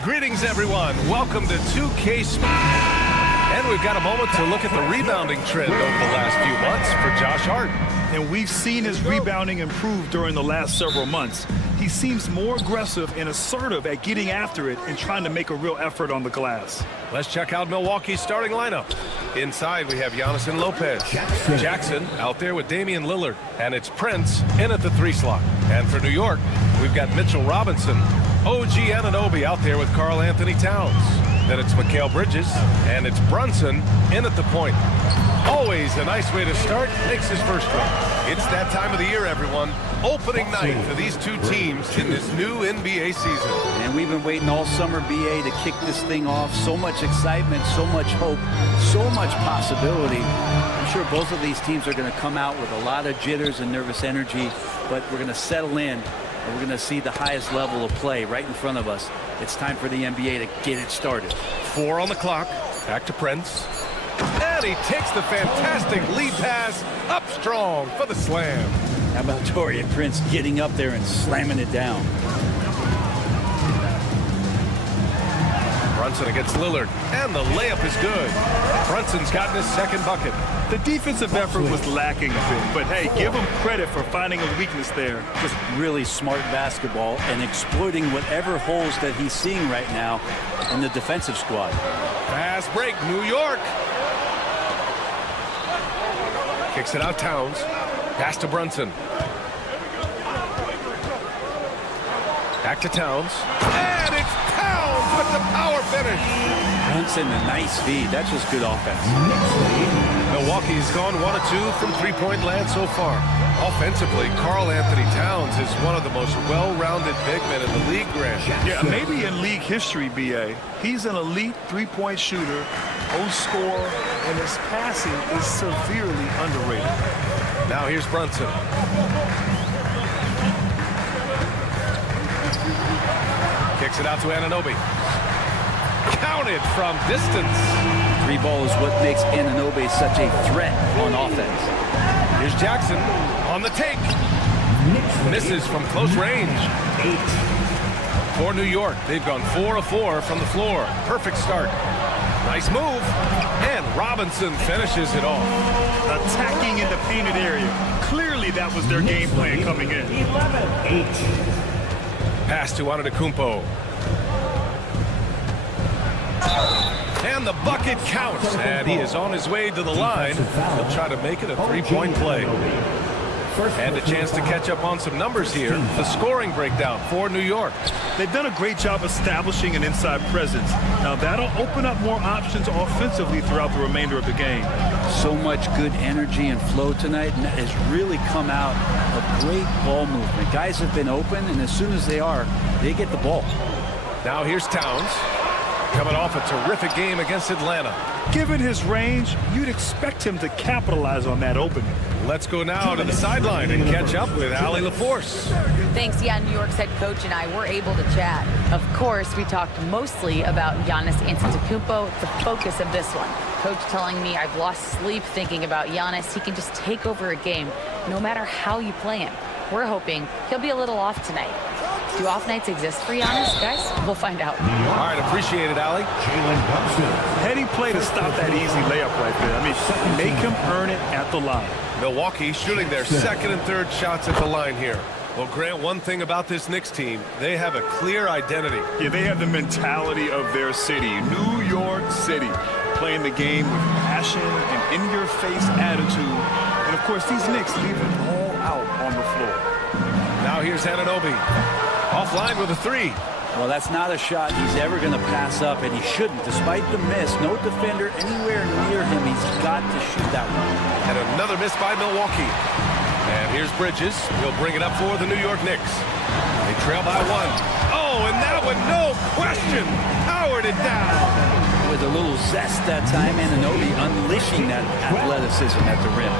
Greetings, everyone. Welcome to 2K Sports. And we've got a moment to look at the rebounding trend over the last few months for Josh Hart. And we've seen his rebounding improve during the last several months. He seems more aggressive and assertive at getting after it and trying to make a real effort on the glass. Let's check out Milwaukee's starting lineup. Inside, we have Giannis and Lopez. Jackson out there with Damian Lillard. And it's Prince in at the 3 slot. And for New York, we've got Mitchell Robinson. OG Anunoby out there with Karl Anthony Towns. Then it's Mikal Bridges, and it's Brunson in at the point. Always a nice way to start, makes his first one. It's that time of the year, everyone. Opening night for these two teams in this new NBA season. And we've been waiting all summer, BA, to kick this thing off. So much excitement, so much hope, so much possibility. I'm sure both of these teams are going to come out with a lot of jitters and nervous energy, but we're going to settle in. And we're going to see the highest level of play right in front of us. It's time for the NBA to get it started. 4 on the clock. Back to Prince. And he takes the fantastic lead pass up strong for the slam. How about Taurean Prince getting up there and slamming it down? Brunson against Lillard, and the layup is good. Brunson's gotten his second bucket. The defensive effort was lacking a bit, but hey, give him credit for finding a weakness there. Just really smart basketball and exploiting whatever holes that he's seeing right now in the defensive squad. Fast break, New York. Kicks it out, Towns. Pass to Brunson. Back to Towns. And it's Towns with the power finish. Brunson, a nice feed. That's just good offense. Milwaukee's gone 1 of 2 from three-point land so far. Offensively, Karl Anthony Towns is one of the most well-rounded big men in the league, Grant. Yeah, maybe in league history, BA. He's an elite three-point shooter, post scorer, and his passing is severely underrated. Now here's Brunson. Kicks it out to Anunoby. Counted from distance. 3 ball is what makes Anunoby such a threat on offense. Here's Jackson on the take. Misses from close range. For New York, they've gone 4 of 4 from the floor. Perfect start. Nice move. And Robinson finishes it off. Attacking in the painted area. Clearly that was their game plan coming in. 11-8. Pass to Antetokounmpo. And the bucket counts. And he is on his way to the line. He'll try to make it a 3-point play. And a chance to catch up on some numbers here. The scoring breakdown for New York. They've done a great job establishing an inside presence. Now that'll open up more options offensively throughout the remainder of the game. So much good energy and flow tonight, and that has really come out of great ball movement. Guys have been open, and as soon as they are, they get the ball. Now here's Towns. Coming off a terrific game against Atlanta. Given his range, you'd expect him to capitalize on that opening. Let's go now to the sideline and catch up with Allie LaForce. Thanks. Yeah, New York's head coach and I were able to chat. Of course, we talked mostly about Giannis Antetokounmpo, the focus of this one. Coach telling me I've lost sleep thinking about Giannis. He can just take over a game no matter how you play him. We're hoping he'll be a little off tonight. Do off nights exist for Giannis, guys? We'll find out. All right, appreciate it, Allie. Heady play to stop that easy layup right there. I mean, make him earn it at the line. Milwaukee shooting their second and third shots at the line here. Well, Grant, one thing about this Knicks team, they have a clear identity. Yeah, they have the mentality of their city, New York City, playing the game with passion and in-your-face attitude. And, of course, these Knicks leave it all out on the floor. Now here's Anunoby. Offline with a 3. Well, that's not a shot he's ever going to pass up, and he shouldn't. Despite the miss, no defender anywhere near him. He's got to shoot that one. And another miss by Milwaukee. And here's Bridges. He'll bring it up for the New York Knicks. They trail by 1. Oh, and that one, no question, powered it down. With a little zest that time, Anunoby unleashing that athleticism at the rim.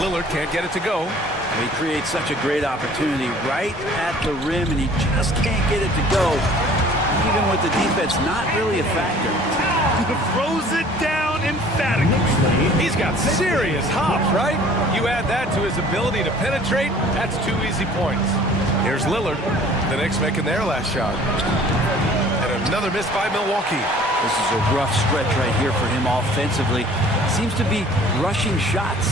Lillard can't get it to go. He creates such a great opportunity right at the rim, and he just can't get it to go. Even with the defense not really a factor. Throws it down emphatically. He's got serious hops, right? You add that to his ability to penetrate, that's 2 easy points. Here's Lillard. The Knicks making their last shot. And another miss by Milwaukee. This is a rough stretch right here for him offensively. Seems to be rushing shots.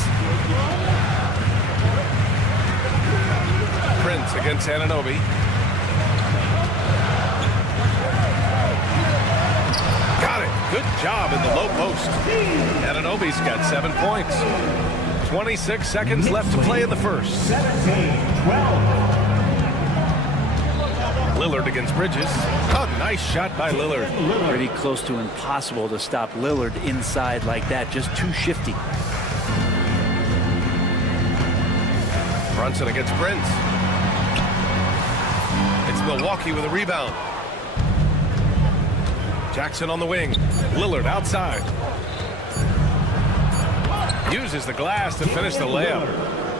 Prince against Anunoby. Got it. Good job in the low post. Anunoby's got 7 points. 26 seconds left to play in the first. 17-12. Lillard against Bridges. A nice shot by Lillard. Pretty close to impossible to stop Lillard inside like that. Just too shifty. Brunson against Prince. It's Milwaukee with a rebound. Jackson on the wing. Lillard outside. Uses the glass to finish the layup.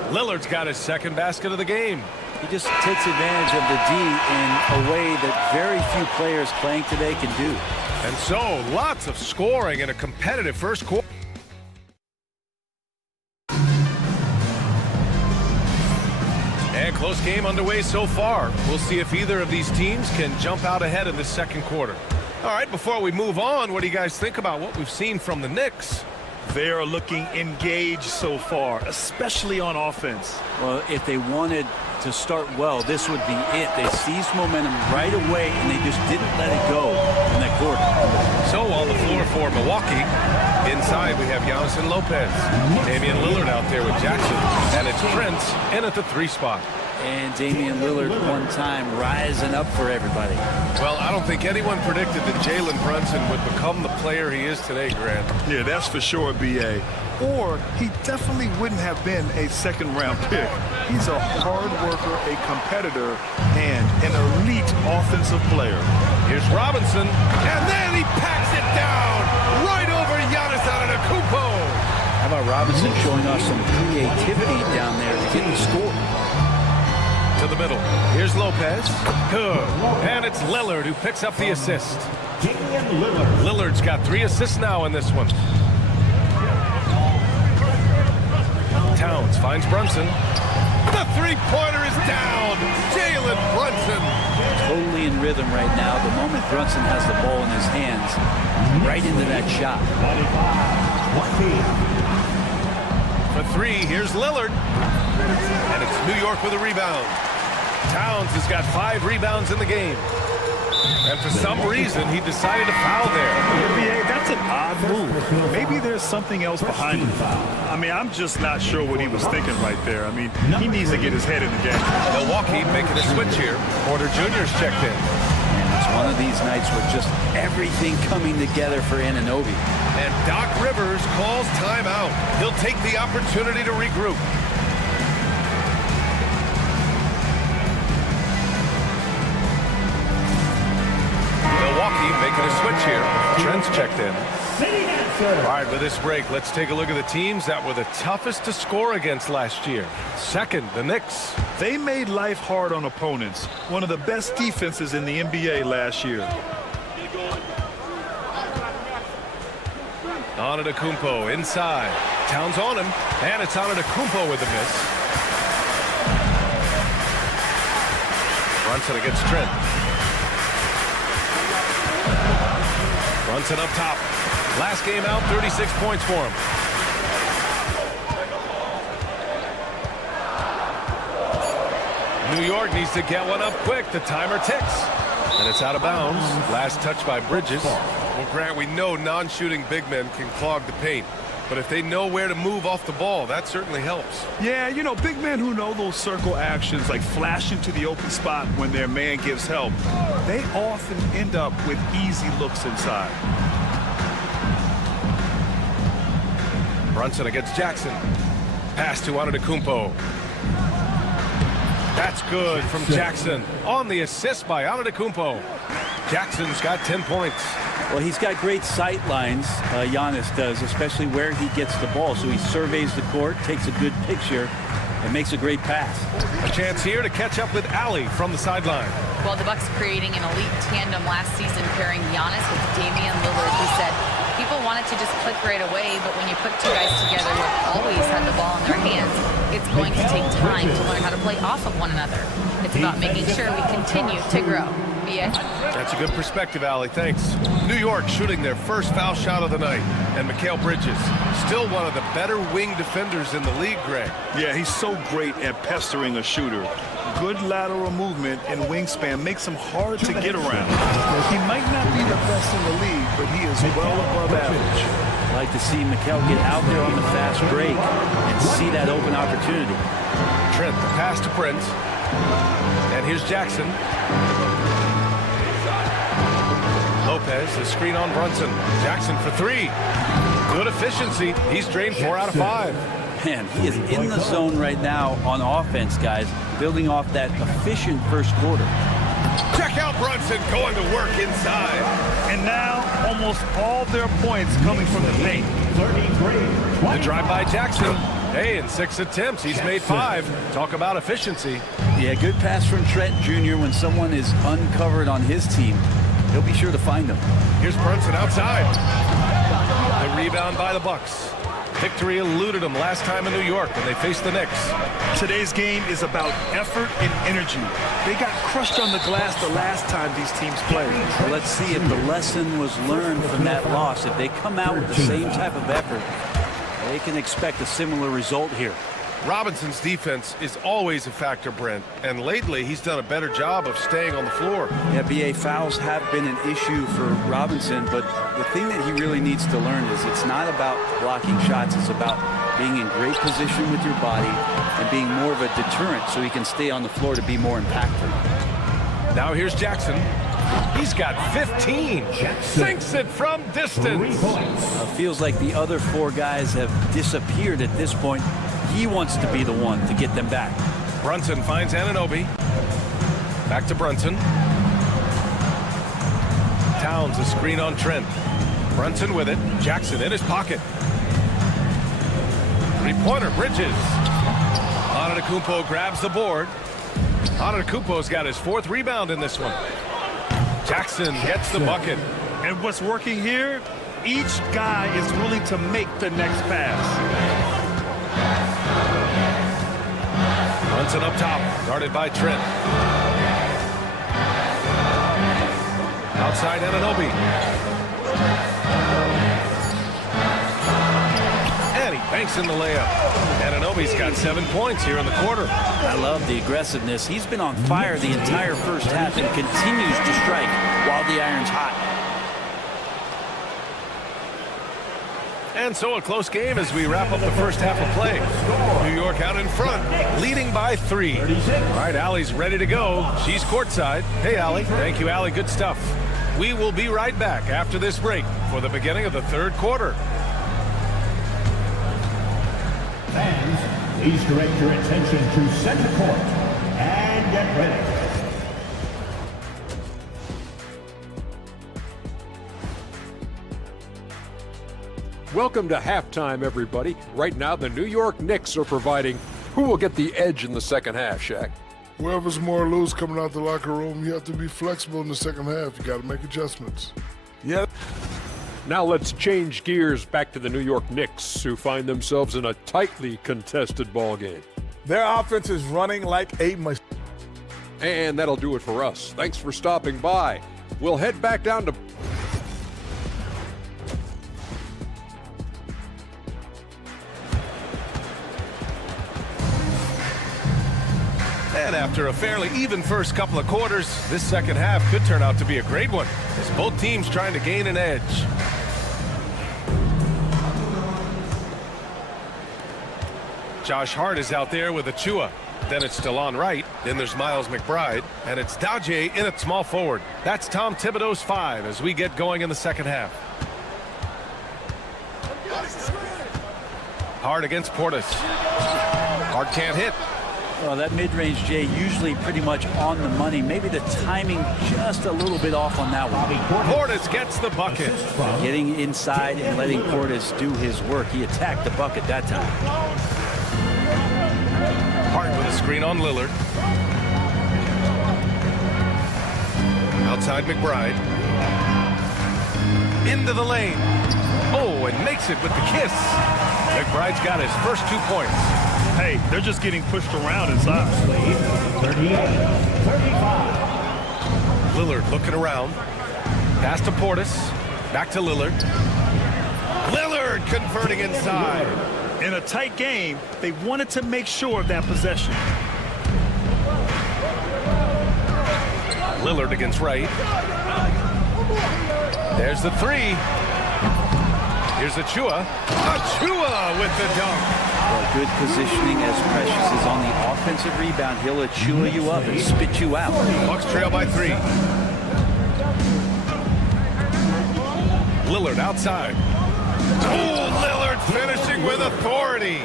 Lillard's got his second basket of the game. He just takes advantage of the D in a way that very few players playing today can do. And so, lots of scoring in a competitive first quarter. And close game underway so far. We'll see if either of these teams can jump out ahead in the second quarter. All right, before we move on, what do you guys think about what we've seen from the Knicks? They are looking engaged so far, especially on offense. Well, if they wanted to start well, this would be it. They seized momentum right away, and they just didn't let it go in that quarter. So on the floor for Milwaukee, inside we have Giannis and Lopez. Damian Lillard out there with Jackson. And it's Prince in at the 3 spot. And Damian Lillard one time rising up for everybody. Well, I don't think anyone predicted that Jalen Brunson would become the player he is today, Grant. Yeah, that's for sure, B.A. Or he definitely wouldn't have been a second-round pick. He's a hard worker, a competitor, and an elite offensive player. Here's Robinson, and then he packs it down right over Giannis Antetokounmpo. How about Robinson showing us some creativity down there to get the score? To the middle. Here's Lopez. Good. And it's Lillard who picks up the assist. Lillard's got 3 assists now in this one. Towns finds Brunson. The 3-pointer is down. Jalen Brunson. Totally in rhythm right now. The moment Brunson has the ball in his hands, right into that shot. For 3, here's Lillard. And it's New York with a rebound. Towns has got 5 rebounds in the game. And for some reason, he decided to foul there. NBA, that's an odd move. Maybe there's something else behind it. I mean, I'm just not sure what he was thinking right there. I mean, he needs to get his head in the game. Milwaukee making a switch here. Porter Jr.'s checked in. And it's one of these nights with just everything coming together for Anunoby. And Doc Rivers calls timeout. He'll take the opportunity to regroup. Milwaukee making a switch here. Trent's checked in. All right, with this break, let's take a look at the teams that were the toughest to score against last year. Second, the Knicks. They made life hard on opponents. One of the best defenses in the NBA last year. Antetokounmpo inside. Towns on him, and it's Antetokounmpo with the miss. Brunson against Trent. Brunson up top. Last game out, 36 points for him. New York needs to get one up quick. The timer ticks. And it's out of bounds. Last touch by Bridges. Well, Grant, we know non-shooting big men can clog the paint. But if they know where to move off the ball, that certainly helps. Yeah, you know, big men who know those circle actions, like flashing to the open spot when their man gives help, they often end up with easy looks inside. Brunson against Jackson. Pass to Antetokounmpo. That's good from Jackson. On the assist by Antetokounmpo. Jackson's got 10 points. Well, he's got great sight lines, Giannis does, especially where he gets the ball. So he surveys the court, takes a good picture, and makes a great pass. A chance here to catch up with Allie from the sideline. Well, the Bucks creating an elite tandem last season, pairing Giannis with Damian Lillard. He said people wanted to just click right away, but when you put two guys together who have always had the ball in their hands, it's going to take time to learn how to play off of one another. It's about making sure we continue to grow. That's a good perspective, Allie. Thanks. New York shooting their first foul shot of the night. And Mikal Bridges, still one of the better wing defenders in the league, Greg. Yeah, he's so great at pestering a shooter. Good lateral movement and wingspan makes him hard to get around. He might not be the best in the league, but he is well above average. I like to see Mikal get out there on the fast break and see that open opportunity. Trent, the pass to Prince. And here's Jackson. Lopez, the screen on Brunson. Jackson for three. Good efficiency. He's drained 4 out of 5. Man, he is in the zone right now on offense, guys, building off that efficient first quarter. Check out Brunson going to work inside. And now almost all their points coming from the paint. The drive by Jackson. Hey, in 6 attempts, he's made 5. Talk about efficiency. Yeah, good pass from Trent Jr. When someone is uncovered on his team, he'll be sure to find them. Here's Brunson outside. The rebound by the Bucks. Victory eluded them last time in New York when they faced the Knicks. Today's game is about effort and energy. They got crushed on the glass the last time these teams played. Well, let's see if the lesson was learned from that loss. If they come out with the same type of effort, they can expect a similar result here. Robinson's defense is always a factor, Brent, and lately he's done a better job of staying on the floor. Yeah, BA, fouls have been an issue for Robinson, but the thing that he really needs to learn is it's not about blocking shots, it's about being in great position with your body and being more of a deterrent so he can stay on the floor to be more impactful. Now here's Jackson. He's got 15. Sinks it from distance. Feels like the other 4 guys have disappeared at this point. He wants to be the one to get them back. Brunson finds Anunoby. Back to Brunson. Towns a screen on Trent. Brunson with it. Jackson in his pocket. Three-pointer, Bridges. Antetokounmpo grabs the board. Antetokounmpo's got his 4th rebound in this one. Jackson gets the bucket. And what's working here? Each guy is willing to make the next pass. Brunson up top, guarded by Trent. Outside Anunoby. And he banks in the layup. Anunoby's got 7 points here in the quarter. I love the aggressiveness. He's been on fire the entire first half and continues to strike while the iron's hot. And so a close game as we wrap up the first half of play. New York out in front, leading by 3. All right, Allie's ready to go. She's courtside. Hey, Allie. Thank you, Allie. Good stuff. We will be right back after this break for the beginning of the 3rd quarter. Fans, please direct your attention to center court and get ready. Welcome to halftime, everybody. Right now, the New York Knicks are providing who will get the edge in the second half, Shaq. Whoever's more loose coming out the locker room, you have to be flexible in the second half. You got to make adjustments. Yeah. Now let's change gears back to the New York Knicks, who find themselves in a tightly contested ball game. Their offense is running like a machine. And that'll do it for us. Thanks for stopping by. We'll head back down to... And after a fairly even first couple of quarters, this second half could turn out to be a great one, as both teams trying to gain an edge. Josh Hart is out there with Achua. Then it's DeLon Wright. Then there's Miles McBride. And it's Daje in at small forward. That's Tom Thibodeau's 5 as we get going in the second half. Hart against Portis. Hart can't hit. Well, that mid-range, Jay, usually pretty much on the money. Maybe the timing just a little bit off on that one. Portis gets the bucket. Getting inside and letting Portis do his work. He attacked the bucket that time. Hart with a screen on Lillard. Outside McBride. Into the lane. Oh, and makes it with the kiss. McBride's got his first 2 points. Hey, they're just getting pushed around inside. 38-35. Lillard looking around. Pass to Portis. Back to Lillard. Lillard converting inside. In a tight game, they wanted to make sure of that possession. Lillard against Wright. There's the three. Here's Achua. Achua with the dunk. Well, good positioning as Precious is on the offensive rebound. He'll Achua you up and spit you out. Bucks trail by 3. Lillard outside. Oh, Lillard finishing with authority.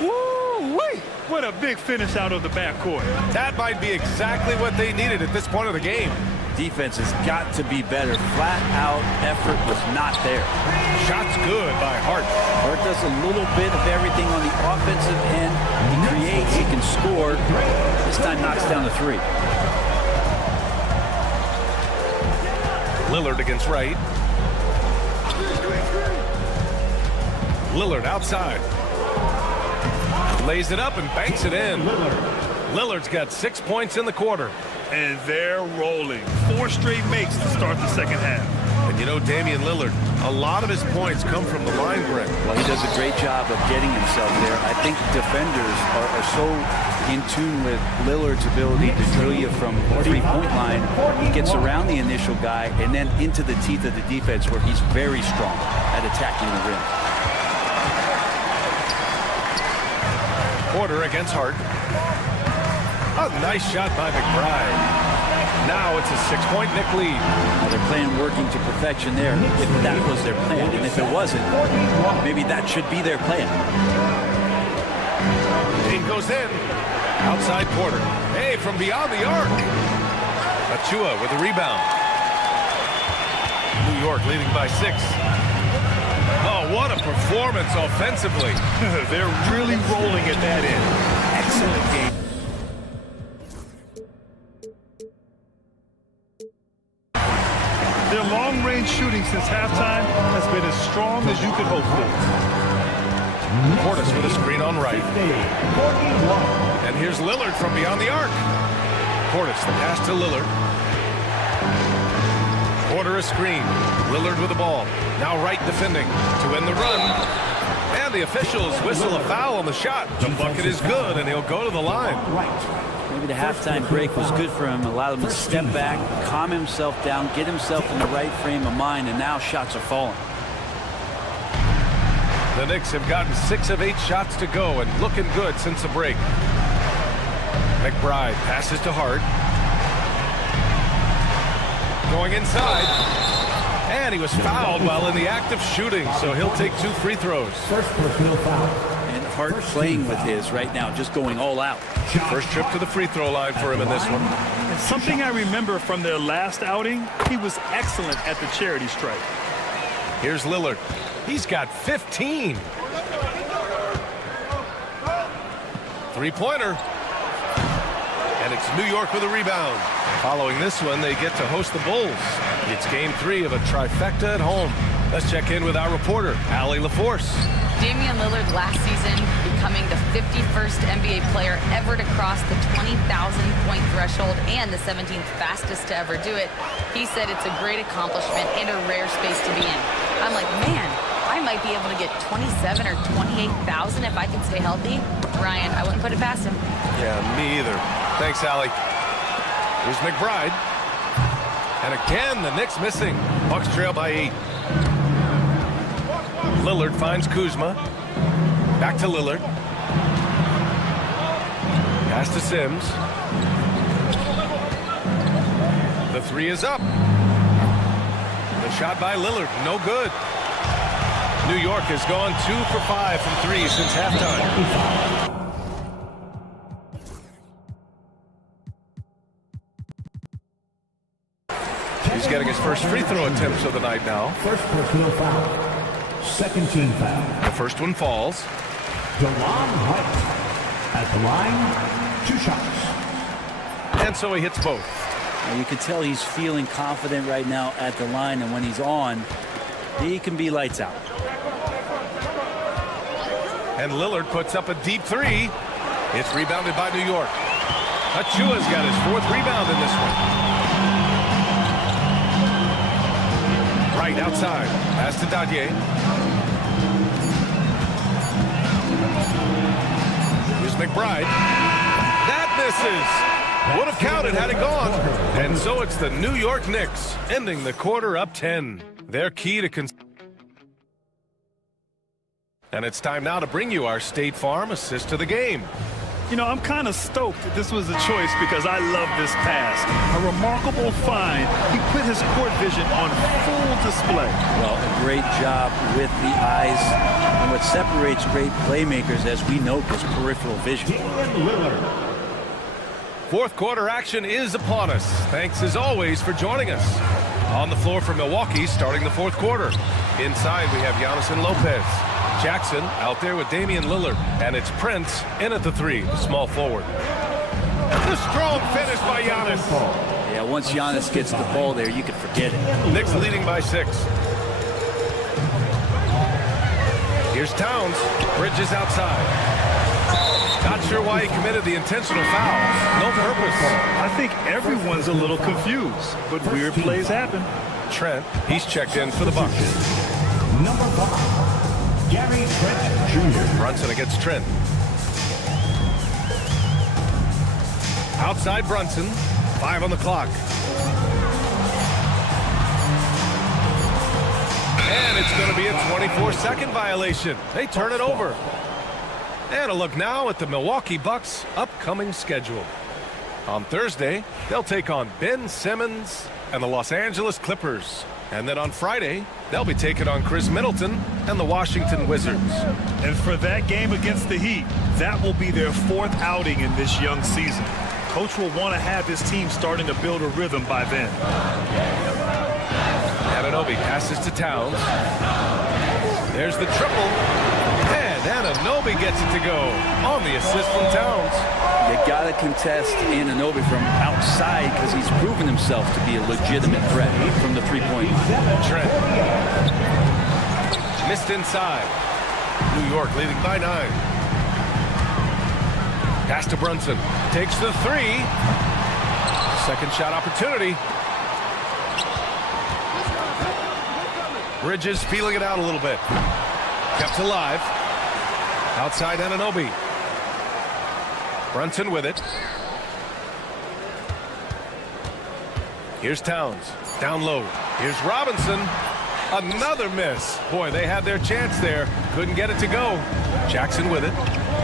Woo-wee! What a big finish out of the backcourt. That might be exactly what they needed at this point of the game. Defense has got to be better. Flat out effort was not there. Shots good by Hart. Hart does a little bit of everything on the offensive end. He creates, he can score. This time knocks down the 3. Lillard against Wright. Lillard outside. Lays it up and banks it in. Lillard's got 6 points in the quarter. And they're rolling. 4 straight makes to start the second half. And you know, Damian Lillard, a lot of his points come from the line break. Well, he does a great job of getting himself there. I think defenders are so in tune with Lillard's ability to drill you from the 3-point line. He gets around the initial guy and then into the teeth of the defense where he's very strong at attacking the rim. Porter against Hart. A nice shot by McBride. Now it's a 6-point Knick lead. Now they're playing working to perfection there if that was their plan. And if it wasn't, maybe that should be their plan. Team goes in. Outside Porter. Hey, from beyond the arc. Achua with a rebound. New York leading by 6. Oh, what a performance offensively. They're really rolling at that end. Excellent game. Their long-range shooting since halftime has been as strong as you could hope for. Portis with a screen on Wright. And here's Lillard from beyond the arc. Portis, the pass to Lillard. Porter a screen. Lillard with the ball. Now Wright defending to end the run. And the officials whistle a foul on the shot. The bucket is good, and he'll go to the line. Maybe the halftime break was good for him. Allowed him to step back, calm himself down, get himself in the right frame of mind, and now shots are falling. The Knicks have gotten 6 of 8 shots to go and looking good since the break. McBride passes to Hart. Going inside. And he was fouled while in the act of shooting, so he'll take 2 free throws. First personal foul. And Hart playing with his right now, just going all out. First trip to the free throw line for him in this one. And something I remember from their last outing, he was excellent at the charity stripe. Here's Lillard. He's got 15. Three-pointer. And it's New York with a rebound. Following this one, they get to host the Bulls. It's game 3 of a trifecta at home. Let's check in with our reporter, Allie LaForce. Damian Lillard last season becoming the 51st NBA player ever to cross the 20,000-point threshold and the 17th fastest to ever do it. He said it's a great accomplishment and a rare space to be in. I'm like, man, I might be able to get 27 or 28,000 if I can stay healthy. Ryan, I wouldn't put it past him. Yeah, me either. Thanks, Allie. Here's McBride. And again, the Knicks missing. Bucks trail by 8. Lillard finds Kuzma. Back to Lillard. Pass to Sims. The 3 is up. The shot by Lillard, no good. New York has gone 2 for 5 from 3 since halftime. He's getting his first free throw attempts of the night now. First personal foul. Second team foul. The first one falls. DeLon White at the line, 2 shots. And so he hits both. And you can tell he's feeling confident right now at the line, and when he's on, he can be lights out. And Lillard puts up a deep 3. It's rebounded by New York. Achua's got his 4th rebound in this one. Right outside. Pass to Dadier. Here's McBride. That misses. Would have counted had it gone. And so it's the New York Knicks ending the quarter up 10. Their key to and it's time now to bring you our State Farm assist to the game. You know, I'm kind of stoked that this was a choice because I love this pass. A remarkable find. He put his court vision on full display. Well, a great job with the eyes. And what separates great playmakers, as we note, is peripheral vision. Fourth quarter action is upon us. Thanks as always for joining us. On the floor for Milwaukee starting the fourth quarter. Inside we have Giannis and Lopez. Jackson out there with Damian Lillard, and it's Prince in at the 3, the small forward. The strong finish by Giannis. Yeah, once Giannis gets the ball there, you can forget it. Knicks leading by 6. Here's Towns. Bridges outside. Not sure why he committed the intentional foul. No purpose. I think everyone's a little confused, but weird plays happen. Trent, he's checked in for the Bucks. Number 5. Gary Trent Jr. Brunson against Trent. Outside Brunson. 5 on the clock. And it's going to be a 24-second violation. They turn it over. And a look now at the Milwaukee Bucks' upcoming schedule. On Thursday, they'll take on Ben Simmons and the Los Angeles Clippers. And then on Friday, they'll be taking on Chris Middleton and the Washington Wizards. And for that game against the Heat, that will be their 4th outing in this young season. Coach will want to have his team starting to build a rhythm by then. Anunoby passes to Towns. There's the triple. And Anunoby gets it to go on the assist from Towns. You got to contest Anunoby from outside because he's proven himself to be a legitimate threat from the 3-point line. Trent. Missed inside. New York leading by 9. Pass to Brunson. Takes the 3. Second shot opportunity. Bridges feeling it out a little bit. Kept alive. Outside Anunoby. Brunson with it. Here's Towns. Down low. Here's Robinson. Another miss. Boy, they had their chance there. Couldn't get it to go. Jackson with it.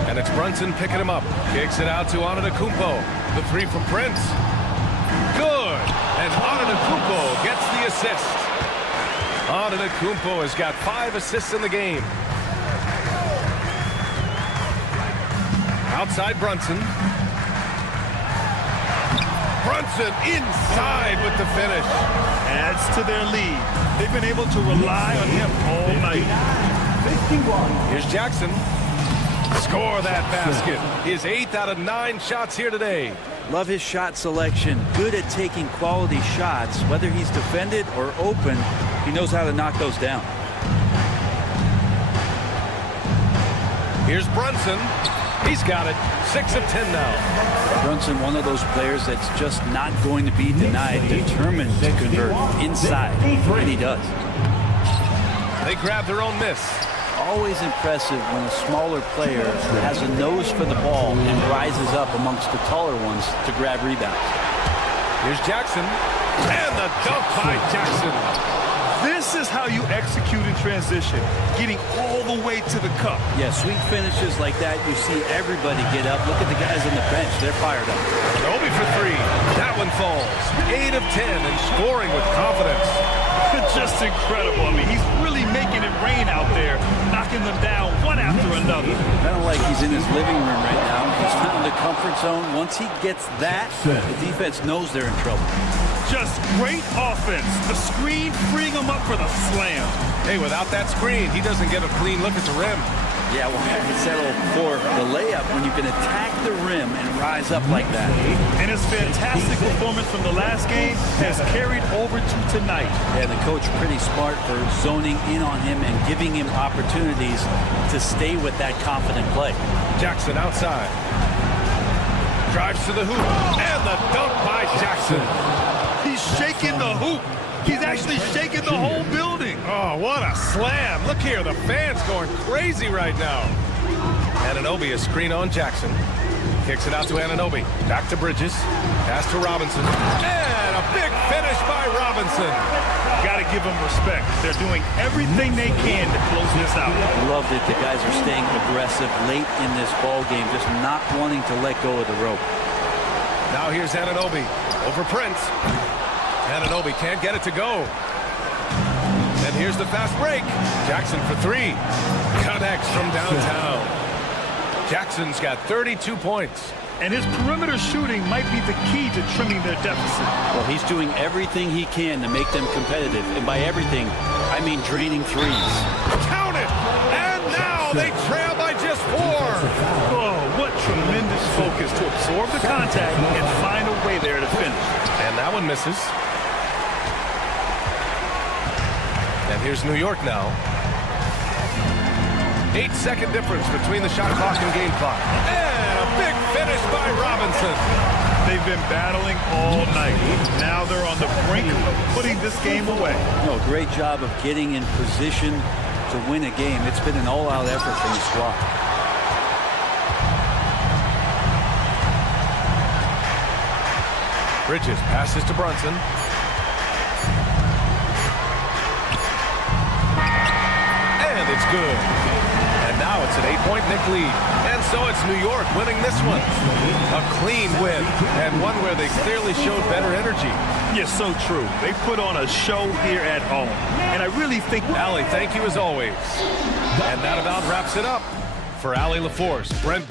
And it's Brunson picking him up. Kicks it out to Antetokounmpo. The 3 from Prince. Good. And Antetokounmpo gets the assist. Antetokounmpo has got 5 assists in the game. Outside Brunson. Brunson inside with the finish. Adds to their lead. They've been able to rely on him all night. Here's Jackson. Score that basket. His 8th out of 9 shots here today. Love his shot selection. Good at taking quality shots. Whether he's defended or open, he knows how to knock those down. Here's Brunson. He's got it. 6 of 10 now. Brunson, one of those players that's just not going to be denied, determined to convert inside, and he does. They grab their own miss. Always impressive when a smaller player has a nose for the ball and rises up amongst the taller ones to grab rebounds. Here's Jackson. And the dunk by Jackson. This is how you execute in transition, getting all the way to the cup. Yeah, sweet finishes like that, you see everybody get up. Look at the guys on the bench. They're fired up. Obi for 3. That one falls. 8 of 10 and scoring with confidence. Just incredible. I mean, he's really making it rain out there, knocking them down one after another. Kind of like he's in his living room right now. He's found the comfort zone. Once he gets that, the defense knows they're in trouble. Just great offense. The screen freeing him up for the slam. Hey, without that screen, he doesn't get a clean look at the rim. Yeah, well, I can settle for the layup when you can attack the rim and rise up like that. And his fantastic performance from the last game has carried over to tonight. Yeah, the coach pretty smart for zoning in on him and giving him opportunities to stay with that confident play. Jackson outside. Drives to the hoop. And the dunk by Jackson. He's shaking the hoop. He's actually shaking the whole building. Oh, what a slam. Look here, the fans going crazy right now. Anunoby, a screen on Jackson. Kicks it out to Anunoby. Back to Bridges. Pass to Robinson. And a big finish by Robinson. Got to give them respect. They're doing everything they can to close this out. I love that the guys are staying aggressive late in this ball game, just not wanting to let go of the rope. Now here's Anunoby over Prince. Anunoby can't get it to go. And here's the fast break. Jackson for three. Connects from downtown. Jackson's got 32 points. And his perimeter shooting might be the key to trimming their deficit. Well, he's doing everything he can to make them competitive. And by everything, I mean draining threes. Count it! And now they trail by just 4. Oh, what tremendous focus to absorb the contact and find a way there to finish. And that one misses. And here's New York now. 8-second difference between the shot clock and game clock. And a big finish by Robinson. They've been battling all night. Now they're on the brink of putting this game away. No, great job of getting in position to win a game. It's been an all-out effort from the squad. Bridges passes to Brunson. And it's good. And now it's an 8-point Knick lead. And so it's New York winning this one. A clean win, and one where they clearly showed better energy. Yes, so true. They put on a show here at home. And I really think... Allie, thank you as always. And that about wraps it up. For Allie LaForce, Brent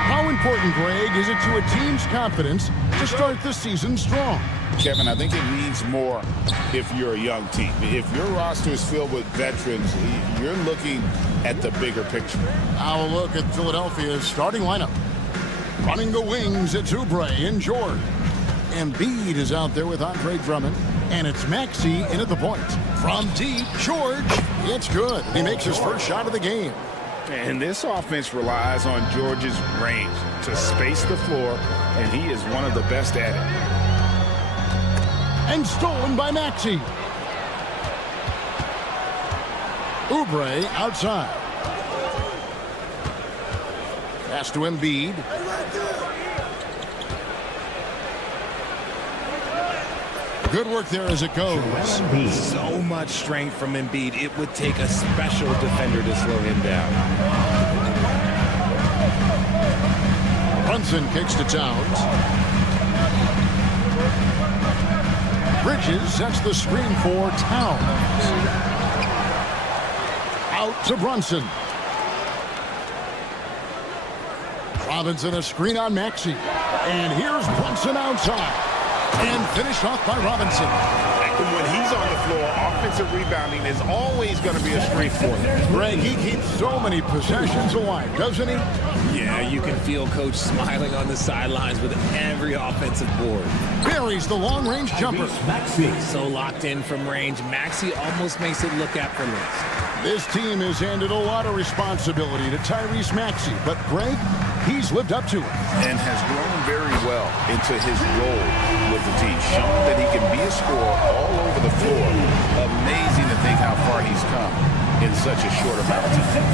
How important, Greg, is it to a team's confidence to start the season strong? Kevin, I think it means more if you're a young team. If your roster is filled with veterans, you're looking at the bigger picture. Now a look at Philadelphia's starting lineup. Running the wings, it's Oubre and George. Embiid is out there with Andre Drummond. And it's Maxey in at the point. From deep, George. It's good. He makes his first shot of the game. And this offense relies on George's range to space the floor, and he is one of the best at it. And stolen by Maxey. Oubre outside. Pass to Embiid. Good work there as it goes. So much strength from Embiid. It would take a special defender to slow him down. Brunson kicks to Towns. Bridges sets the screen for Towns. Out to Brunson. Robinson a screen on Maxey. And here's Brunson outside. And finished off by Robinson. When he's on the floor, offensive rebounding is always going to be a strength for him. Greg, he keeps so many possessions alive, doesn't he? Yeah, you can feel Coach smiling on the sidelines with every offensive board. Buries the long-range jumper. So locked in from range, Maxey almost makes it look effortless. This team has handed a lot of responsibility to Tyrese Maxey, but Greg, he's lived up to it. And has grown very well into his role with the team, showing that he can be a scorer all over the floor. Amazing to think how far he's come in such a short amount of time.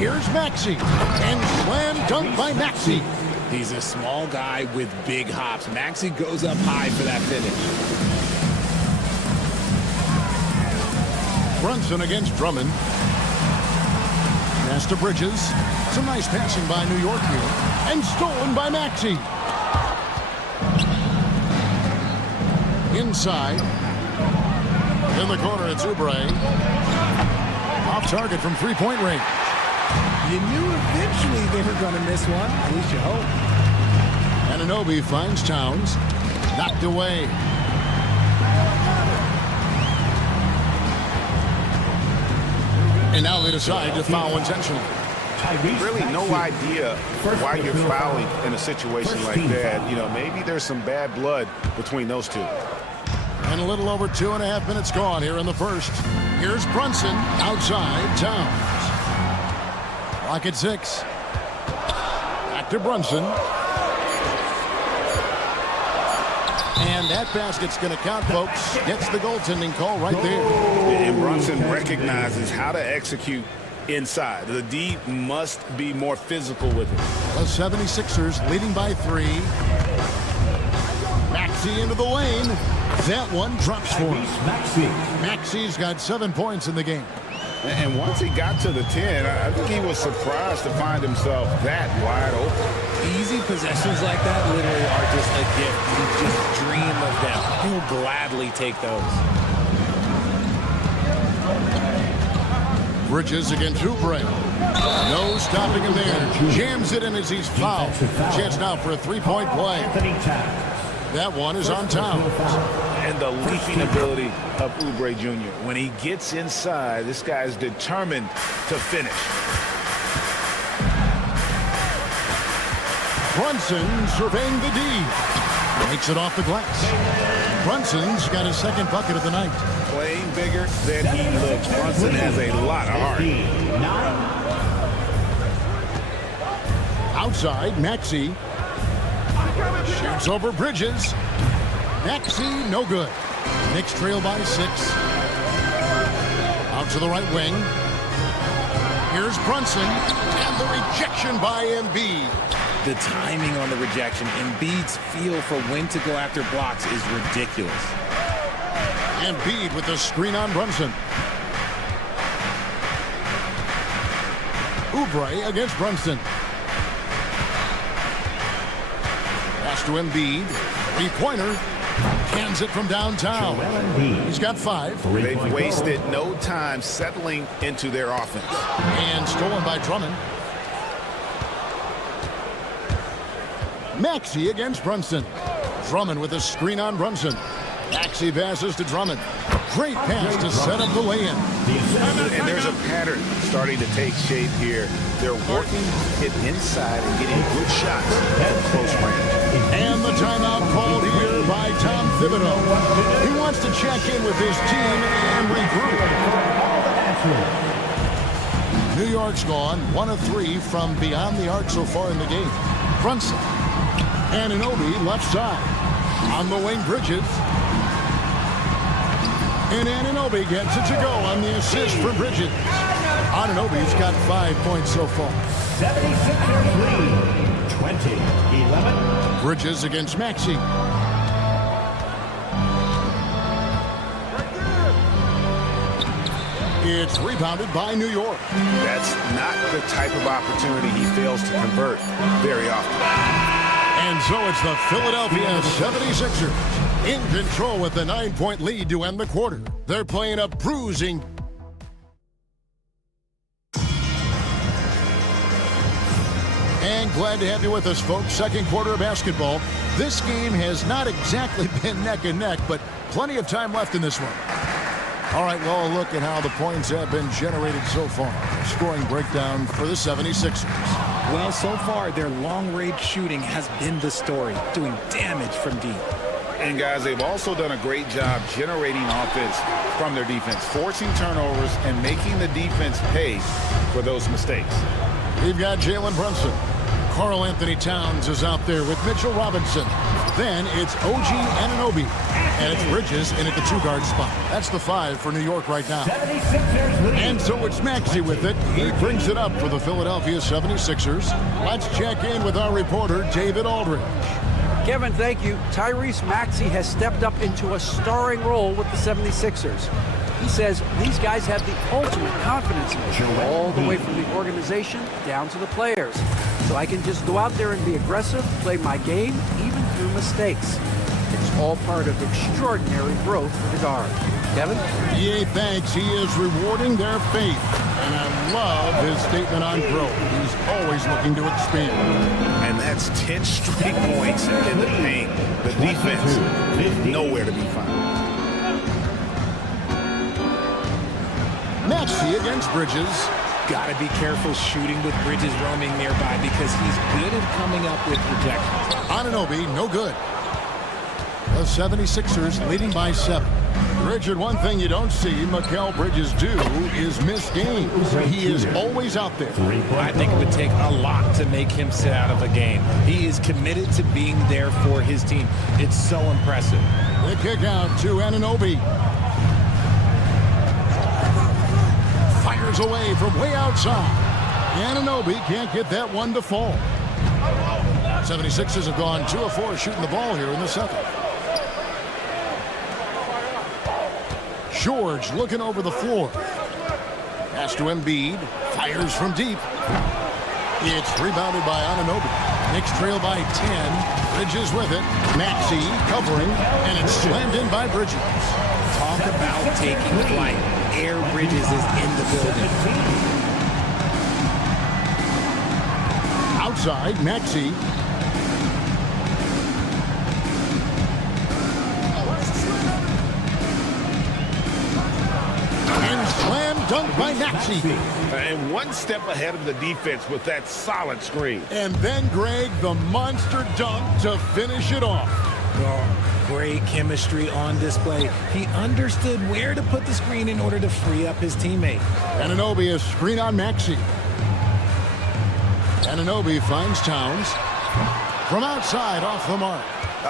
Here's Maxey, and slam dunk by Maxey. He's a small guy with big hops. Maxey goes up high for that finish. Brunson against Drummond. Pass to Bridges. Some nice passing by New York here. And stolen by Maxey. Inside. In the corner, it's Oubre. Off target from three-point range. You knew eventually they were going to miss one. At least you hope. Anunoby finds Towns. Knocked away. And now they decide to foul intentionally. Really no idea why you're fouling in a situation like that. You know, maybe there's some bad blood between those two. And a little over 2.5 minutes gone here in the first. Here's Brunson outside Towns. Clock at 6. Back to Brunson. And that basket's going to count, folks. Gets the goaltending call right there. And Brunson recognizes how to execute inside. The D must be more physical with it. The 76ers leading by 3. Maxey Maxey into the lane. That one drops for him. Maxey's got 7 points in the game. And once he got to the 10, I think he was surprised to find himself that wide open. Easy possessions like that literally are just a gift. You just dream of them. He'll gladly take those. Bridges against Oubre. No stopping him there. Jams it in as he's fouled. Chance now for a three-point play. That one is on Towns. And the leaping ability of Oubre Jr. When he gets inside, this guy's determined to finish. Brunson surveying the D. Makes it off the glass. Brunson's got his second bucket of the night. Playing bigger than he looks. Brunson has a lot of heart. Outside, Maxey. Shoots over Bridges. Maxey, no good. Knicks trail by 6. Out to the right wing. Here's Brunson. And the rejection by Embiid. The timing on the rejection, Embiid's feel for when to go after blocks is ridiculous. Embiid with the screen on Brunson. Oubre against Brunson. Pass to Embiid. Three-pointer. Cans it from downtown. He's got 5. They've wasted no time settling into their offense. And stolen by Drummond. Maxey against Brunson. Drummond with a screen on Brunson. Maxey passes to Drummond. Great pass to set up the lay-in. And there's a pattern starting to take shape here. They're working it inside and getting good shots at close range. And the timeout called here by Tom Thibodeau. He wants to check in with his team and regroup. New York's gone 1 of 3 from beyond the arc so far in the game. Brunson. Anunoby left side. On the wing, Bridges. And Anunoby gets it to go on the assist for Bridges. Anunoby's got 5 points so far. 76ers lead, 20-11. Bridges against Maxey. It's rebounded by New York. That's not the type of opportunity he fails to convert very often. And so it's the Philadelphia 76ers in control with the 9-point lead to end the quarter. They're playing a bruising. And glad to have you with us, folks. Second quarter of basketball. This game has not exactly been neck and neck, but plenty of time left in this one. All right, well, a look at how the points have been generated so far. Scoring breakdown for the 76ers. Well, so far, their long-range shooting has been the story, doing damage from deep. And, guys, they've also done a great job generating offense from their defense, forcing turnovers and making the defense pay for those mistakes. We've got Jalen Brunson. Karl Anthony Towns is out there with Mitchell Robinson. Then it's OG Anunoby. And it's Bridges in at the 2-guard spot. That's the 5 for New York right now. And so it's Maxey with it. He brings it up for the Philadelphia 76ers. Let's check in with our reporter, David Aldridge. Kevin, thank you. Tyrese Maxey has stepped up into a starring role with the 76ers. He says these guys have the ultimate confidence in him, all the way from the organization down to the players. So I can just go out there and be aggressive, play my game, even through mistakes. It's all part of extraordinary growth for the guard. Kevin? Yeah, thanks. He is rewarding their faith. And I love his statement on growth. He's always looking to expand. And that's 10 straight points in the paint. The defense, nowhere to be found. Maxey against Bridges. Got to be careful shooting with Bridges roaming nearby because he's good at coming up with rejections. Anunoby, no good. The 76ers leading by 7. Richard, one thing you don't see Mikal Bridges do is miss games. He is always out there. I think it would take a lot to make him sit out of a game. He is committed to being there for his team. It's so impressive. The kick out to Anunoby. Fires away from way outside. Anunoby can't get that one to fall. 76ers have gone 2 of 4 shooting the ball here in the second. George looking over the floor. Pass to Embiid. Fires from deep. It's rebounded by Anunoby. Knicks trail by 10. Bridges with it. Maxey covering, and it's slammed in by Bridges. Talk about taking flight. Air Bridges is in the building. Outside, Maxey. And slam dunk by Maxey. And one step ahead of the defense with that solid screen. And then, Greg, the monster dunk to finish it off. Oh, great chemistry on display. He understood where to put the screen in order to free up his teammate. Anunoby a screen on Maxey. Anunoby finds Towns. From outside, off the mark.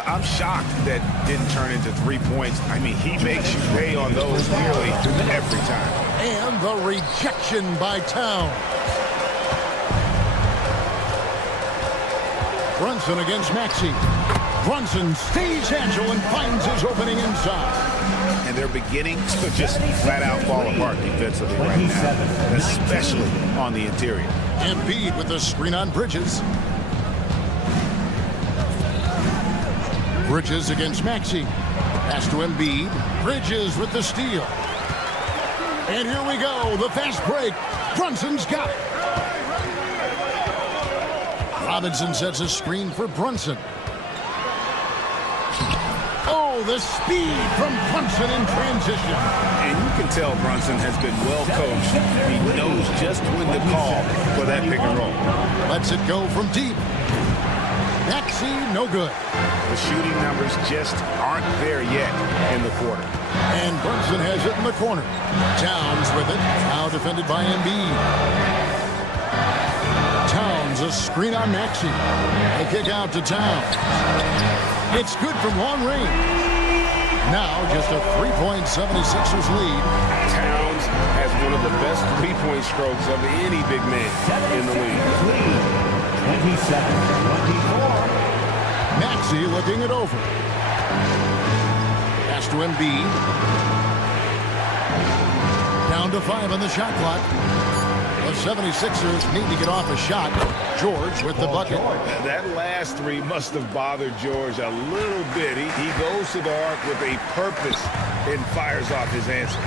I'm shocked that didn't turn into 3 points. I mean, he makes you pay on those nearly every time. And the rejection by Towns. Brunson against Maxey. Brunson stays agile and finds his opening inside. And they're beginning to just flat out fall apart defensively right now, especially on the interior. Embiid with the screen on Bridges. Bridges against Maxey. Pass to Embiid. Bridges with the steal. And here we go. The fast break. Brunson's got it. Robinson sets a screen for Brunson. Oh, the speed from Brunson in transition. And you can tell Brunson has been well coached. He knows just when to call for that pick and roll. Lets it go from deep. Maxey, no good. The shooting numbers just aren't there yet in the quarter. And Brunson has it in the corner. Towns with it. Now defended by Embiid. Towns, a screen on Maxey. A kick out to Towns. It's good from long range. Now just a 3-point 76ers lead. Towns has one of the best three-point strokes of any big man in the league. 27-24. Maxey looking it over. Pass to Embiid. Down to 5 on the shot clock. The 76ers need to get off a shot. George with the bucket. That last three must have bothered George a little bit. He goes to the arc with a purpose and fires off his answer.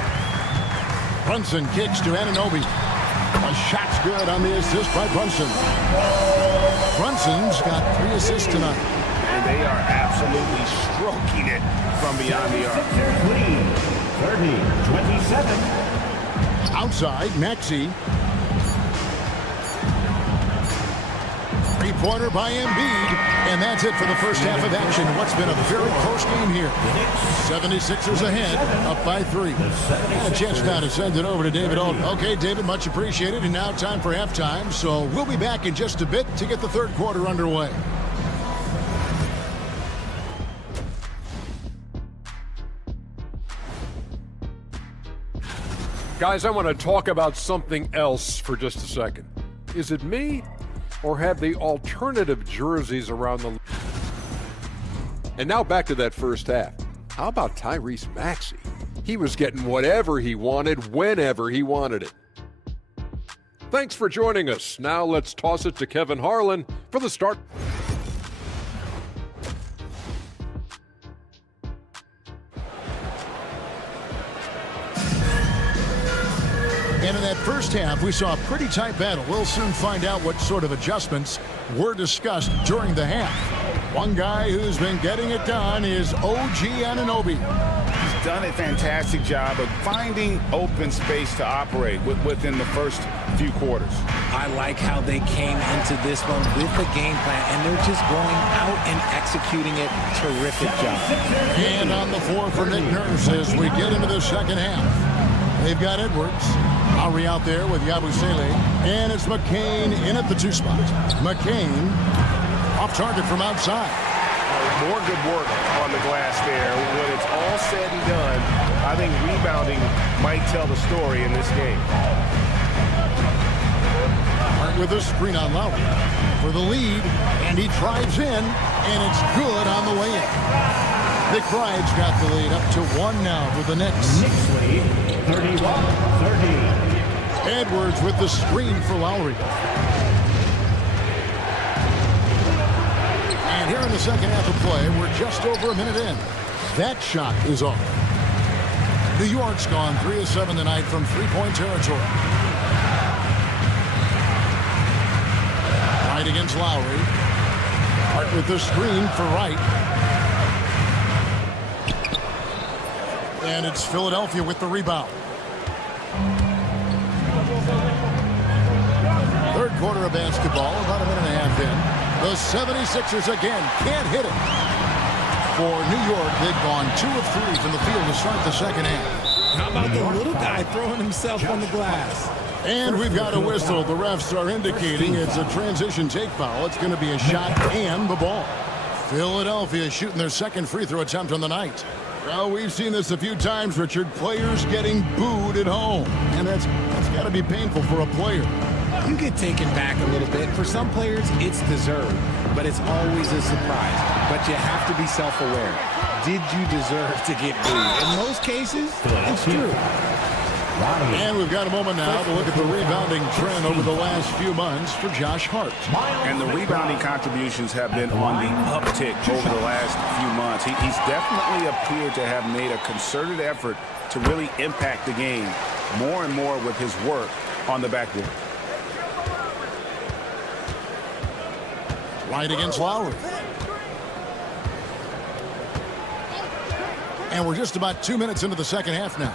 Brunson kicks to Anunoby. A shot's good on the assist by Brunson. Brunson's got 3 assists tonight. And they are absolutely stroking it from beyond the arc. 30-27. Outside, Maxey. Three-pointer by Embiid. And that's it for the first half of action. What's been a very close game here. 76ers ahead, up by 3. A chance now to send it over to David Alden. Okay, David, much appreciated. And now time for halftime. So we'll be back in just a bit to get the third quarter underway. Guys, I want to talk about something else for just a second. Is it me, or have the alternative jerseys around the... And now back to that first half. How about Tyrese Maxey? He was getting whatever he wanted, whenever he wanted it. Thanks for joining us. Now let's toss it to Kevin Harlan for the start. And in that first half, we saw a pretty tight battle. We'll soon find out what sort of adjustments were discussed during the half. One guy who's been getting it done is OG Anunoby. He's done a fantastic job of finding open space to operate within the first few quarters. I like how they came into this one with the game plan, and they're just going out and executing it. Terrific job. And on the floor for Nick Nurse as we get into the second half. They've got Edwards. Lowry out there with Yabusele. And it's McCain in at the 2 spot. McCain off target from outside. More good work on the glass there. When it's all said and done, I think rebounding might tell the story in this game. Hart with a screen on Lowry for the lead. And he drives in, and it's good on the way in. McBride's got the lead up to 1 now for the Knicks. Knicks lead, 31-30. Edwards with the screen for Lowry. And here in the second half of play, we're just over a minute in. That shot is off. New York's gone 3 of 7 tonight from three-point territory. Wright against Lowry. Hart with the screen for Wright. And it's Philadelphia with the rebound. Third quarter of basketball, about a minute and a half in. The 76ers again can't hit it. For New York, they've gone 2 of 3 from the field to start the second half. How about the little guy throwing himself on the glass? And we've got a whistle. The refs are indicating it's a transition take foul. It's going to be a shot and the ball. Philadelphia shooting their second free throw attempt on the night. Well, we've seen this a few times, Richard. Players getting booed at home. And that's got to be painful for a player. You get taken back a little bit. For some players, it's deserved, but it's always a surprise. But you have to be self-aware. Did you deserve to get booed? In most cases, it's true. And we've got a moment now to look at the rebounding trend over the last few months for Josh Hart. And the rebounding contributions have been on the uptick over the last few months. He's definitely appeared to have made a concerted effort to really impact the game more and more with his work on the backboard. Wright against Lowry. And we're just about 2 minutes into the second half now.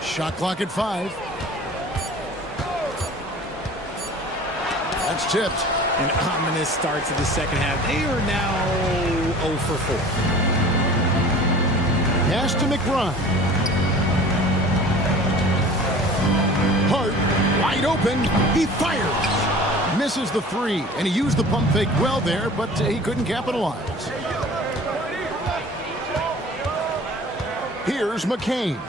Shot clock at 5. That's tipped. An ominous start to the second half. They are now 0 for 4. Pass to McBride. Hart, wide open. He fires. Misses the 3, and he used the pump fake well there, but he couldn't capitalize. Here's McCain.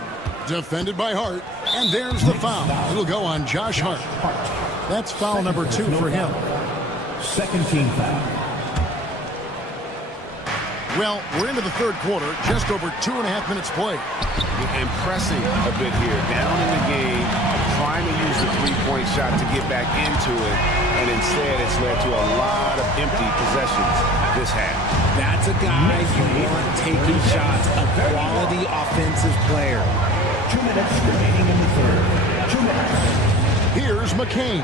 Defended by Hart, and there's the foul. It'll go on Josh Hart. That's foul number 2 for him. Second team foul. Well, we're into the third quarter, just over 2.5 minutes played. Impressing a bit here, down in the game, trying to use the three-point shot to get back into it, and instead it's led to a lot of empty possessions this half. That's a guy you want taking shots, a quality offensive player. 2 minutes remaining in the third. 2 minutes. Here's McCain,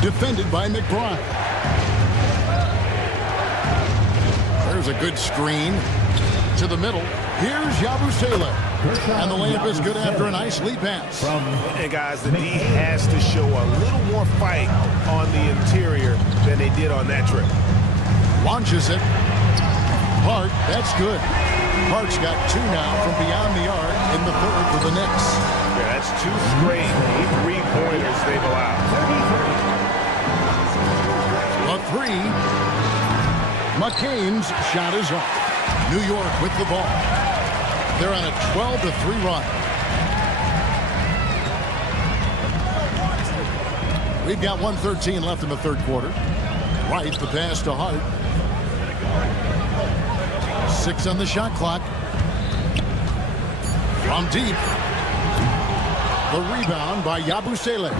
defended by McBride. There's a good screen to the middle. Here's Yabusele. And the layup is good after a nice lead pass. Hey, guys, the D has to show a little more fight on the interior than they did on that trip. Launches it. Hart, that's good. Hart's got 2 now from beyond the arc in the third for the Knicks. Yeah, that's 2 straight 3-pointers they've allowed. A 3. McCain's shot is off. New York with the ball. They're on a 12-3 run. We've got 1:13 left in the third quarter. Wright, the pass to Hart. 6 on the shot clock. From deep. The rebound by Yabusele.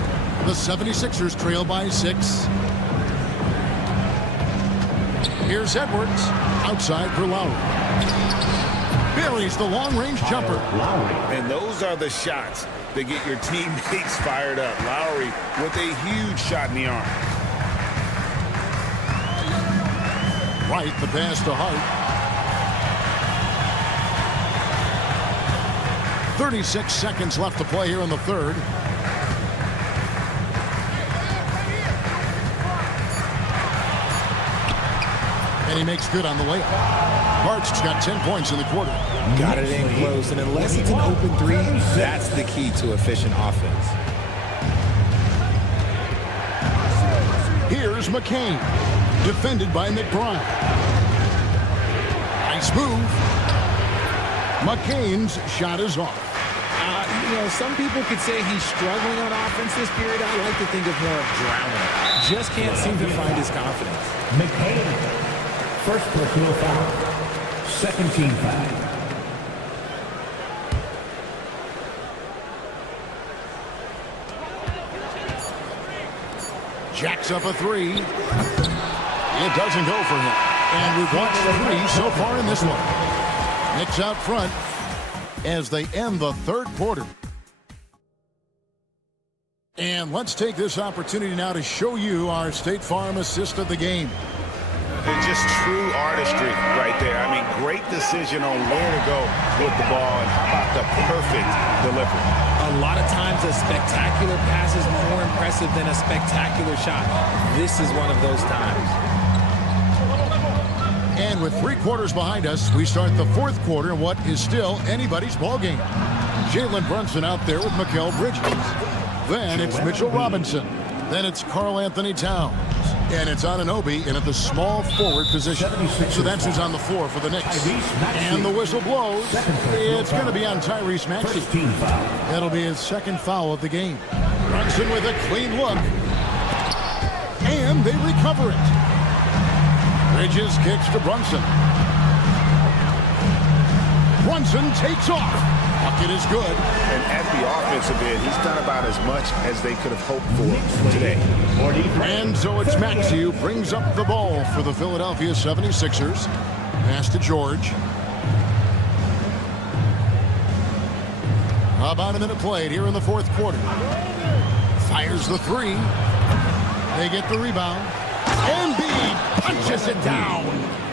The 76ers trail by 6. Here's Edwards. Outside for Lowry. Buries the long-range jumper. And those are the shots that get your teammates fired up. Lowry with a huge shot in the arm. Wright, the pass to Hart. 36 seconds left to play here in the third. And he makes good on the layup. Hart's got 10 points in the quarter. Got it in close, and unless it's an open 3, that's the key to efficient offense. Here's McCain, defended by McBride. Nice move. McCain's shot is off. Some people could say he's struggling on offense this period. I like to think of more of drowning. Just can't seem to find his confidence. McCain, first personal foul, second team foul. Jacks up a three. It doesn't go for him. And we've watched 3 so far in this one. Knicks out front as they end the third quarter. And let's take this opportunity now to show you our State Farm assist of the game. Just true artistry right there. I mean, great decision on where to go with the ball, and how about the perfect delivery. A lot of times a spectacular pass is more impressive than a spectacular shot. This is one of those times. And with 3 quarters behind us, we start the fourth quarter in what is still anybody's ball game. Jalen Brunson out there with Mikal Bridges. Then it's Mitchell Robinson. Then it's Karl Anthony Towns. And it's Anunoby in at the small forward position. So that's who's on the floor for the Knicks. And the whistle blows. It's going to be on Tyrese Maxey. That'll be his second foul of the game. Brunson with a clean look. And they recover it. Bridges kicks to Brunson. Brunson takes off. Bucket is good. And at the offensive end, he's done about as much as they could have hoped for today. And so it's Maxey who brings up the ball for the Philadelphia 76ers. Pass to George. About a minute played here in the fourth quarter. Fires the 3. They get the rebound. Embiid punches it down.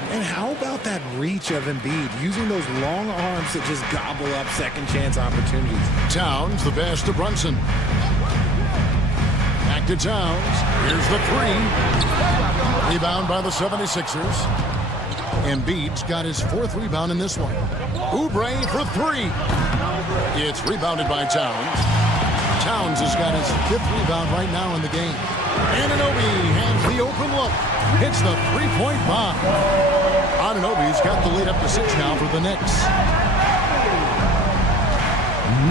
And how about that reach of Embiid, using those long arms to just gobble up second chance opportunities? Towns, the pass to Brunson. Back to Towns. Here's the 3. Rebound by the 76ers. Embiid's got his 4th rebound in this one. Oubre for 3. It's rebounded by Towns. Towns has got his 5th rebound right now in the game. Anunoby has the open look. Hits the 3-point bomb. Anunoby's got the lead up to 6 now for the Knicks.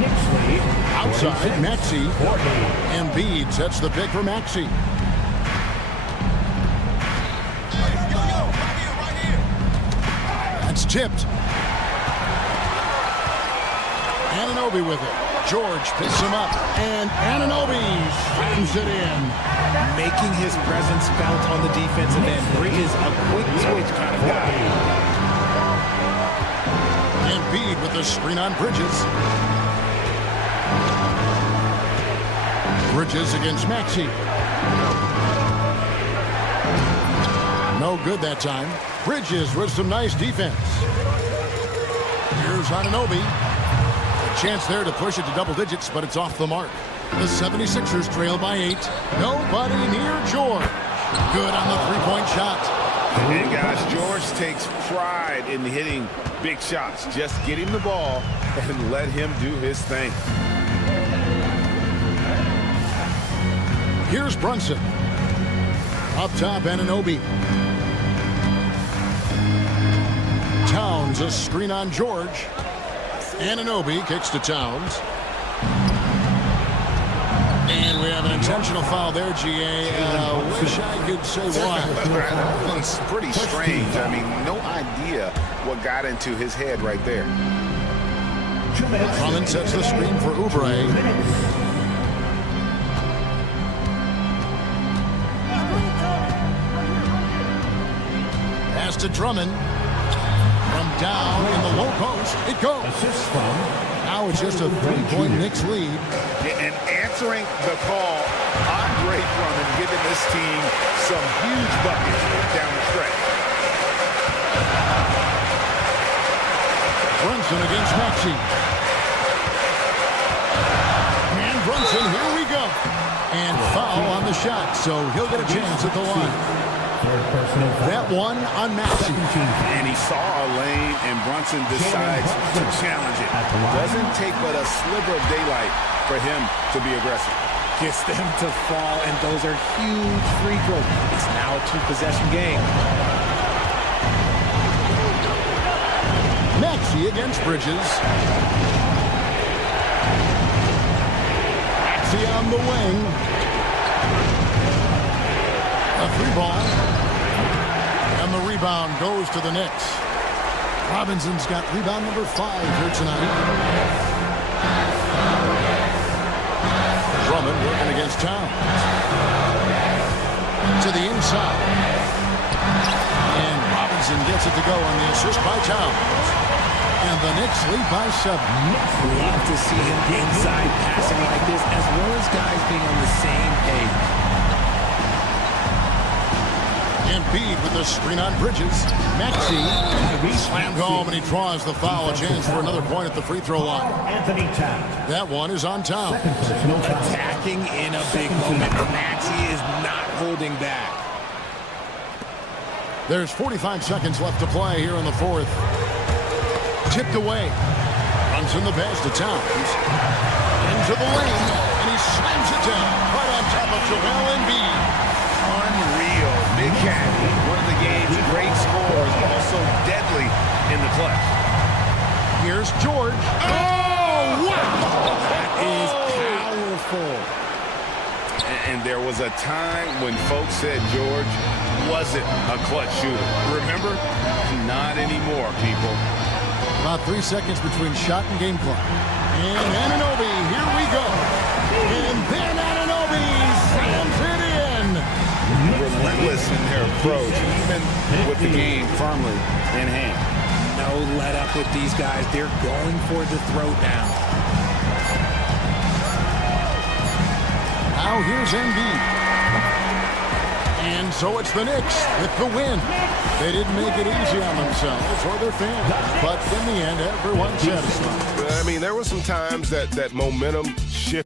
Knicks lead. Outside, Maxey. Embiid sets the pick for Maxey. That's tipped. Anunoby with it. George picks him up, and Anunoby slams it in. Making his presence felt on the defensive end. Bridges a quick switch kind of guy. Embiid with the screen on Bridges. Bridges against Maxey. No good that time. Bridges with some nice defense. Here's Anunoby. Chance there to push it to double digits, but it's off the mark. The 76ers trail by 8. Nobody near George. Good on the 3-point shot. And guys, George takes pride in hitting big shots. Just get him the ball and let him do his thing. Here's Brunson. Up top, Anunoby. Towns, a screen on George. Anunoby kicks to Towns. And we have an intentional foul there, GA. Wish I could say why. It's pretty strange. I mean, no idea what got into his head right there. Drummond sets the screen for Oubre. Pass to Drummond. From down in the low post, it goes. Now it's just a 3-point Knicks lead. And answering the call, Andre Drummond giving this team some huge buckets down the stretch. Brunson against Maxey. And Brunson, here we go. And foul on the shot, so he'll get a chance at the line. That one on Maxey. And he saw a lane, and Brunson decides to challenge it. Doesn't take but a sliver of daylight for him to be aggressive. Gets them to fall, and those are huge free throws. It's now a 2-possession game. Maxey against Bridges. Maxey on the wing. A 3-ball. And the rebound goes to the Knicks. Robinson's got rebound number 5 here tonight. Drummond working against Towns. To the inside. And Robinson gets it to go on the assist by Towns. And the Knicks lead by 7. Love to see him inside passing like this, as well as guys being on the same page. Embiid with the screen on Bridges. Maxey slammed home, and he draws the foul. A chance for another point at the free throw line. That one is on Towns. Attacking in a big moment. Maxey is not holding back. There's 45 seconds left to play here in the fourth. Tipped away. Runs in the pass to Towns. Into the lane, and he slams it down. Right on top of Joel Embiid. Unreal. Big Cat, one of the game's great scorers, also deadly in the clutch. Here's George. Oh, wow! That is powerful. And there was a time when folks said George wasn't a clutch shooter. Remember? Not anymore, people. About 3 seconds between shot and game clock. And Anunoby, here we go. And then Anunoby slams it in. Relentless in their approach, even with the game firmly in hand. No let up with these guys. They're going for the throat now. Now here's Embiid. And so it's the Knicks with the win. They didn't make it easy on themselves or their fans, but in the end, everyone's satisfied. I mean, there were some times that momentum shifted.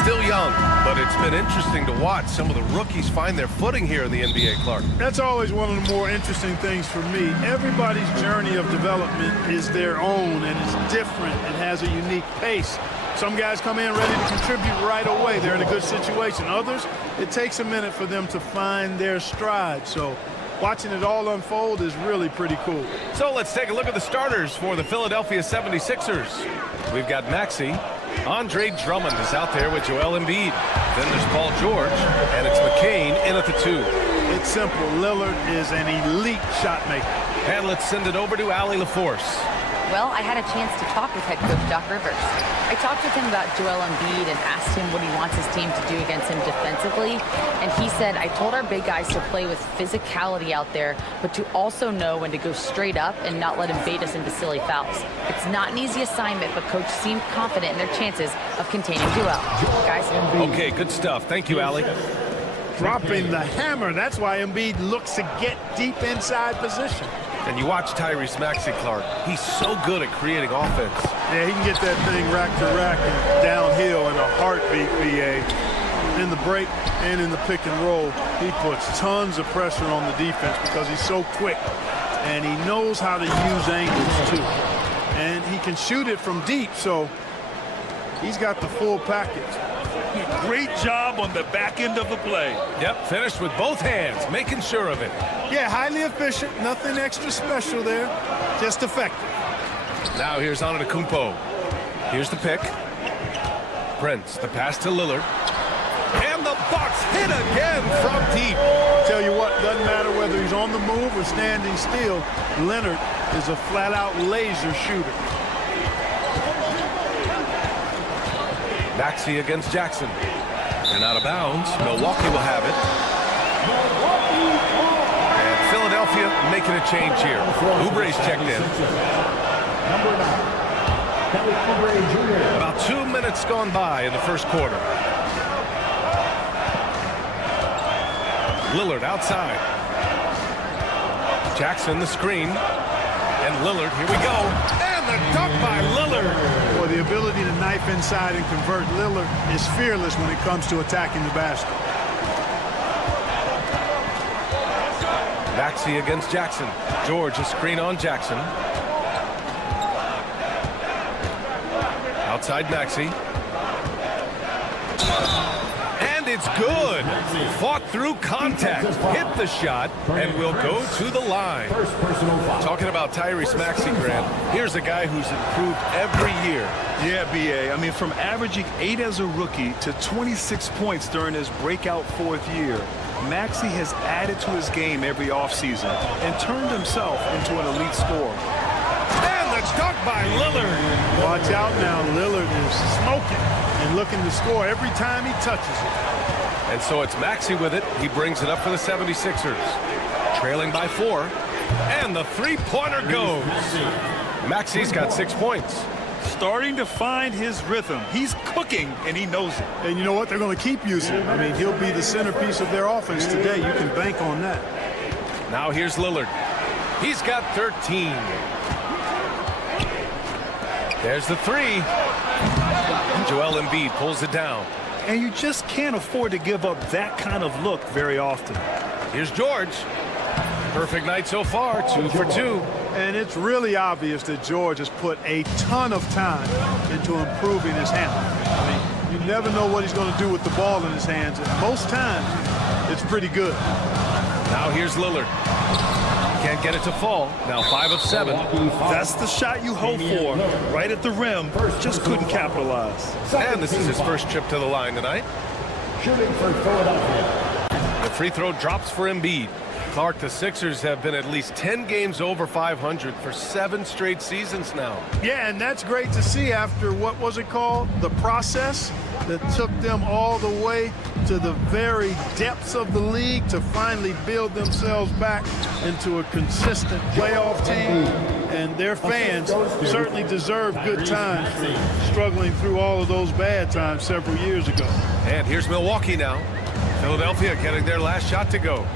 Still young, but it's been interesting to watch some of the rookies find their footing here in the NBA, Clark. That's always one of the more interesting things for me. Everybody's journey of development is their own, and it's different. It has a unique pace. Some guys come in ready to contribute right away. They're in a good situation. Others, it takes a minute for them to find their stride. So watching it all unfold is really pretty cool. So let's take a look at the starters for the Philadelphia 76ers. We've got Maxey. Andre Drummond is out there with Joel Embiid. Then there's Paul George, and it's McCain in at the 2. It's simple. Lillard is an elite shot maker. And let's send it over to Allie LaForce. Well, I had a chance to talk with head coach Doc Rivers. I talked with him about Joel Embiid and asked him what he wants his team to do against him defensively. And he said, I told our big guys to play with physicality out there, but to also know when to go straight up and not let him bait us into silly fouls. It's not an easy assignment, but coach seemed confident in their chances of containing Joel. Guys? Okay, good stuff. Thank you, Allie. Dropping the hammer. That's why Embiid looks to get deep inside position. And you watch Tyrese Maxey, Clark. He's so good at creating offense. Yeah, he can get that thing rack to rack and downhill in a heartbeat, BA. In the break and in the pick and roll, he puts tons of pressure on the defense because he's so quick. And he knows how to use angles, too. And he can shoot it from deep, so he's got the full package. Great job on the back end of the play. Yep, finished with both hands, making sure of it. Yeah, highly efficient. Nothing extra special there. Just effective. Now here's Antetokounmpo. Here's the pick. Prince, the pass to Lillard. And the Bucks hit again from deep. Tell you what, doesn't matter whether he's on the move or standing still. Leonard is a flat-out laser shooter. Maxey against Jackson. And out of bounds. Milwaukee will have it. And Philadelphia making a change here. Oubre's checked in. About 2 minutes gone by in the first quarter. Lillard outside. Jackson the screen. And Lillard, here we go. And the dunk by Lillard. Boy, the ability to knife inside and convert. Lillard is fearless when it comes to attacking the basket. Maxey against Jackson. George, a screen on Jackson. Outside Maxey. And it's good. Fought through contact. Hit the shot and will go to the line. Talking about Tyrese Maxey, Grant, here's a guy who's improved every year. Yeah, BA. I mean, from averaging 8 as a rookie to 26 points during his breakout 4th year, Maxey has added to his game every offseason and turned himself into an elite scorer. And the dunk by Lillard. Watch out now. Lillard is smoking and looking to score every time he touches it. And so it's Maxey with it. He brings it up for the 76ers. Trailing by 4. And the three-pointer goes. Maxey's got 6 points. Starting to find his rhythm. He's cooking, and he knows it. And you know what? They're going to keep using him. I mean, he'll be the centerpiece of their offense today. You can bank on that. Now here's Lillard. He's got 13. There's the 3. And Joel Embiid pulls it down. And you just can't afford to give up that kind of look very often. Here's George. Perfect night so far, 2 for 2. And it's really obvious that George has put a ton of time into improving his handle. I mean, you never know what he's going to do with the ball in his hands. And most times, it's pretty good. Now here's Lillard. Can't get it to fall. Now 5 of 7. That's the shot you hope for. Right at the rim. Just couldn't capitalize. And this is his first trip to the line tonight. Shooting for Philadelphia. The free throw drops for Embiid. Clark, the Sixers have been at least 10 games over 500 for 7 straight seasons now. Yeah, and that's great to see after, what was it called? The process that took them all the way to the very depths of the league to finally build themselves back into a consistent playoff team. And their fans certainly deserve good times for struggling through all of those bad times several years ago. And here's Milwaukee now. Philadelphia getting their last shot to go.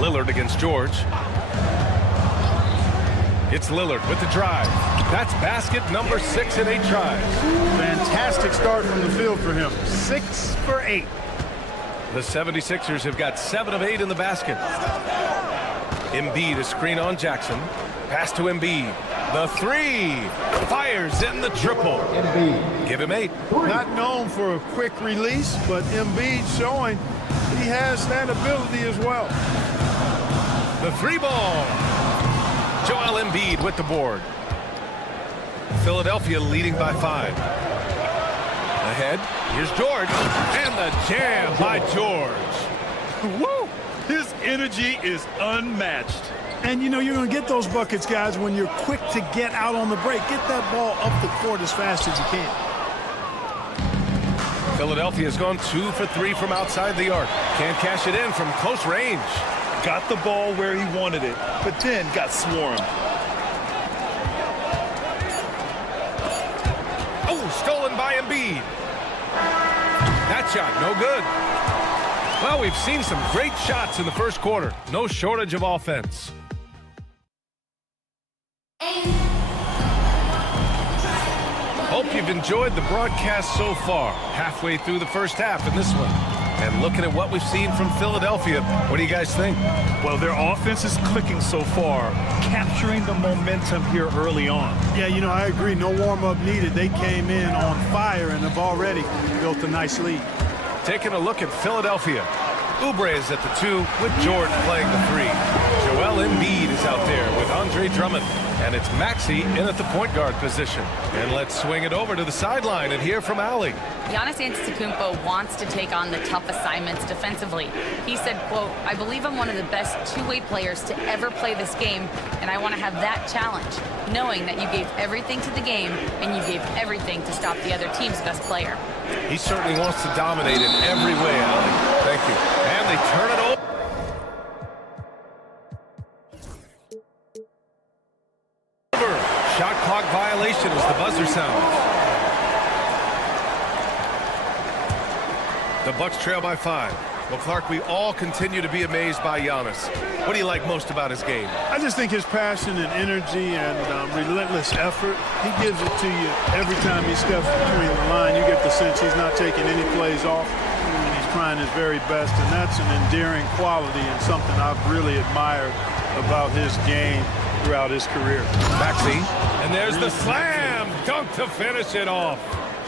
Lillard against George. It's Lillard with the drive. That's basket number 6 in 8 tries. Fantastic start from the field for him. 6 for 8. The 76ers have got 7 of 8 in the basket. Embiid, a screen on Jackson. Pass to Embiid. The 3. Fires in the triple. Give him 8. Not known for a quick release, but Embiid showing he has that ability as well. The 3 ball. Joel Embiid with the board. Philadelphia leading by 5. Ahead, here's George. And the jam by George. Woo! His energy is unmatched. And you know you're going to get those buckets, guys, when you're quick to get out on the break. Get that ball up the court as fast as you can. Philadelphia's gone 2 for 3 from outside the arc. Can't cash it in from close range. Got the ball where he wanted it, but then got swarmed. Oh, stolen by Embiid. That shot, no good. Well, we've seen some great shots in the first quarter. No shortage of offense. Hope you've enjoyed the broadcast so far. Halfway through the first half in this one. And looking at what we've seen from Philadelphia, what do you guys think? Well, their offense is clicking so far, capturing the momentum here early on. Yeah, you know, I agree. No warm-up needed. They came in on fire and have already built a nice lead. Taking a look at Philadelphia. Oubre is at the 2 with George playing the 3. Joel Embiid is out there with Andre Drummond. And it's Maxey in at the point guard position. And let's swing it over to the sideline and hear from Allie. Giannis Antetokounmpo wants to take on the tough assignments defensively. He said, quote, "I believe I'm one of the best two-way players to ever play this game, and I want to have that challenge, knowing that you gave everything to the game and you gave everything to stop the other team's best player." He certainly wants to dominate in every way, Allie. Thank you. And they turn it over. Shot clock violation as the buzzer sounds. The Bucks trail by 5. Well, Clark, we all continue to be amazed by Giannis. What do you like most about his game? I just think his passion and energy and relentless effort, he gives it to you every time he steps between the line. You get the sense he's not taking any plays off, and he's trying his very best, and that's an endearing quality and something I've really admired about his game throughout his career. Maxey, and there's the slam dunk to finish it off.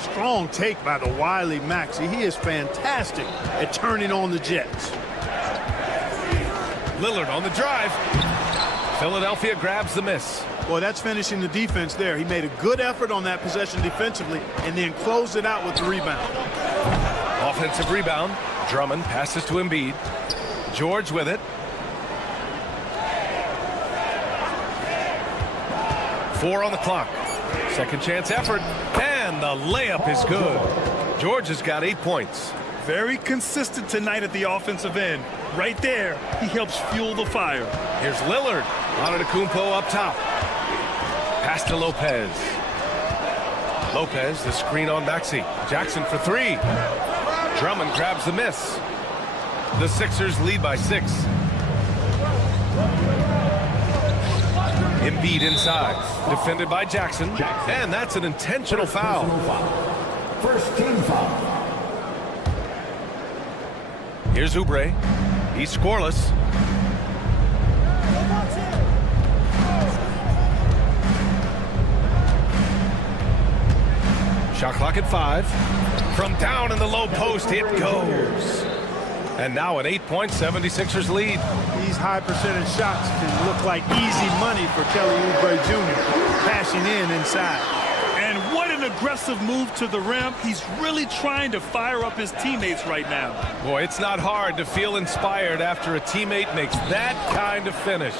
Strong take by the wily Maxey. He is fantastic at turning on the Jets. Lillard on the drive. Philadelphia grabs the miss. Boy, that's finishing the defense there. He made a good effort on that possession defensively and then closed it out with the rebound. Offensive rebound. Drummond passes to Embiid. George with it. 4 on the clock. Second chance effort. And the layup is good. George has got 8 points. Very consistent tonight at the offensive end. Right there, he helps fuel the fire. Here's Lillard. Antetokounmpo up top. Pass to Lopez. Lopez, the screen on Maxey. Jackson for 3. Drummond grabs the miss. The Sixers lead by 6. Embiid inside. Defended by Jackson. And that's an intentional foul. First team foul. Here's Oubre. He's scoreless. Shot clock at 5. From down in the low post, it goes. And now an 8-point 76ers lead. These high percentage shots can look like easy money for Kelly Oubre Jr. Passing in inside. And what an an aggressive move to the rim. He's really trying to fire up his teammates right now. Boy, it's not hard to feel inspired after a teammate makes that kind of finish.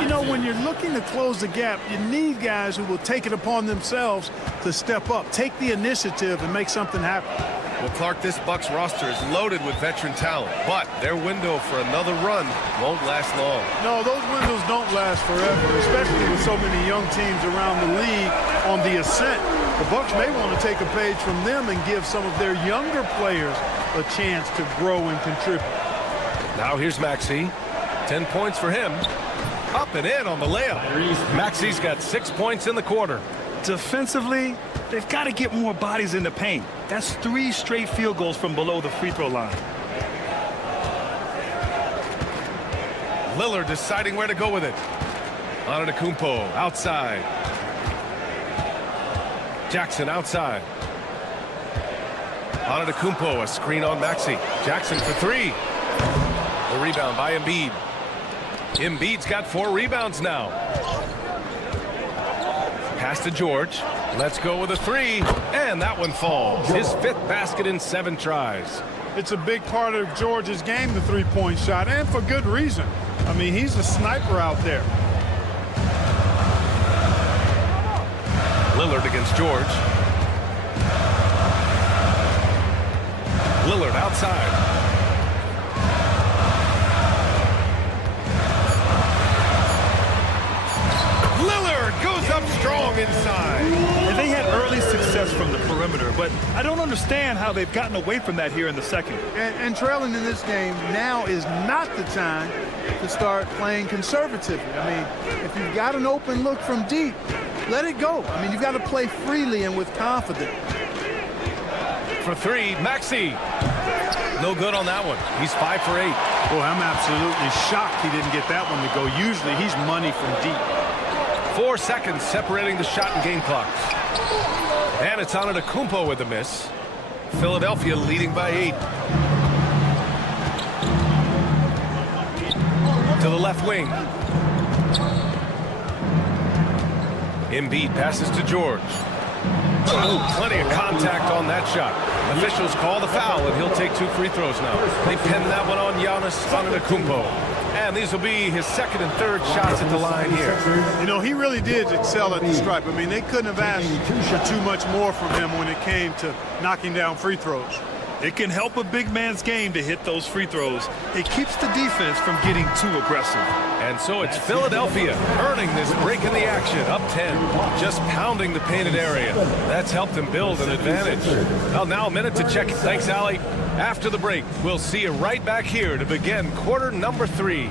You know, when you're looking to close the gap, you need guys who will take it upon themselves to step up, take the initiative, and make something happen. Well, Clark, this Bucks roster is loaded with veteran talent, but their window for another run won't last long. No, those windows don't last forever, especially with so many young teams around the league on the ascent. The Bucks may want to take a page from them and give some of their younger players a chance to grow and contribute. Now here's Maxey. 10 points for him. Up and in on the layup. Maxey's got 6 points in the quarter. Defensively, they've got to get more bodies in the paint. That's 3 straight field goals from below the free throw line. Lillard deciding where to go with it. Antetokounmpo outside. Jackson outside. Antetokounmpo, a screen on Maxey. Jackson for 3. The rebound by Embiid. Embiid's got 4 rebounds now. Pass to George. Let's go with a 3. And that one falls. His 5th basket in 7 tries. It's a big part of George's game, the three-point shot, and for good reason. I mean, he's a sniper out there. Lillard against George. Lillard outside. Goes up strong inside. And they had early success from the perimeter, but I don't understand how they've gotten away from that here in the second. And trailing in this game now is not the time to start playing conservatively. I mean, if you've got an open look from deep, let it go. I mean, you've got to play freely and with confidence. For 3, Maxey. No good on that one. He's 5 for 8. Well, I'm absolutely shocked he didn't get that one to go. Usually he's money from deep. 4 seconds separating the shot and game clocks. And it's Antetokounmpo with the miss. Philadelphia leading by 8. To the left wing. Embiid passes to George. Oh, plenty of contact on that shot. Officials call the foul, and he'll take 2 free throws now. They pin that one on Giannis Antetokounmpo. And these will be his 2nd and 3rd shots at the line here. You know, he really did excel at the stripe. I mean, they couldn't have asked for too much more from him when it came to knocking down free throws. It can help a big man's game to hit those free throws. It keeps the defense from getting too aggressive. And so it's Philadelphia earning this break in the action, up 10, just pounding the painted area. That's helped them build an advantage. Well, now a minute to check it. Thanks, Allie. After the break, we'll see you right back here to begin quarter number 3.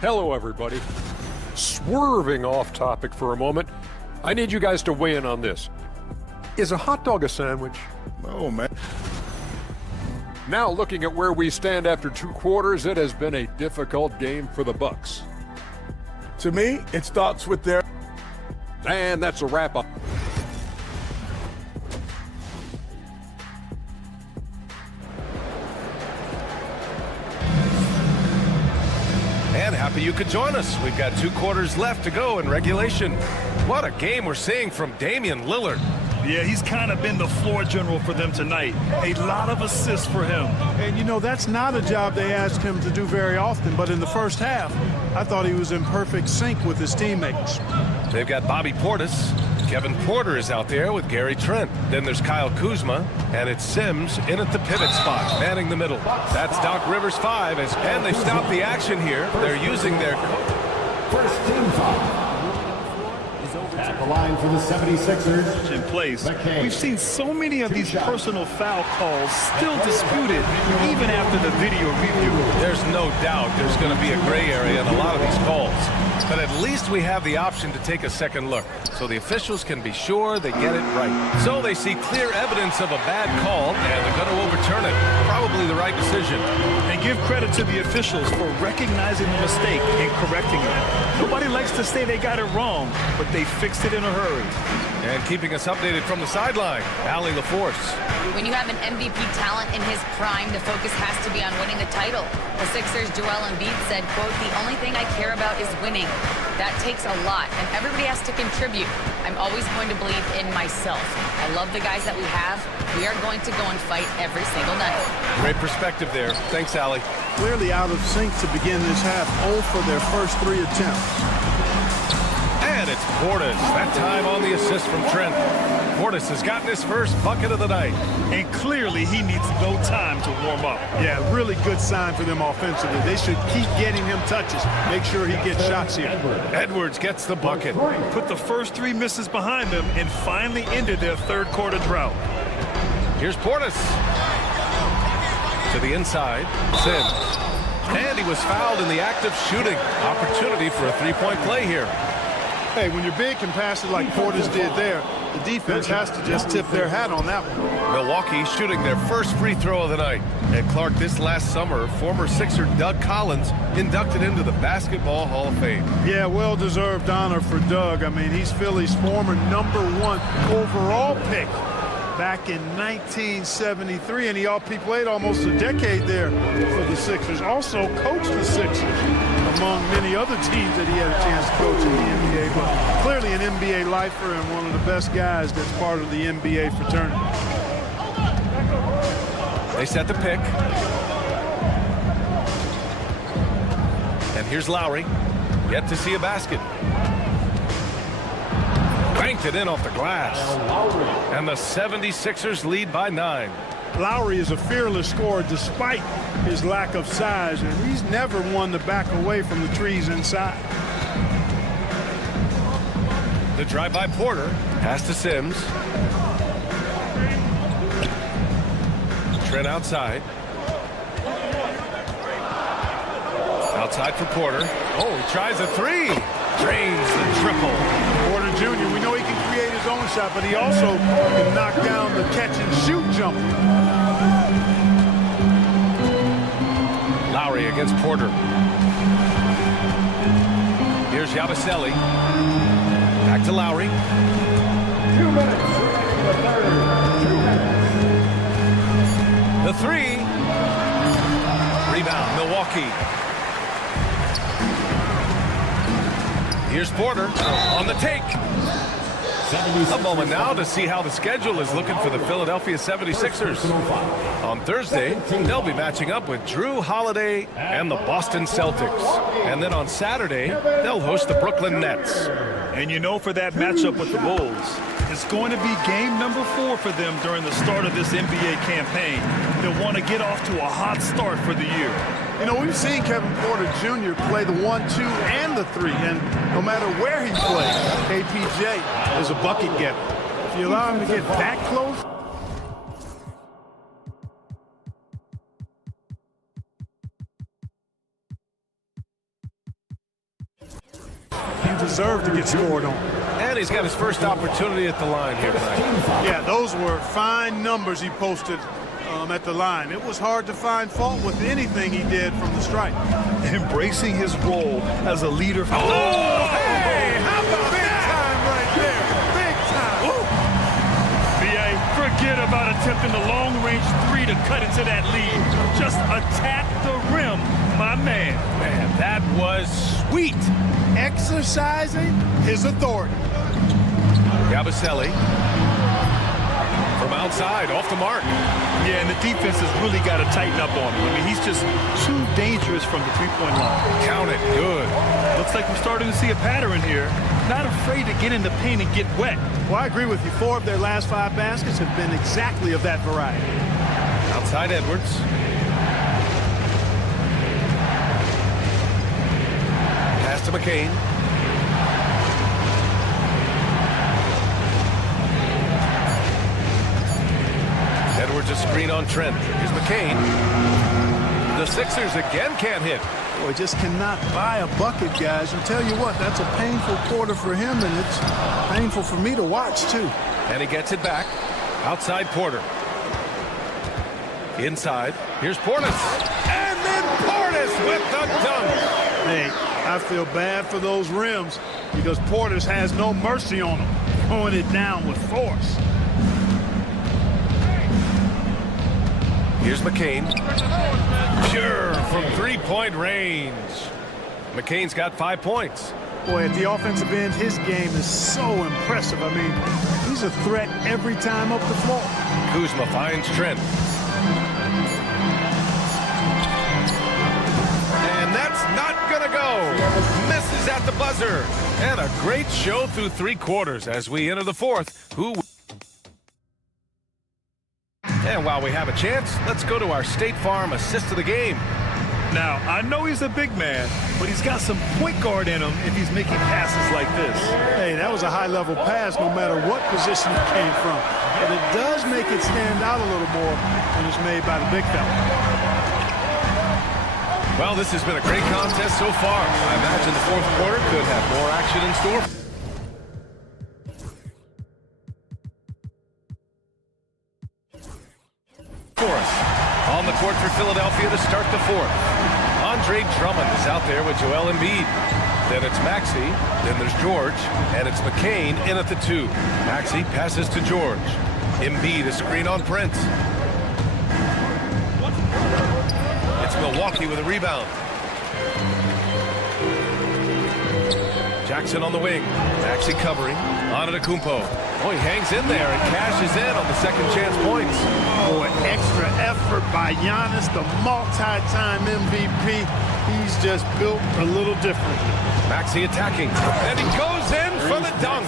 Hello, everybody. Swerving off topic for a moment, I need you guys to weigh in on this. Is a hot dog a sandwich? Oh, man. Now, looking at where we stand after 2 quarters, it has been a difficult game for the Bucks. To me, it starts with their... And that's a wrap-up. And happy you could join us. We've got 2 quarters left to go in regulation. What a game we're seeing from Damian Lillard. Yeah, he's kind of been the floor general for them tonight. A lot of assists for him. And, you know, that's not a job they ask him to do very often. But in the first half, I thought he was in perfect sync with his teammates. They've got Bobby Portis. Kevin Porter is out there with Gary Trent. Then there's Kyle Kuzma, and it's Sims in at the pivot spot, manning the middle. That's Doc Rivers 5, and they've stopped the action here. They're using their... First team foul. At the line for the 76ers. In place. We've seen so many of these personal foul calls still disputed even after the video review. There's no doubt there's going to be a gray area in a lot of these calls. But at least we have the option to take a second look, so the officials can be sure they get it right. So they see clear evidence of a bad call, and they're going to overturn it. Probably the right decision. And give credit to the officials for recognizing the mistake and correcting it. Nobody likes to say they got it wrong, but they fixed fixed it in a hurry. And keeping us updated from the sideline, Allie LaForce. When you have an MVP talent in his prime, the focus has to be on winning the title. The Sixers' Joel Embiid said, quote, "The only thing I care about is winning. That takes a lot, and everybody has to contribute. I'm always going to believe in myself. I love the guys that we have. We are going to go and fight every single night." Great perspective there. Thanks, Allie. Clearly out of sync to begin this half. 0 for their first 3 attempts. And it's Portis. That time on the assist from Trent. Portis has gotten his first bucket of the night. And clearly he needs no time to warm up. Yeah, really good sign for them offensively. They should keep getting him touches. Make sure he gets shots here. Edwards gets the bucket. Put the first 3 misses behind them and finally ended their third quarter drought. Here's Portis. To the inside. Sims. And he was fouled in the act of shooting. Opportunity for a 3-point play here. Hey, when you're big and pass it like Portis did there, the defense has to just tip their hat on that one. Milwaukee shooting their first free throw of the night. And Clark, this last summer, former Sixer Doug Collins inducted into the Basketball Hall of Fame. Yeah, well-deserved honor for Doug. I mean, he's Philly's former #1 overall pick back in 1973, and he played almost a decade there for the Sixers. Also coached the Sixers, among many other teams that he had a chance to coach in the NBA, but clearly an NBA lifer and one of the best guys that's part of the NBA fraternity. They set the pick. And here's Lowry. Yet to see a basket. Banked it in off the glass. And the 76ers lead by 9. Lowry is a fearless scorer despite his lack of size, and he's never one to back away from the trees inside. The drive by Porter. Pass to Sims. Trent outside. Outside for Porter. Oh, he tries a 3. Drains the triple. Porter Jr., we know he can create his own shot, but he also can knock down the catch-and-shoot jumper. Lowry against Porter. Here's Yabusele. Back to Lowry. 2 minutes. The third. 2 minutes. The 3. Rebound, Milwaukee. Here's Porter on the take. A moment now to see how the schedule is looking for the Philadelphia 76ers. On Thursday, they'll be matching up with Drew Holiday and the Boston Celtics. And then on Saturday, they'll host the Brooklyn Nets. And you know, for that matchup with the Bulls, it's going to be game number 4 for them during the start of this NBA campaign. They'll want to get off to a hot start for the year. You know, we've seen Kevin Porter Jr. play the 1, 2, and the 3, and no matter where he plays, KPJ is a bucket getter. If you allow him to get that close, you deserve to get scored on. And he's got his first opportunity at the line here tonight. Yeah, those were fine numbers he posted at the line. It was hard to find fault with anything he did from the stripe. Embracing his role as a leader. Oh, hey, how about big time right there? Big time. BA, forget about attempting the long-range 3 to cut into that lead. Just attack the rim, my man. Man, that was sweet. Exercising his authority. Yabusele from outside, off the mark. Yeah, and the defense has really got to tighten up on him. I mean, he's just too dangerous from the 3-point line. Count it, good. Looks like we're starting to see a pattern here. Not afraid to get in the paint and get wet. Well, I agree with you. 4 of their last 5 baskets have been exactly of that variety. Outside Edwards. Pass to McCain. Edwards a screen on Trent. Here's McCain. The Sixers again can't hit. Boy, just cannot buy a bucket, guys. And tell you what, that's a painful quarter for him, and it's painful for me to watch, too. And he gets it back. Outside Porter. Inside. Here's Portis. And then Portis with the dunk. Hey, I feel bad for those rims. because Portis has no mercy on him, throwing it down with force. Here's McCain. Pure from three-point range. McCain's got 5 points. Boy, at the offensive end, his game is so impressive. I mean, he's a threat every time up the floor. Kuzma finds Trent. And that's not gonna go. Misses at the buzzer. And a great show through 3 quarters as we enter the 4th. And while we have a chance, let's go to our State Farm assist of the game. Now, I know he's a big man, but he's got some point guard in him if he's making passes like this. Hey, that was a high-level pass no matter what position it came from. But it does make it stand out a little more when it's made by the big fella. Well, this has been a great contest so far. I imagine the 4th quarter could have more action in store. For us. On the court for Philadelphia to start the 4th. Andre Drummond is out there with Joel Embiid. Then it's Maxey, then there's George, and it's McCain in at the 2. Maxey passes to George. Embiid, a screen on Prince. It's Milwaukee with a rebound. Jackson on the wing. Maxey covering. Antetokounmpo. Oh, he hangs in there and cashes in on the second chance points. Boy, extra effort by Giannis, the multi-time MVP. He's just built a little differently. Maxey attacking. And he goes in for the dunk.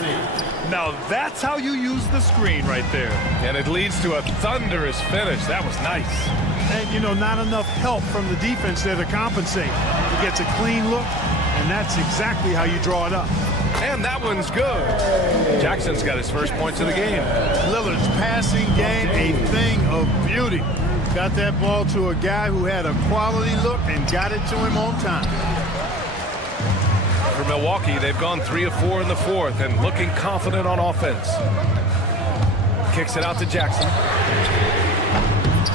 Now that's how you use the screen right there. And it leads to a thunderous finish. That was nice. And, you know, not enough help from the defense there to compensate. He gets a clean look, and that's exactly how you draw it up. And that one's good. Jackson's got his first points of the game. Lillard's passing game, a thing of beauty. Got that ball to a guy who had a quality look and got it to him on time. For Milwaukee, they've gone 3 of 4 in the 4th and looking confident on offense. Kicks it out to Jackson.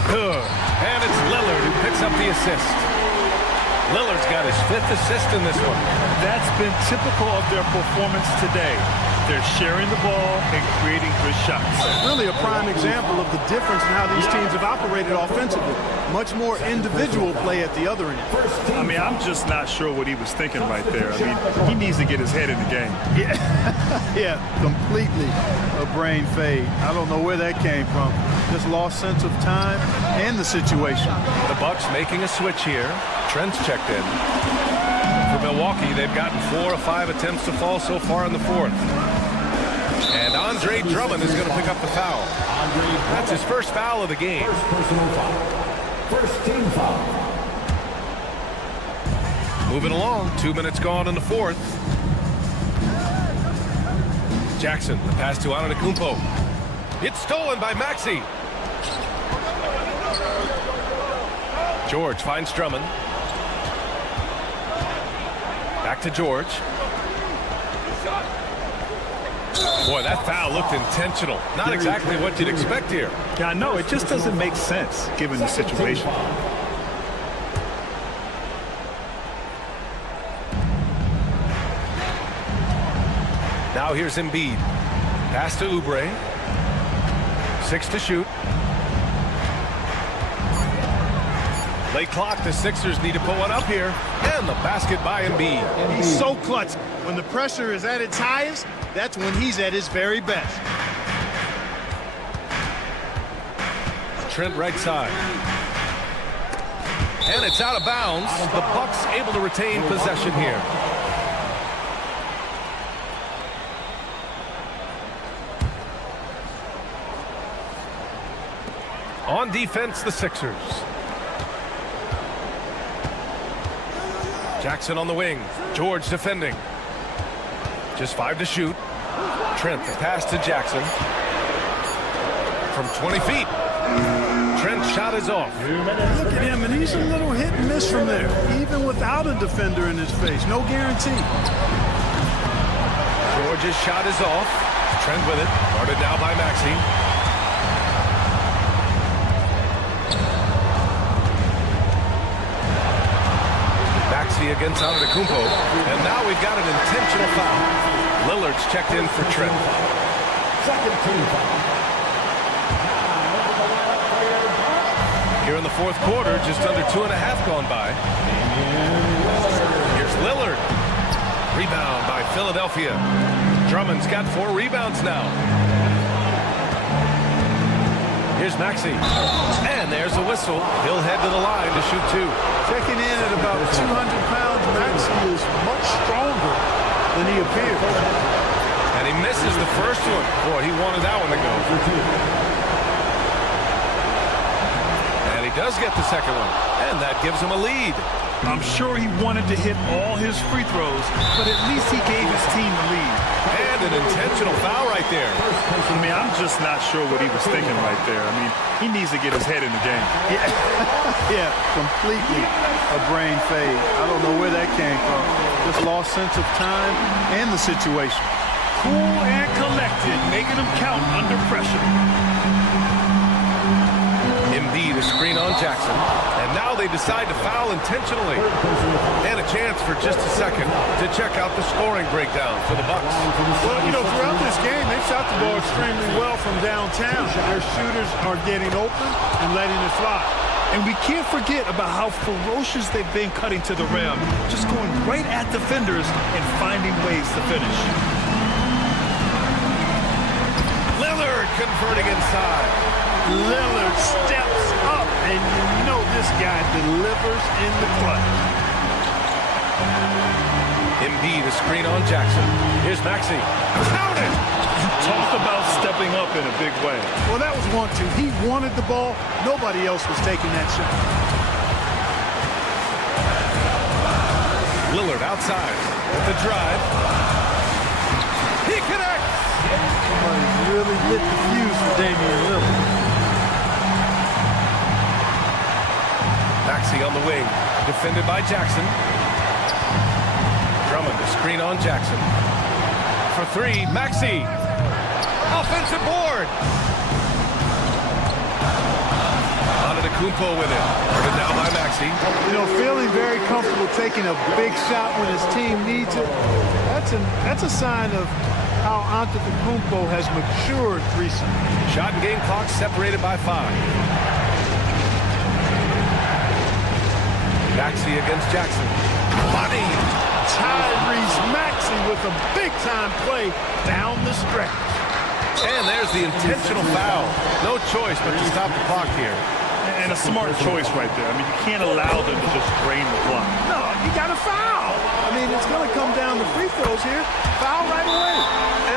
Good. And it's Lillard who picks up the assist. Lillard's got his 5th assist in this one. That's been typical of their performance today. They're sharing the ball and creating good shots. Really a prime example of the difference in how these teams have operated offensively. Much more individual play at the other end. I mean, I'm just not sure what he was thinking right there. I mean, he needs to get his head in the game. Yeah, completely a brain fade. I don't know where that came from. Just lost sense of time and the situation. The Bucks making a switch here. Trent's checked in. For Milwaukee, they've gotten 4 of 5 attempts to fall so far in the 4th. And Andre Drummond is going to pick up the foul. That's his first foul of the game. First personal foul. First team foul. Moving along, 2 minutes gone in the 4th. Jackson, the pass to Antetokounmpo. It's stolen by Maxey. George finds Drummond. Back to George. Boy, that foul looked intentional. Not exactly what you'd expect here. Yeah, no, it just doesn't make sense given the situation. Now here's Embiid. Pass to Oubre. 6 to shoot. Late clock, the Sixers need to put one up here. And the basket by Embiid. He's so clutch. When the pressure is at its highest, that's when he's at his very best. Trent right side. And it's out of bounds. The Bucks able to retain possession here. On defense, the Sixers. Jackson on the wing. George defending. Just 5 to shoot. Trent, the pass to Jackson. From 20 feet. Trent's shot is off. Look at him, and he's a little hit and miss from there, even without a defender in his face. No guarantee. George's shot is off. Trent with it. Guarded now by Maxey. Maxey against Antetokounmpo. And now we've got an intentional foul. Lillard's checked in for Trent. Second team foul. Here in the fourth quarter, just under 2.5 gone by. Here's Lillard. Rebound by Philadelphia. Drummond's got 4 rebounds now. Here's Maxey. And there's a whistle. He'll head to the line to shoot 2. Checking in at about 200 pounds, Maxey is much stronger than he appears. And he misses the first one. Boy, he wanted that one to go. And he does get the second one. And that gives him a lead. I'm sure he wanted to hit all his free throws, but at least he gave his team the lead. And an intentional foul right there. I mean, I'm just not sure what he was thinking right there. I mean, he needs to get his head in the game. Yeah, completely a brain fade. I don't know where that came from. Just lost sense of time and the situation. Cool and collected, making him count under pressure. Embiid a screen on Jackson. And now they decide to foul intentionally. And a chance for just a second to check out the scoring breakdown for the Bucks. Well, you know, throughout this game, they've shot the ball extremely well from downtown. Their shooters are getting open and letting it fly. And we can't forget about how ferocious they've been cutting to the rim, just going right at defenders and finding ways to finish. Lillard converting inside. Lillard steps up, and you know this guy delivers in the clutch. Embiid a screen on Jackson. Here's Maxey. Count it! Talk about stepping up in a big way. Well, that was 1-2. He wanted the ball. Nobody else was taking that shot. Lillard outside with the drive. He connects! Somebody really lit the fuse for Damian Lillard. Maxey on the wing, defended by Jackson. Drummond a screen on Jackson. For 3, Maxey. Offensive board. Antetokounmpo with it. Guarded now by Maxey. You know, feeling very comfortable taking a big shot when his team needs it. That's a sign of how Antetokounmpo has matured recently. Shot and game clock separated by 5. Maxey against Jackson. Money. Tyrese Maxey with a big-time play down the stretch. And there's the intentional foul. No choice but to stop the clock here. And a smart choice right there. I mean, you can't allow them to just drain the clock. No, you got to foul. I mean, it's going to come down to free throws here. Foul right away.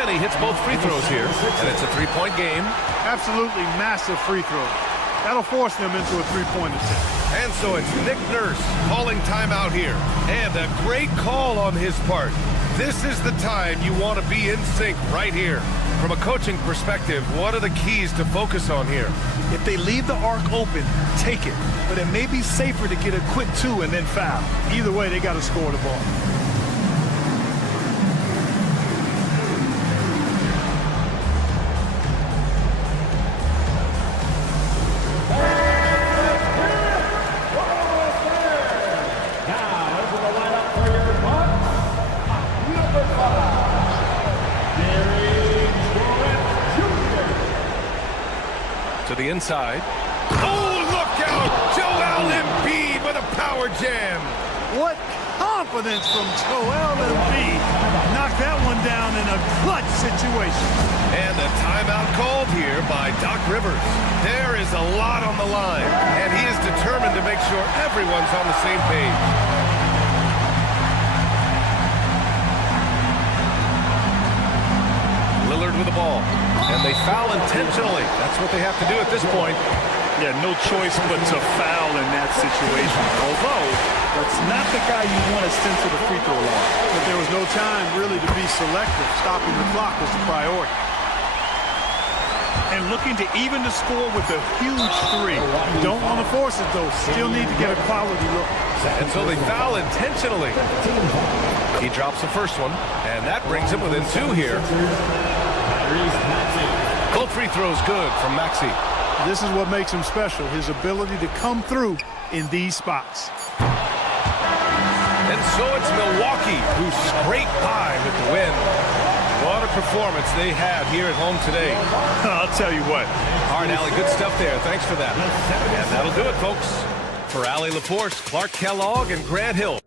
And he hits both free throws here. And it's a 3-point game. Absolutely massive free throws. That'll force them into a three-point attempt. And so it's Nick Nurse calling timeout here. And a great call on his part. This is the time you want to be in sync right here. From a coaching perspective, what are the keys to focus on here? If they leave the arc open, take it. But it may be safer to get a quick 2 and then foul. Either way, they got to score the ball. To the inside. Oh, look out! Joel Embiid with a power jam. What confidence from Joel Embiid. Knocked that one down in a clutch situation. And a timeout called here by Doc Rivers. There is a lot on the line, and he is determined to make sure everyone's on the same page. Lillard with the ball. And they foul intentionally. That's what they have to do at this point. Yeah, no choice but to foul in that situation. Although, that's not the guy you want to send to the free throw line. But there was no time really to be selective. Stopping the clock was the priority. And looking to even the score with a huge 3. Don't want to force it, though. Still need to get a quality look. And so they foul intentionally. He drops the first one, and that brings him within 2 here. Both free throws good from Maxey. This is what makes him special, his ability to come through in these spots. And so it's Milwaukee who scraped by with the win. What a performance they had here at home today. I'll tell you what. All right, Allie, good stuff there. Thanks for that. And that'll do it, folks. For Allie LaForce, Clark Kellogg, and Grant Hill.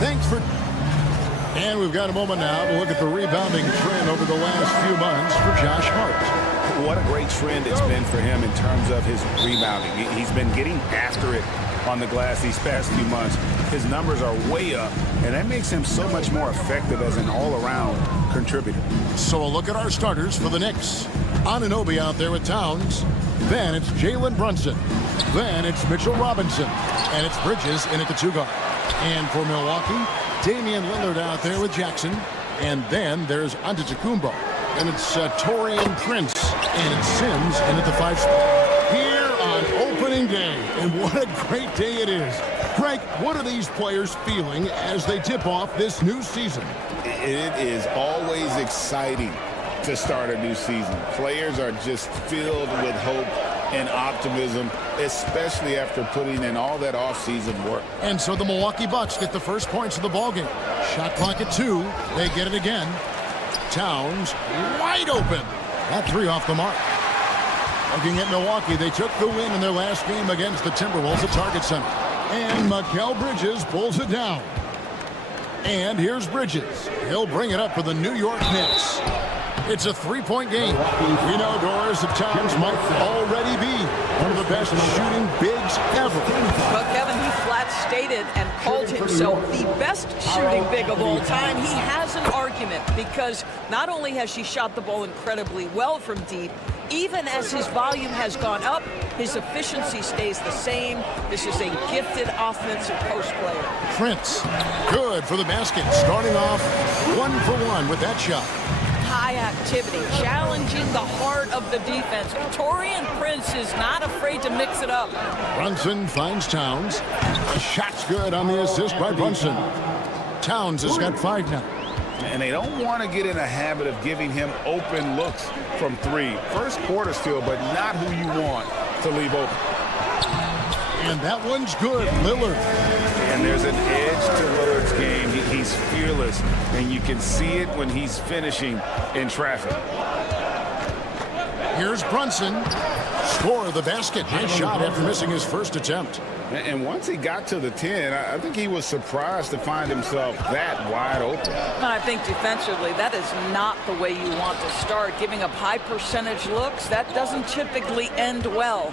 Thanks for... And we've got a moment now to look at the rebounding trend over the last few months for Josh Hart. What a great trend it's been for him in terms of his rebounding. He's been getting after it on the glass these past few months. His numbers are way up, and that makes him so much more effective as an all-around contributor. So a look at our starters for the Knicks. Anunoby out there with Towns. Then it's Jalen Brunson. Then it's Mitchell Robinson. And it's Bridges in at the 2 guard. And for Milwaukee, Damian Lillard out there with Jackson. And then there's Antetokounmpo. And it's Taurean Prince. And it's Sims in at the 5 spot. Here on opening day. And what a great day it is. Greg, what are these players feeling as they tip off this new season? It is always exciting to start a new season. Players are just filled with hope and optimism, especially after putting in all that offseason work. And so the Milwaukee Bucks get the first points of the ballgame. Shot clock at 2. They get it again. Towns wide open. That 3 off the mark. Looking at Milwaukee, they took the win in their last game against the Timberwolves at Target Center. And Mikal Bridges pulls it down. And here's Bridges. He'll bring it up for the New York Knicks. It's a 3-point game. We know, Doris, that Towns might already be one of the best shooting bigs ever. Well, Kevin, he flat stated and called himself the best shooting big of all time. He has an argument because not only has he shot the ball incredibly well from deep, even as his volume has gone up, his efficiency stays the same. This is a gifted offensive post player. Prince, good for the basket. Starting off 1 for 1 with that shot. High activity, challenging the heart of the defense. Taurean Prince is not afraid to mix it up. Brunson finds Towns. The shot's good on the assist by Brunson. Towns has got 5 now. And they don't want to get in a habit of giving him open looks from 3. First quarter still, but not who you want to leave open. And that one's good, Lillard. And there's an edge to Lillard's game. He's fearless, and you can see it when he's finishing in traffic. Here's Brunson. Score the basket. Nice shot after missing his first attempt. And once he got to the 10, I think he was surprised to find himself that wide open. And I think defensively, that is not the way you want to start. Giving up high percentage looks, that doesn't typically end well.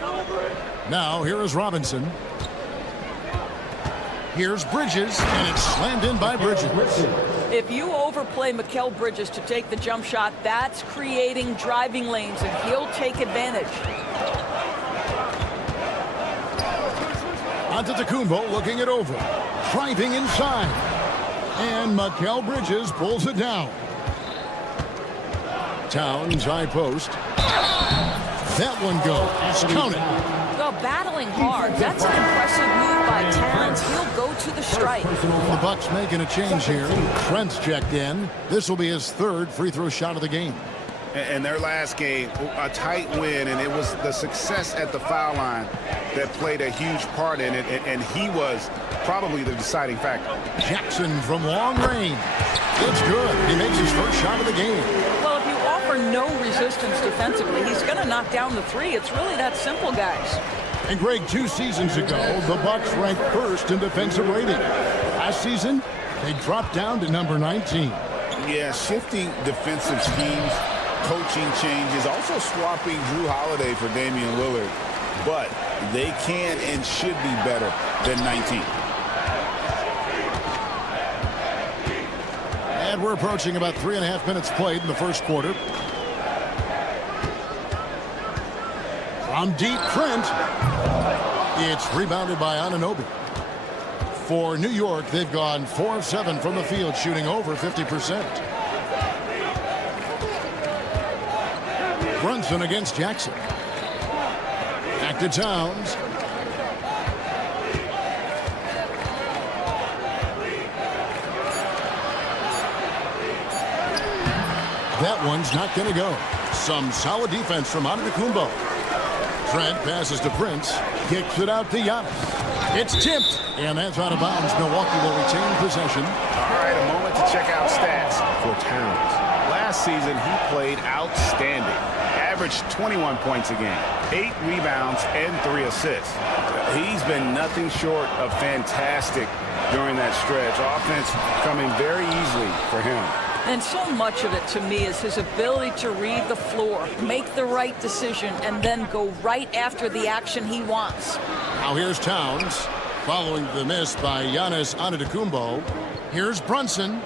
Now, here is Robinson. Here's Bridges, and it's slammed in by Bridges. If you overplay Mikal Bridges to take the jump shot, that's creating driving lanes, and he'll take advantage. Antetokounmpo looking it over. Driving inside. And Mikal Bridges pulls it down. Towns high post. That one goes. Count it. Well, battling hard. That's an impressive move by Towns. He'll go to the strike. The Bucks making a change here. Trent's checked in. This will be his 3rd free throw shot of the game. And their last game, a tight win, and it was the success at the foul line that played a huge part in it, and he was probably the deciding factor. Jackson from long range. It's good. He makes his first shot of the game. Well, if you offer no resistance defensively, he's going to knock down the 3. It's really that simple, guys. And Greg, 2 seasons ago, the Bucks ranked first in defensive rating. Last season, they dropped down to number 19. Yeah, shifting defensive schemes, coaching changes, also swapping Drew Holiday for Damian Lillard. But they can and should be better than 19. And we're approaching about 3.5 minutes played in the first quarter. From deep, Trent. It's rebounded by Anunoby. For New York, they've gone 4 of 7 from the field, shooting over 50%. Brunson against Jackson. Back to Towns. That one's not going to go. Some solid defense from Antetokounmpo. Trent passes to Prince. Kicks it out to Giannis. It's tipped. And that's out of bounds. Milwaukee will retain possession. All right, a moment to check out stats for Towns. Last season, he played outstanding. Averaged 21 points a game, 8 rebounds, and 3 assists. He's been nothing short of fantastic during that stretch. Offense coming very easily for him. And so much of it, to me, is his ability to read the floor, make the right decision, and then go right after the action he wants. Now here's Towns, following the miss by Giannis Antetokounmpo. Here's Brunson.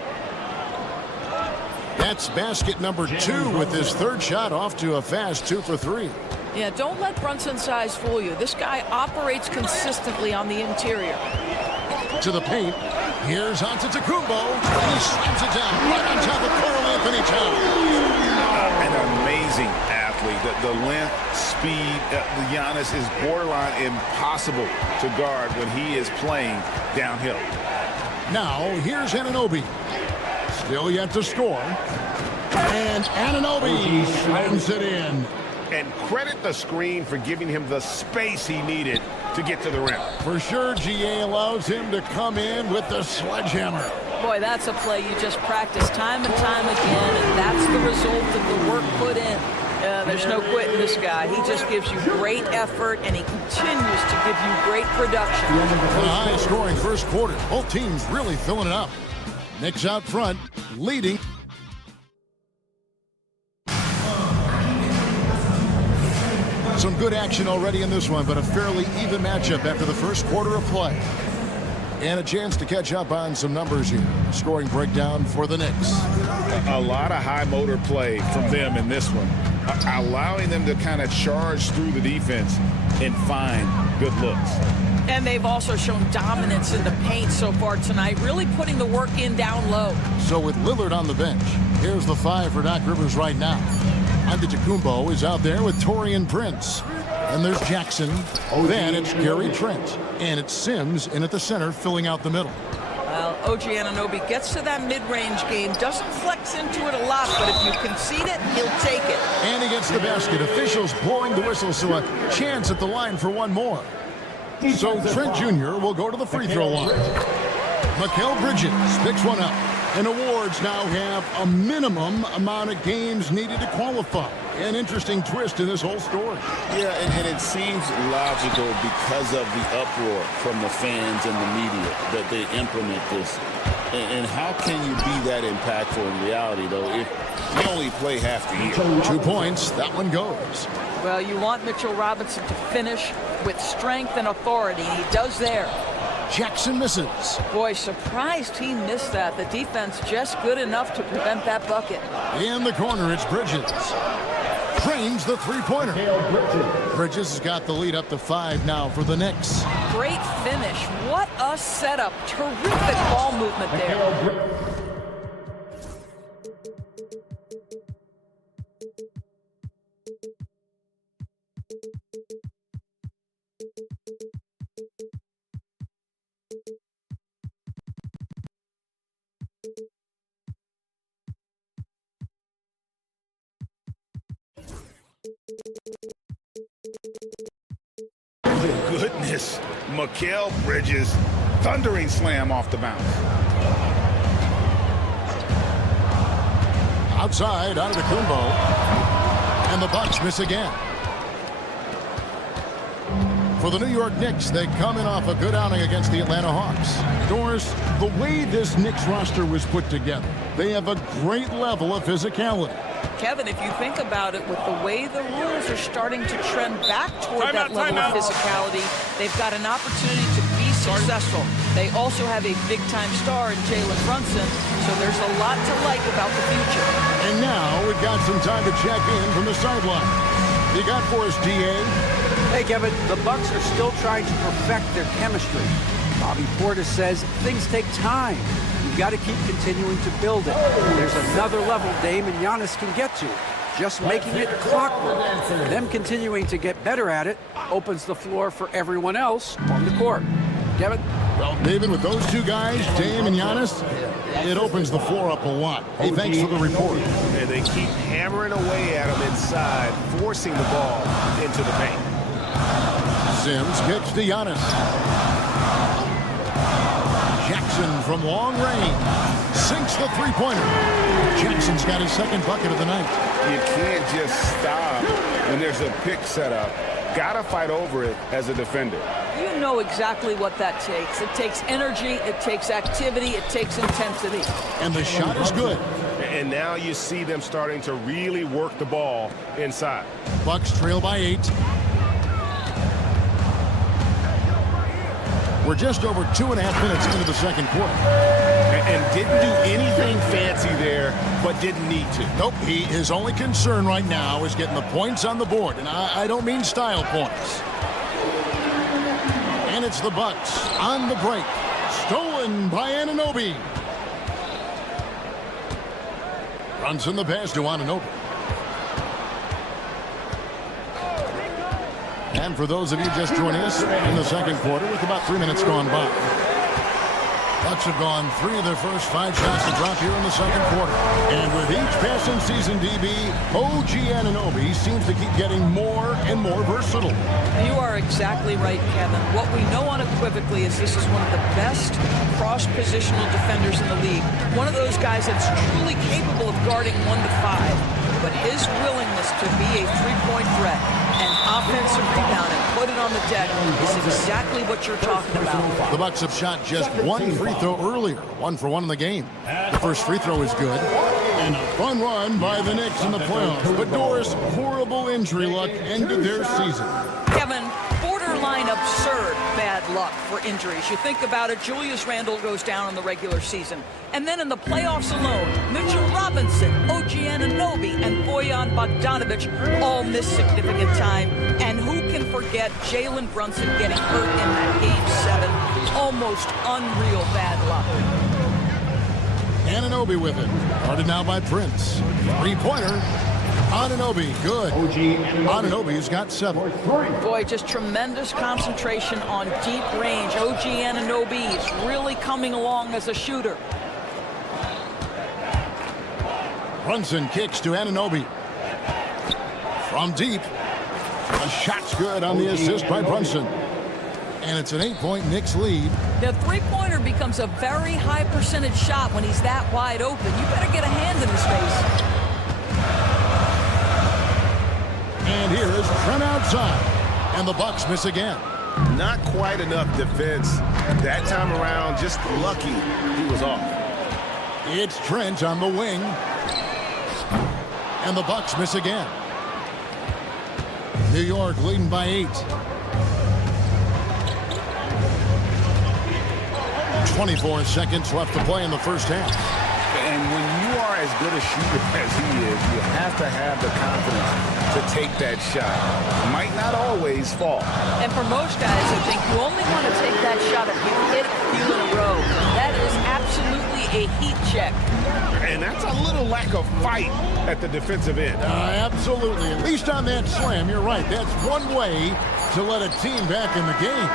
That's basket number 2 with his 3rd shot, off to a fast 2 for 3. Yeah, don't let Brunson's size fool you. This guy operates consistently on the interior. To the paint. Here's Antetokounmpo. He slams it down right on top of Karl Anthony Towns. An amazing athlete. The length, speed, Giannis is borderline impossible to guard when he is playing downhill. Now, here's Anunoby. Still yet to score. And Anunoby slams it in. And credit the screen for giving him the space he needed to get to the rim. For sure, GA allows him to come in with the sledgehammer. Boy, that's a play you just practice time and time again, and that's the result of the work put in. There's no quitting this guy. He just gives you great effort, and he continues to give you great production. A high-scoring first quarter. Both teams really filling it up. Knicks out front, leading. Some good action already in this one, but a fairly even matchup after the first quarter of play. And a chance to catch up on some numbers here. Scoring breakdown for the Knicks. A lot of high motor play from them in this one, allowing them to kind of charge through the defense and find good looks. And they've also shown dominance in the paint so far tonight, really putting the work in down low. So with Lillard on the bench, here's the 5 for Doc Rivers right now. Antetokounmpo is out there with Taurean Prince. And there's Jackson. Then it's Gary Trent. And it's Sims in at the center, filling out the middle. Well, OG Anunoby gets to that mid-range game, doesn't flex into it a lot, but if you concede it, he'll take it. And he gets the basket. Officials blowing the whistle, so a chance at the line for one more. So Trent Jr. will go to the free throw line. Mikal Bridges picks one up. And awards now have a minimum amount of games needed to qualify. An interesting twist in this whole story. Yeah, and it seems logical because of the uproar from the fans and the media that they implement this. And how can you be that impactful in reality, though, if you only play half the year? 2 points. That one goes. Well, you want Mitchell Robinson to finish with strength and authority, and he does there. Jackson misses. Boy, surprised he missed that. The defense just good enough to prevent that bucket. In the corner, it's Bridges. Drains the three-pointer. Bridges has got the lead up to 5 now for the Knicks. Great finish. What a setup. Terrific ball movement there. Goodness, Mikal Bridges, thundering slam off the bounce. Outside, Antetokounmpo, and the Bucks miss again. For the New York Knicks, they come in off a good outing against the Atlanta Hawks. Doris, the way this Knicks roster was put together, they have a great level of physicality. Kevin, if you think about it, with the way the rules are starting to trend back toward that level of physicality, they've got an opportunity to be successful. They also have a big-time star in Jalen Brunson, so there's a lot to like about the future. And now we've got some time to check in from the sideline. You got for us, DA? Hey, Kevin, the Bucks are still trying to perfect their chemistry. Bobby Portis says things take time. You've got to keep continuing to build it. There's another level Dame and Giannis can get to. Just making it clockwork. Them continuing to get better at it opens the floor for everyone else on the court. Kevin? Well, David, with those two guys, Dame and Giannis, it opens the floor up a lot. Hey, thanks for the report. And they keep hammering away at him inside, forcing the ball into the paint. Sims kicks to Giannis. Jackson from long range sinks the three-pointer. Jackson's got his second bucket of the night. You can't just stop when there's a pick set up. Gotta fight over it as a defender. You know exactly what that takes. It takes energy, it takes activity, it takes intensity. And the shot is good. And now you see them starting to really work the ball inside. Bucks trail by 8. We're just over 2.5 minutes into the second quarter. And didn't do anything fancy there, but didn't need to. Nope, his only concern right now is getting the points on the board. And I don't mean style points. And it's the Bucks on the break. Stolen by Anunoby. Brunson the pass to Anunoby. And for those of you just joining us in the second quarter, with about 3 minutes gone by. Bucks have gone 3 of their first 5 shots to drop here in the second quarter. And with each passing season, DB, OG Anunoby seems to keep getting more and more versatile. You are exactly right, Kevin. What we know unequivocally is this is one of the best cross-positional defenders in the league. One of those guys that's truly capable of guarding 1 to 5. But his willingness to be a three-point threat and offensive rebound and put it on the deck is exactly what you're talking about. The Bucks have shot just 1 free throw earlier, 1 for 1 in the game. The first free throw is good. And a fun run by the Knicks in the playoffs. But Doris, horrible injury luck ended their season. Kevin, borderline absurd bad luck for injuries. You think about it, Julius Randle goes down in the regular season. And then in the playoffs alone, Mitchell Robinson, OG Anunoby, and Bojan Bogdanovic all miss significant time. And who can forget Jalen Brunson getting hurt in that Game 7? Almost unreal bad luck. Anunoby with it. Guarded now by Prince. Three-pointer. Anunoby, good. Anunoby's got 7. Boy, just tremendous concentration on deep range. OG Anunoby is really coming along as a shooter. Brunson kicks to Anunoby. From deep. The shot's good on the assist by Brunson. And it's an 8-point Knicks lead. The three-pointer becomes a very high percentage shot when he's that wide open. You better get a hand in his face. And here is Trent outside. And the Bucks miss again. Not quite enough defense that time around. Just lucky he was off. It's Trent on the wing. And the Bucks miss again. New York leading by 8. 24 seconds left to play in the first half. And when you are as good a shooter as he is, you have to have the confidence to take that shot. Might not always fall. And for most guys, I think you only want to take that shot if you hit a few in a row. That is absolutely a heat check. And that's a little lack of fight at the defensive end. Absolutely. At least on that slam, you're right. That's one way to let a team back in the game.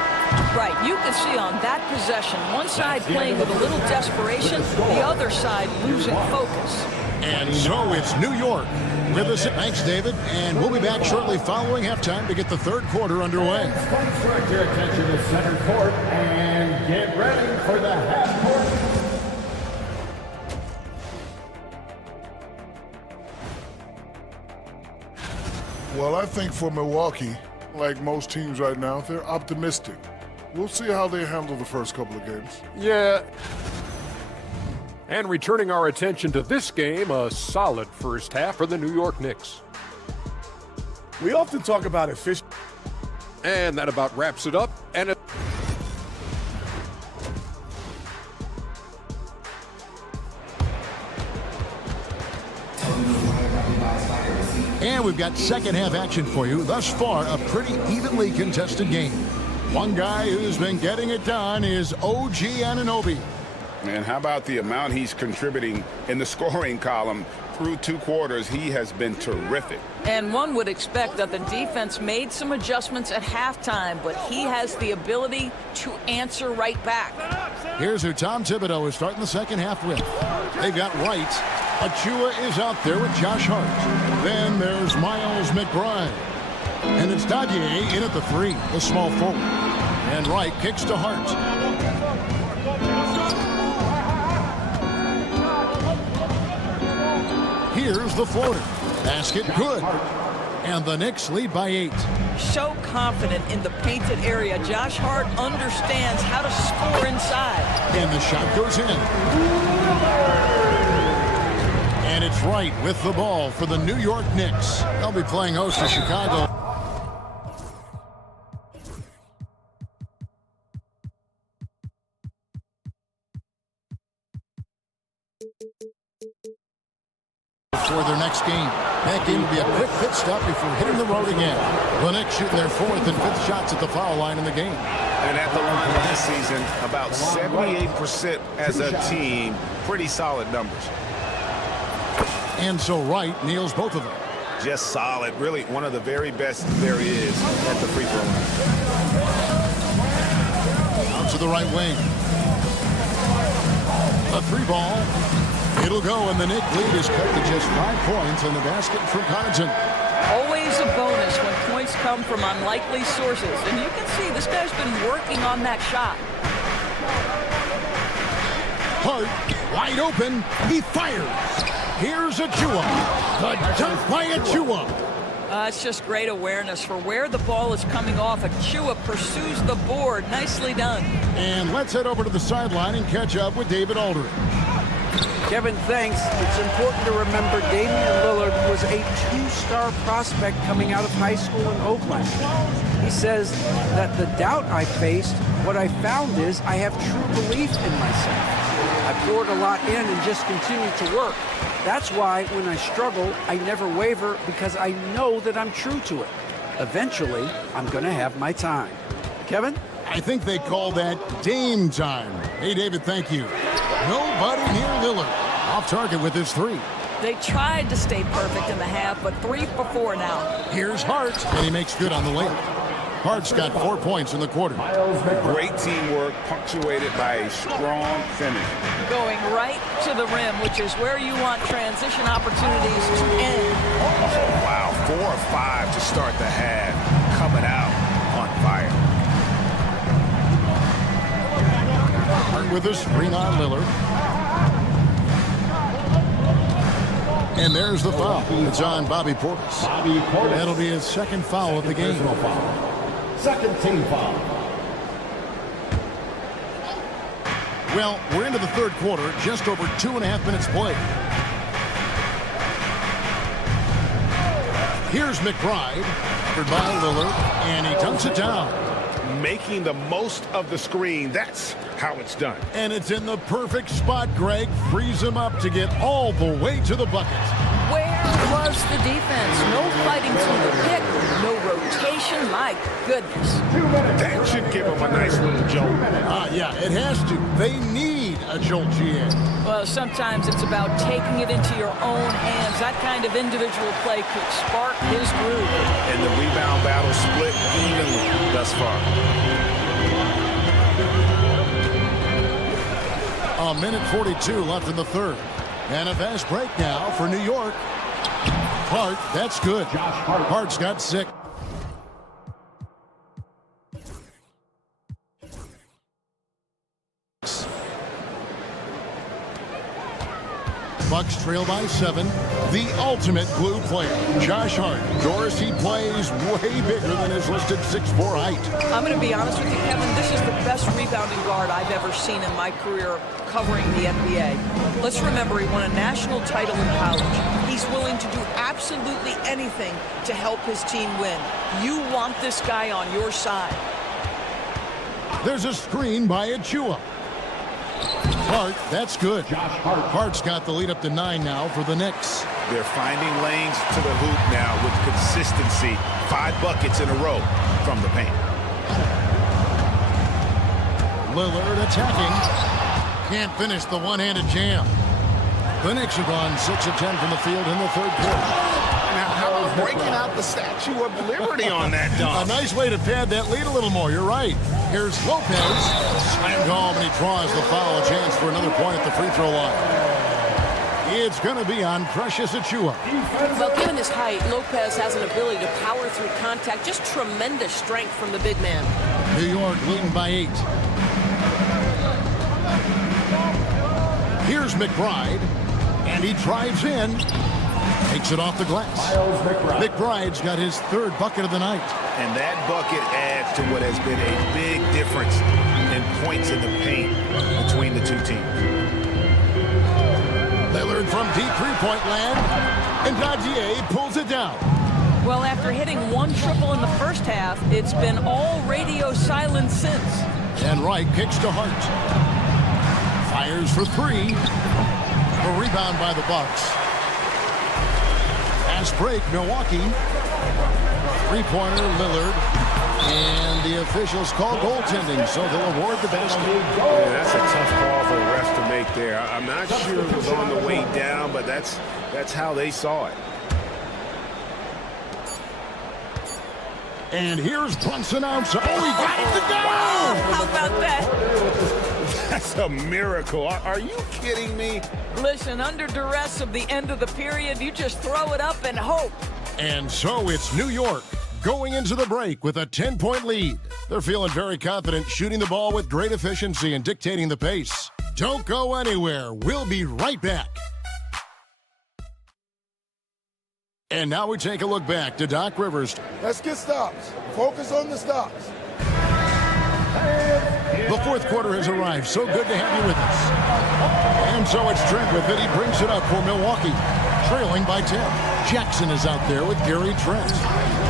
Right, you can see on that possession, one side playing with a little desperation, the other side losing focus. And so it's New York with us. Thanks, David. And we'll be back shortly following halftime to get the third quarter underway. Let's direct your attention to center court and get ready for the half court. Well, I think for Milwaukee, Like most teams right now, they're optimistic. We'll see how they handle the first couple of games. Yeah. And returning our attention to this game, a solid first half for the New York Knicks. We often talk about efficiency. And that about wraps it up. And we've got second half action for you. Thus far, a pretty evenly contested game. One guy who's been getting it done is OG Anunoby. And how about the amount he's contributing in the scoring column? Through 2 quarters, he has been terrific. And one would expect that the defense made some adjustments at halftime, but he has the ability to answer right back. Here's who Tom Thibodeau is starting the second half with. They've got Wright. Achua is out there with Josh Hart. Then there's Miles McBride. And it's Dadier in at the 3, the small forward. And Wright kicks to Hart. Here's the floater. Basket good. And the Knicks lead by 8. So confident in the painted area. Josh Hart understands how to score inside. And the shot goes in. And it's Wright with the ball for the New York Knicks. They'll be playing host to Chicago. For their next game. That game will be a quick pit stop before hitting the road again. The Knicks shooting their 4th and 5th shots at the foul line in the game. And at the line this season, about 78% as a team. Pretty solid numbers. And so Wright nails both of them. Just solid. Really one of the very best there is at the free throw line. Out to the right wing. A 3 ball. It'll go, and the Knicks lead is cut to just 5 points on the basket from Connaughton. Always a bonus when points come from unlikely sources. And you can see this guy's been working on that shot. Hart, wide open. He fires. Here's Achua. The dunk by Achua. It's just great awareness for where the ball is coming off. Achua pursues the board. Nicely done. And let's head over to the sideline and catch up with David Aldridge. Kevin, thanks. It's important to remember Damian Lillard was a 2-star prospect coming out of high school in Oakland. He says that the doubt I faced, what I found is I have true belief in myself. I poured a lot in and just continued to work. That's why when I struggle, I never waver because I know that I'm true to it. Eventually, I'm going to have my time. Kevin? I think they call that Dame time. Hey, David, thank you. Nobody near Lillard. Off target with his 3. They tried to stay perfect in the half, but 3 for 4 now. Here's Hart, and he makes good on the layup. Hart's got 4 points in the quarter. Great teamwork, punctuated by a strong finish. Going right to the rim, which is where you want transition opportunities to end. Wow, 4 or 5 to start the half. Coming out on fire. Hart with a screen on Lillard. And there's the foul. It's on Bobby Portis. That'll be his 2nd foul of the game. Second team foul. Well, we're into the 3rd quarter, just over 2.5 minutes played. Here's McBride, covered by Lillard, and he dunks it down. Making the most of the screen. That's how it's done. And it's in the perfect spot, Greg. Frees him up to get all the way to the bucket. Where was the defense? No fighting through the pick, no rotation. My goodness. That should give them a nice little jolt. Yeah, it has to. They need a jolt, GA. Well, sometimes it's about taking it into your own hands. That kind of individual play could spark his groove. And the rebound battle split evenly thus far. A minute 42 left in the 3rd. And a fast break now for New York. Hart, that's good. Hart's got 6. Bucks trail by 7. The ultimate glue player, Josh Hart. Doris, he plays way bigger than his listed 6'4" height. I'm going to be honest with you, Kevin. This is the best rebounding guard I've ever seen in my career covering the NBA. Let's remember, he won a national title in college. He's willing to do absolutely anything to help his team win. You want this guy on your side. There's a screen by EuroCup. Hart, that's good. Hart's got the lead up to 9 now for the Knicks. They're finding lanes to the hoop now with consistency. 5 buckets in a row from the paint. Lillard attacking. Can't finish the one-handed jam. The Knicks have gone 6 of 10 from the field in the third quarter. Now, how about breaking out the Statue of Liberty on that dunk? A nice way to pad that lead a little more. You're right. Here's Lopez. Slammed home, and he draws the foul. A chance for another point at the free throw line. It's going to be on Precious Achiuwa. Well, given his height, Lopez has an ability to power through contact. Just tremendous strength from the big man. New York leading by 8. Here's McBride, and he drives in. Takes it off the glass. McBride's got his 3rd bucket of the night. And that bucket adds to what has been a big difference in points in the paint between the two teams. Lillard from deep three-point land, and Gadier pulls it down. Well, after hitting 1 triple in the first half, it's been all radio silence since. And Wright kicks to Hart. Fires for 3. A rebound by the Bucks. Fast break, Milwaukee. 3-pointer, Lillard. And the officials call goaltending, so they'll award the basket. Yeah, that's a tough call for the refs to make there. I'm not sure it was on the way down, but that's how they saw it. And here's Brunson outside. Oh, he got it to go! How about that? That's a miracle. Are you kidding me? Listen, under duress of the end of the period, you just throw it up and hope. And so it's New York going into the break with a 10-point lead. They're feeling very confident, shooting the ball with great efficiency and dictating the pace. Don't go anywhere. We'll be right back. And now we take a look back to Doc Rivers. Let's get stops. Focus on the stops. The fourth quarter has arrived. So good to have you with us. And so it's Trent with it. He brings it up for Milwaukee, trailing by 10. Jackson is out there with Gary Trent.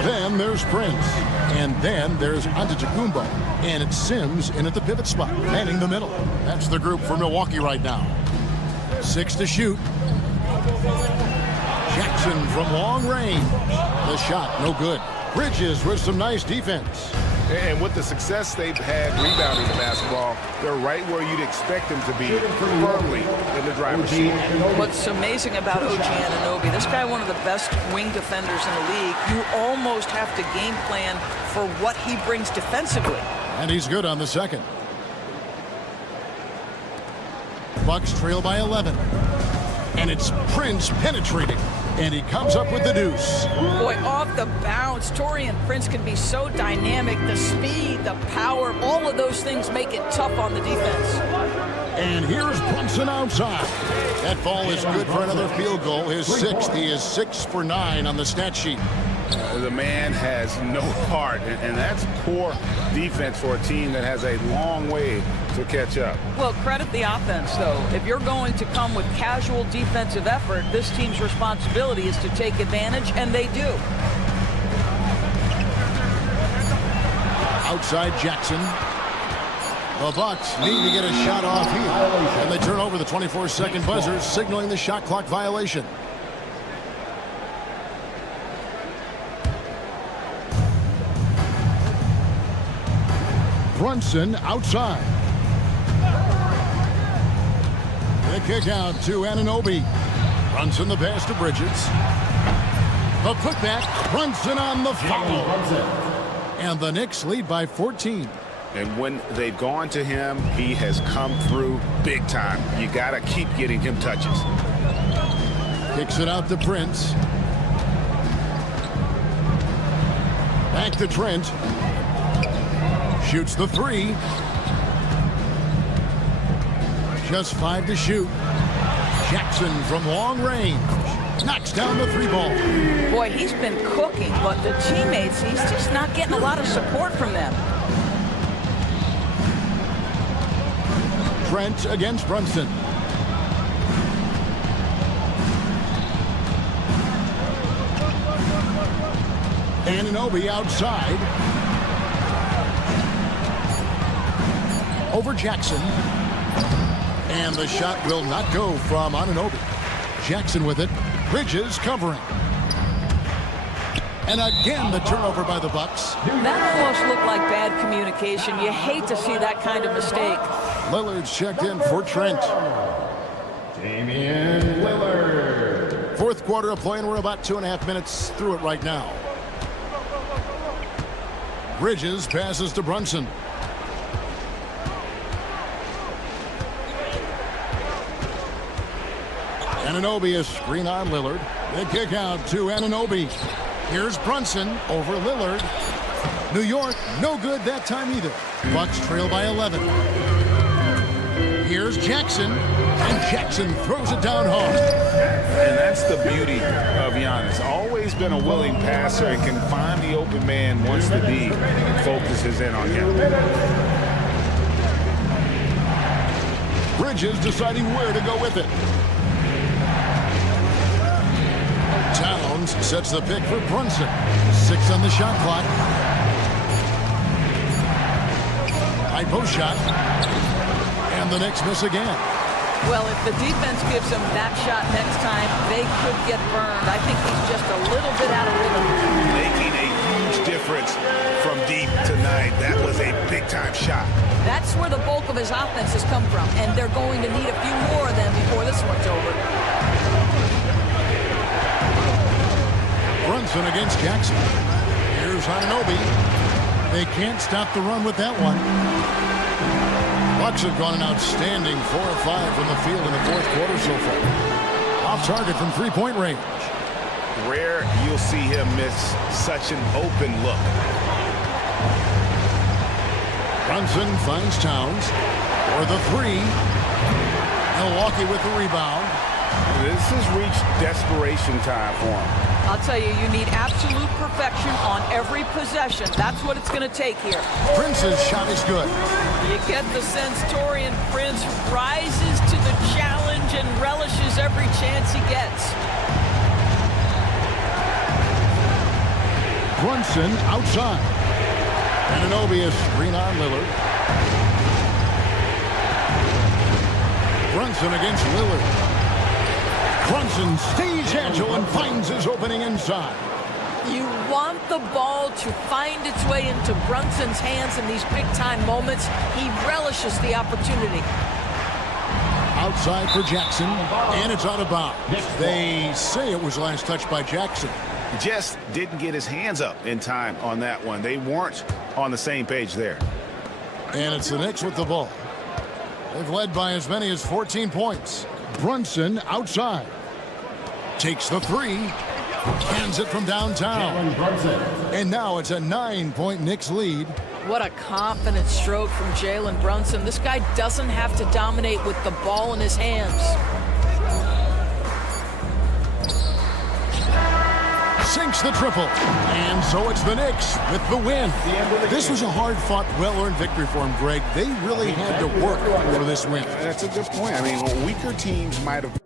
Then there's Prince. And then there's Antetokounmpo. And it's Sims in at the pivot spot, manning the middle. That's the group for Milwaukee right now. 6 to shoot. Jackson from long range. The shot, no good. Bridges with some nice defense. And with the success they've had rebounding the basketball, they're right where you'd expect them to be, firmly in the driver's seat. What's amazing about OG Anunoby, this guy one of the best wing defenders in the league. You almost have to game plan for what he brings defensively. And he's good on the second. Bucks trail by 11. And it's Prince penetrating. And he comes up with the deuce. Boy, off the bounce, Taurean Prince can be so dynamic. The speed, the power, all of those things make it tough on the defense. And here's Brunson outside. That ball is good for another field goal. His 6th. He is 6 for 9 on the stat sheet. The man has no heart, and that's poor defense for a team that has a long way to catch up. Well, credit the offense, though. If you're going to come with casual defensive effort, this team's responsibility is to take advantage, and they do. Outside Jackson. The Bucks need to get a shot off here. And they turn over the 24-second buzzer, signaling the shot clock violation. Brunson outside. The kick out to Anunoby. Brunson the pass to Bridges. The putback. Brunson on the foul. And the Knicks lead by 14. And when they've gone to him, he has come through big time. You got to keep getting him touches. Kicks it out to Prince. Back to Trent. Shoots the 3. Just 5 to shoot. Jackson from long range knocks down the 3-ball. Boy, he's been cooking, but the teammates, he's just not getting a lot of support from them. Trent against Brunson. Anunoby outside. Over Jackson. And the shot will not go from Anunoby. Jackson with it. Bridges covering. And again, the turnover by the Bucks. That almost looked like bad communication. You hate to see that kind of mistake. Lillard's checked in for Trent. Damian Lillard. Fourth quarter of play, and we're about 2.5 minutes through it right now. Bridges passes to Brunson. Anunoby, a screen on Lillard. The kick out to Anunoby. Here's Brunson over Lillard. New York, no good that time either. Bucks trail by 11. Here's Jackson, and Jackson throws it down hard. And that's the beauty of Giannis. Always been a willing passer and can find the open man once the D focuses in on him. Bridges deciding where to go with it. Towns sets the pick for Brunson. 6 on the shot clock. High post shot. And the Knicks miss again. Well, if the defense gives him that shot next time, they could get burned. I think he's just a little bit out of rhythm. Making a huge difference from deep tonight. That was a big-time shot. That's where the bulk of his offense has come from, and they're going to need a few more of them before this one's over. Brunson against Jackson. Here's Anunoby. They can't stop the run with that one. Bucks have gone an outstanding 4 of 5 from the field in the fourth quarter so far. Off target from three-point range. Rare you'll see him miss such an open look. Brunson finds Towns for the 3. Milwaukee with the rebound. This has reached desperation time for him. I'll tell you, you need absolute perfection on every possession. That's what it's going to take here. Prince's shot is good. You get the sense Taurean Prince rises to the challenge and relishes every chance he gets. Brunson outside. Anunoby, a screen on Lillard. Brunson against Lillard. Brunson stays agile and finds his opening inside. You want the ball to find its way into Brunson's hands in these big-time moments. He relishes the opportunity. Outside for Jackson, and it's out of bounds. They say it was last touched by Jackson. Just didn't get his hands up in time on that one. They weren't on the same page there. And it's the Knicks with the ball. They've led by as many as 14 points. Brunson outside. Takes the 3. Hands it from downtown. And now it's a 9-point Knicks lead. What a confident stroke from Jalen Brunson. This guy doesn't have to dominate with the ball in his hands. Sinks the triple. And so it's the Knicks with the win. This was a hard-fought, well-earned victory for them, Greg. They really had to work for this win. That's a good point. I mean, weaker teams might have...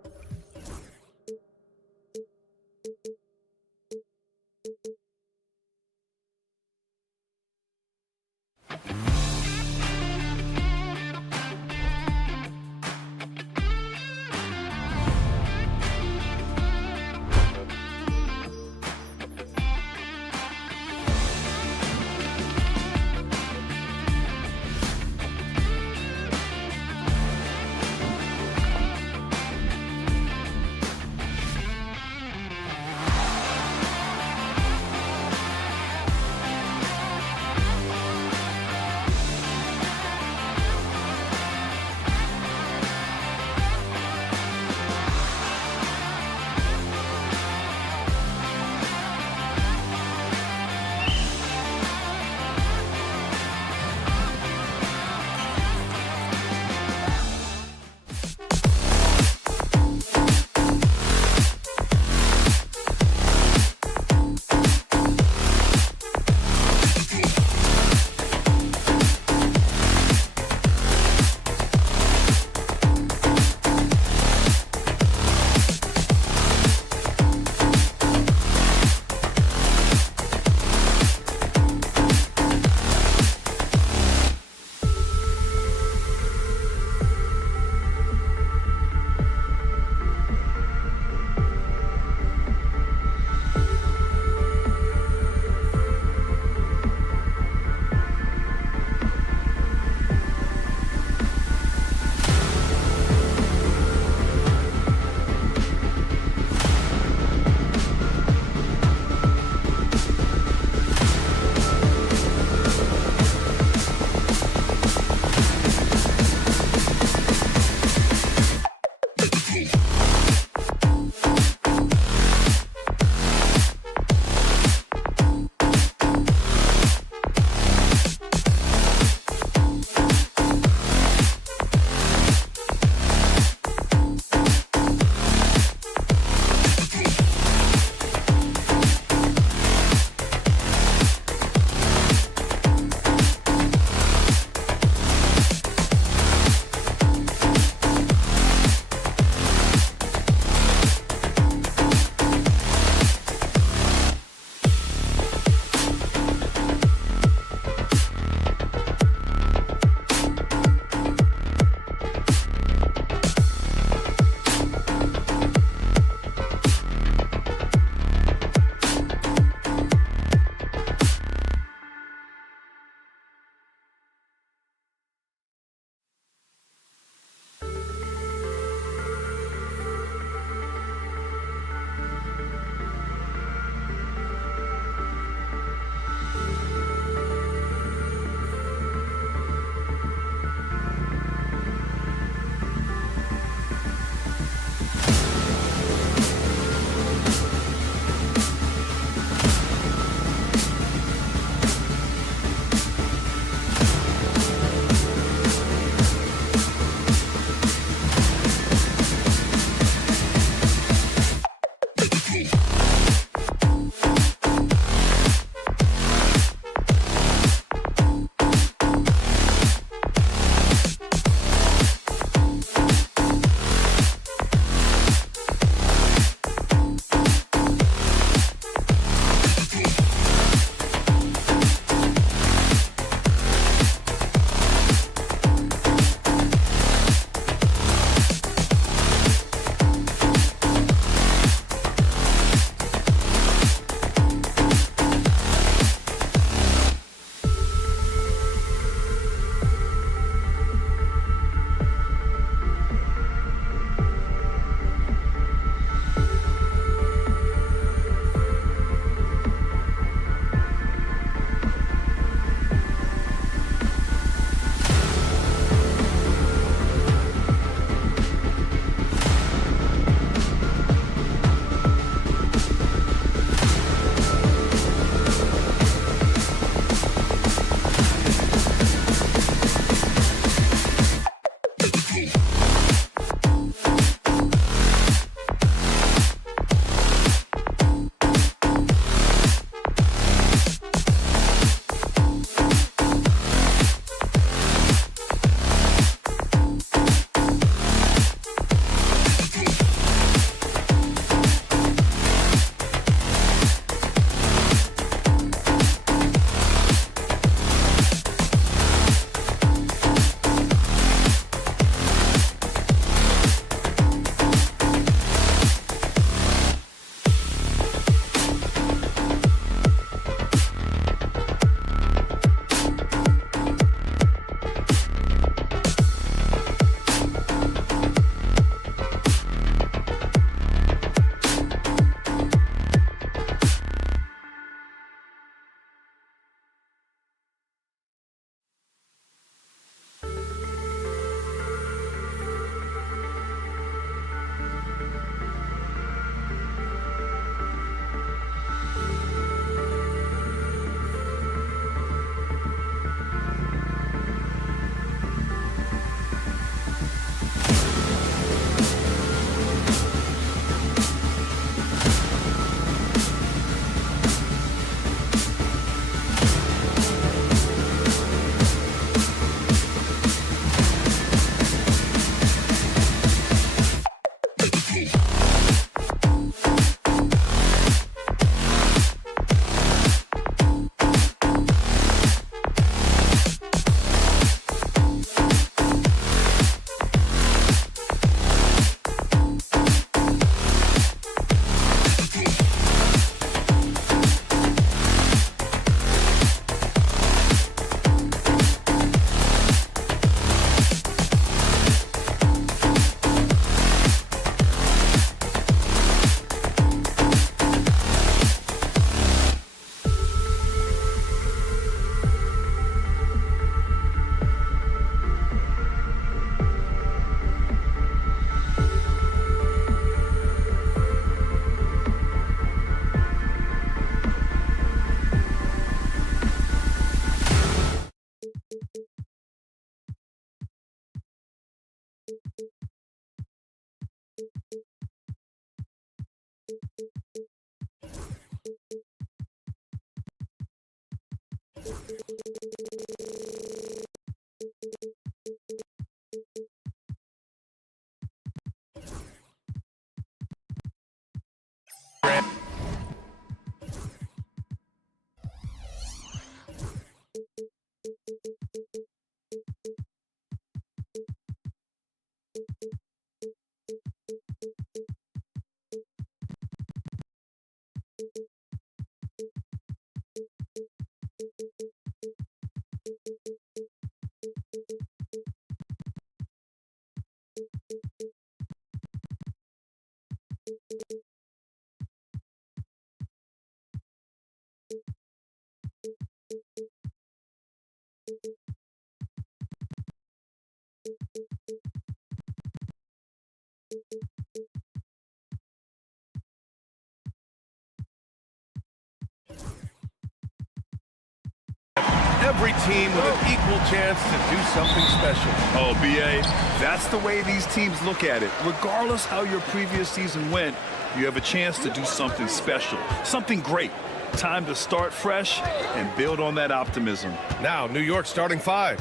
Every team with an equal chance to do something special. Oh, B.A., that's the way these teams look at it. Regardless how your previous season went, you have a chance to do something special, something great. Time to start fresh and build on that optimism. Now, New York starting 5.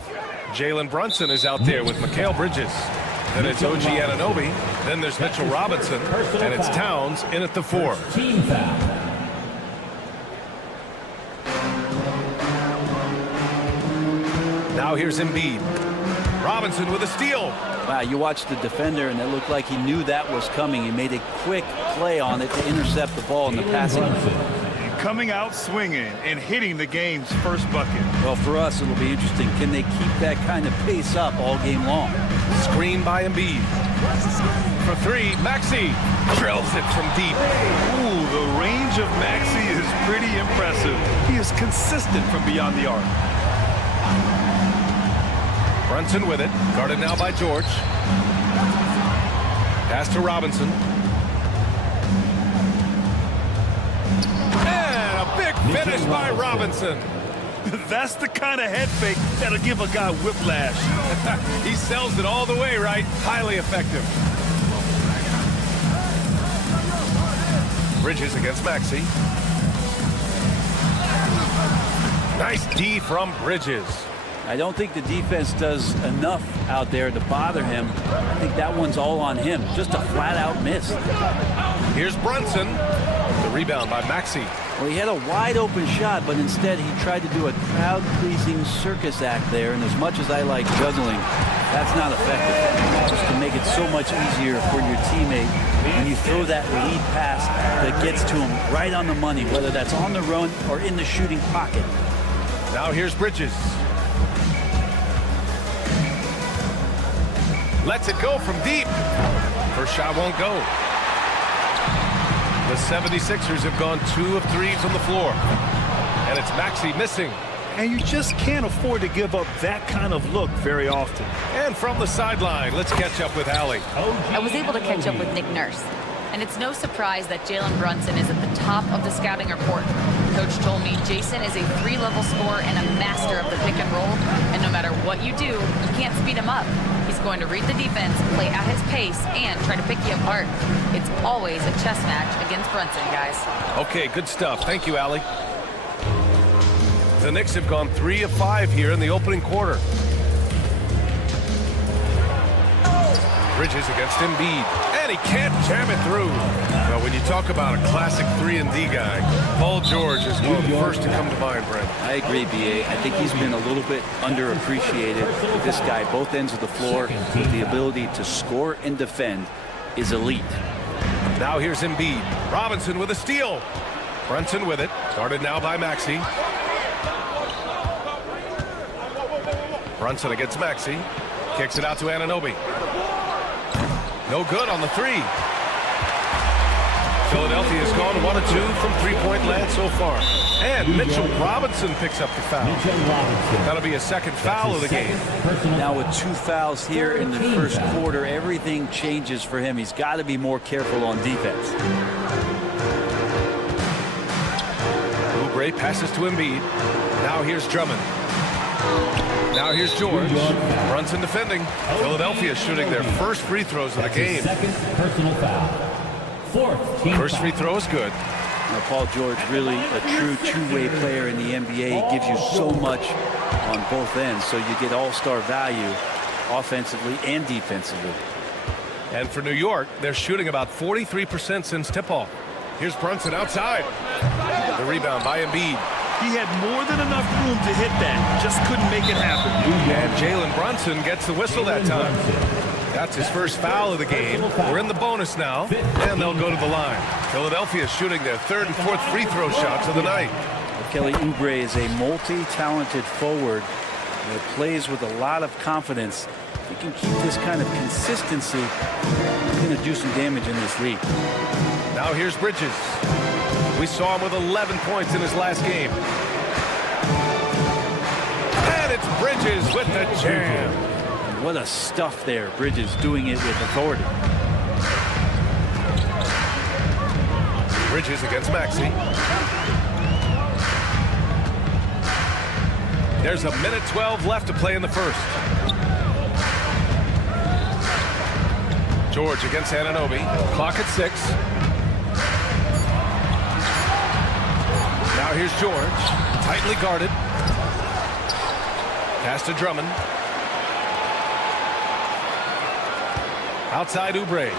Jalen Brunson is out there with Mikal Bridges. Then it's OG Anunoby. Then there's Mitchell Robinson. And it's Towns in at the 4. Team foul. Now here's Embiid. Robinson with a steal. Wow, you watched the defender, and it looked like he knew that was coming. He made a quick play on it to intercept the ball in the passing. Coming out swinging and hitting the game's first bucket. Well, for us, it'll be interesting. Can they keep that kind of pace up all game long? Screen by Embiid. For 3, Maxey drills it from deep. Ooh, the range of Maxey is pretty impressive. He is consistent from beyond the arc. Brunson with it, guarded now by George. Pass to Robinson. And a big finish by Robinson. That's the kind of head fake that'll give a guy whiplash. He sells it all the way, right? Highly effective. Bridges against Maxey. Nice D from Bridges. I don't think the defense does enough out there to bother him. I think that one's all on him. Just a flat-out miss. Here's Brunson. The rebound by Maxey. Well, he had a wide-open shot, but instead he tried to do a crowd-pleasing circus act there, and as much as I like juggling, that's not effective. Just to make it so much easier for your teammate when you throw that lead pass that gets to him right on the money, whether that's on the run or in the shooting pocket. Now here's Bridges. Lets it go from deep. First shot won't go. The 76ers have gone 2 of 3 from the floor. And it's Maxey missing. And you just can't afford to give up that kind of look very often. And from the sideline, let's catch up with Allie. I was able to catch up with Nick Nurse. And it's no surprise that Jalen Brunson is at the top of the scouting report. Coach told me Jason is a 3-level scorer and a master of the pick and roll. And no matter what you do, you can't speed him up. He's going to read the defense, play at his pace, and try to pick you apart. It's always a chess match against Brunson, guys. Okay, good stuff. Thank you, Allie. The Knicks have gone 3 of 5 here in the opening quarter. Bridges against Embiid, and he can't jam it through. Well, when you talk about a classic 3-and-D guy, Paul George is one of the first to come to mind, Brent. I agree, B.A. I think he's been a little bit underappreciated. But this guy, both ends of the floor, with the ability to score and defend, is elite. Now here's Embiid. Robinson with a steal. Brunson with it. Guarded now by Maxey. Brunson against Maxey. Kicks it out to Anunoby. No good on the 3. Philadelphia's gone 1 of 2 from three-point land so far. And Mitchell Robinson picks up the foul. That'll be a second foul of the game. Now with 2 fouls here in the first quarter, everything changes for him. He's got to be more careful on defense. Oubre passes to Embiid. Now here's Drummond. Now here's George. Brunson defending. Philadelphia shooting their first free throws of the game. Second personal foul. First free throw is good. Now, Paul George, really a true two-way player in the NBA. He gives you so much on both ends, so you get all-star value offensively and defensively. And for New York, they're shooting about 43% since tip-off. Here's Brunson outside. The rebound by Embiid. He had more than enough room to hit that, just couldn't make it happen. And Jalen Brunson gets the whistle that time. That's his first foul of the game. We're in the bonus now, and they'll go to the line. Philadelphia shooting their third and fourth free throw shots of the night. Kelly Oubre is a multi-talented forward that plays with a lot of confidence. If he can keep this kind of consistency, he's going to do some damage in this league. Now here's Bridges. We saw him with 11 points in his last game. And it's Bridges with the jam. And what a stuff there. Bridges doing it with authority. Bridges against Maxey. There's a minute 12 left to play in the first. George against Anunoby. Clock at 6. Now here's George. Tightly guarded. Pass to Drummond. Outside Oubre.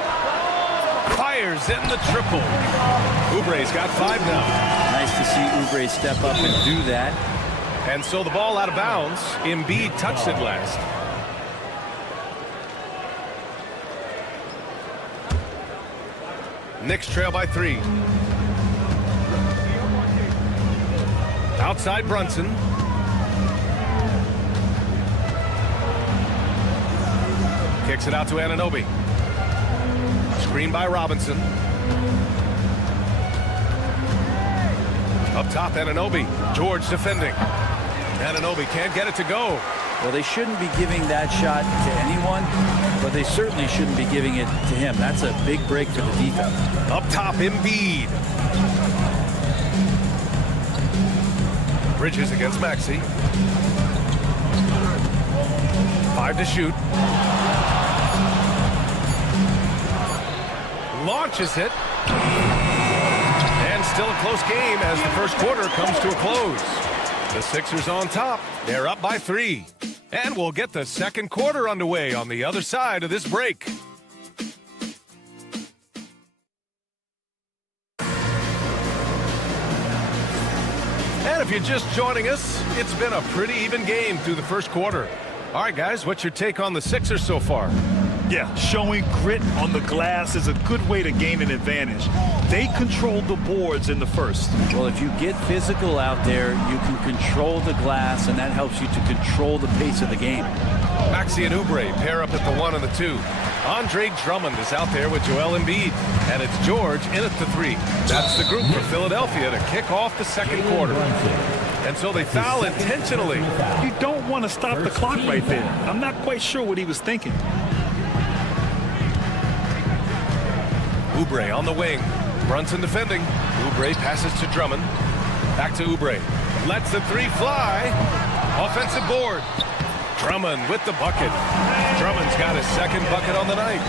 Fires in the triple. Oubre's got 5 now. Nice to see Oubre step up and do that. And so the ball out of bounds. Embiid touched it last. Knicks trail by 3. Outside Brunson. Kicks it out to Anunoby. Screen by Robinson. Up top, Anunoby. George defending. Anunoby can't get it to go. Well, they shouldn't be giving that shot to anyone, but they certainly shouldn't be giving it to him. That's a big break for the defense. Up top, Embiid. Bridges against Maxey. 5 to shoot. Launches it. And still a close game as the first quarter comes to a close. The Sixers on top. They're up by 3. And we'll get the second quarter underway on the other side of this break. And if you're just joining us, it's been a pretty even game through the first quarter. All right, guys, what's your take on the Sixers so far? Yeah, showing grit on the glass is a good way to gain an advantage. They controlled the boards in the first. Well, if you get physical out there, you can control the glass, and that helps you to control the pace of the game. Maxey and Oubre pair up at the 1 and the 2. Andre Drummond is out there with Joel Embiid. And it's George in at the 3. That's the group for Philadelphia to kick off the second quarter. And so they foul intentionally. You don't want to stop the clock right there. I'm not quite sure what he was thinking. Oubre on the wing. Brunson defending. Oubre passes to Drummond. Back to Oubre. Lets the 3 fly. Offensive board. Drummond with the bucket. Drummond's got his second bucket on the night.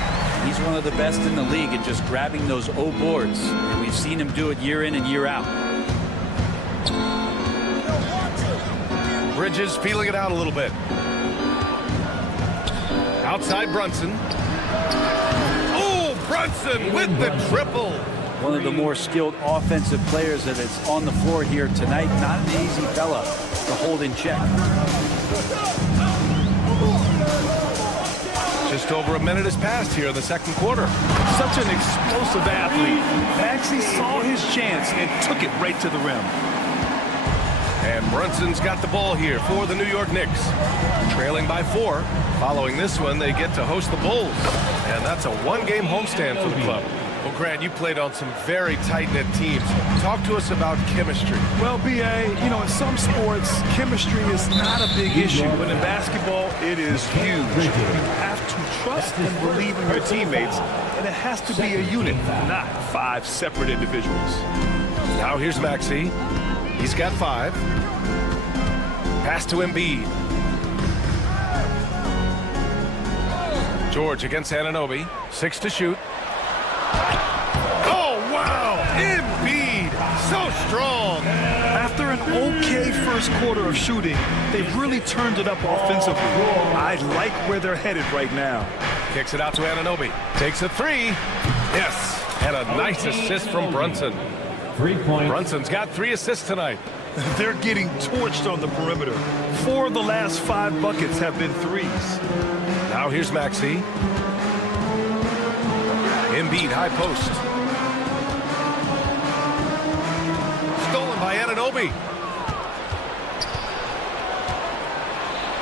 He's one of the best in the league at just grabbing those O boards. And we've seen him do it year in and year out. Bridges feeling it out a little bit. Outside Brunson. Oh, Brunson with the triple. One of the more skilled offensive players that is on the floor here tonight. Not an easy fella to hold in check. Just over a minute has passed here in the second quarter. Such an explosive athlete. Maxey saw his chance and took it right to the rim. And Brunson's got the ball here for the New York Knicks. Trailing by 4. Following this one, they get to host the Bulls. And that's a one-game homestand for the club. Well, Grant, you played on some very tight-knit teams. Talk to us about chemistry. Well, B.A., you know, in some sports, chemistry is not a big issue. But in basketball, it is huge. You have to trust and believe in your teammates. And it has to be a unit, not 5 separate individuals. Now here's Maxey. He's got 5. Pass to Embiid. George against Anunoby. 6 to shoot. okay first quarter of shooting, they've really turned it up offensively. I like where they're headed right now. Kicks it out to Anunoby. Takes a three. Yes. And a nice assist from Brunson. 3 points. Brunson's got 3 assists tonight. They're getting torched on the perimeter. 4 of the last 5 buckets have been threes. Now here's Maxey. Embiid, high post. Stolen by Anunoby.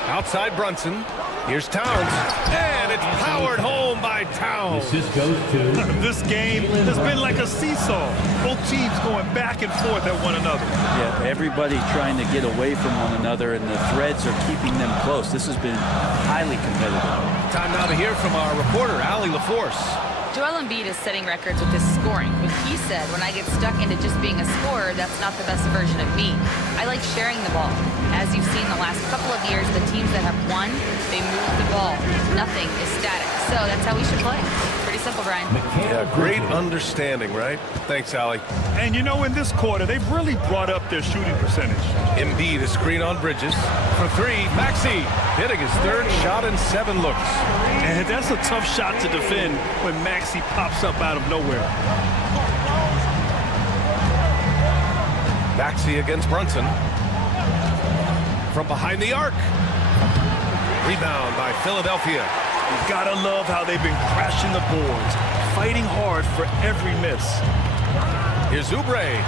Outside Brunson. Here's Towns. And it's powered home by Towns. Assist goes to... This game has been like a seesaw. Both teams going back and forth at one another. Yeah, everybody trying to get away from one another, and the threads are keeping them close. This has been highly competitive. Time now to hear from our reporter, Allie LaForce. Joel Embiid is setting records with his scoring, but he said, when I get stuck into just being a scorer, that's not the best version of me. I like sharing the ball. As you've seen the last couple of years, the teams that have won, they move the ball. Nothing is static. So that's how we should play. Pretty simple, Brian. Yeah, great understanding, right? Thanks, Allie. And you know, in this quarter, they've really brought up their shooting percentage. Embiid, a screen on Bridges. For 3, Maxey hitting his 3rd shot in 7 looks. And that's a tough shot to defend when Maxey pops up out of nowhere. Maxey against Brunson. From behind the arc. Rebound by Philadelphia. You gotta love how they've been crashing the boards, fighting hard for every miss. Here's Oubre.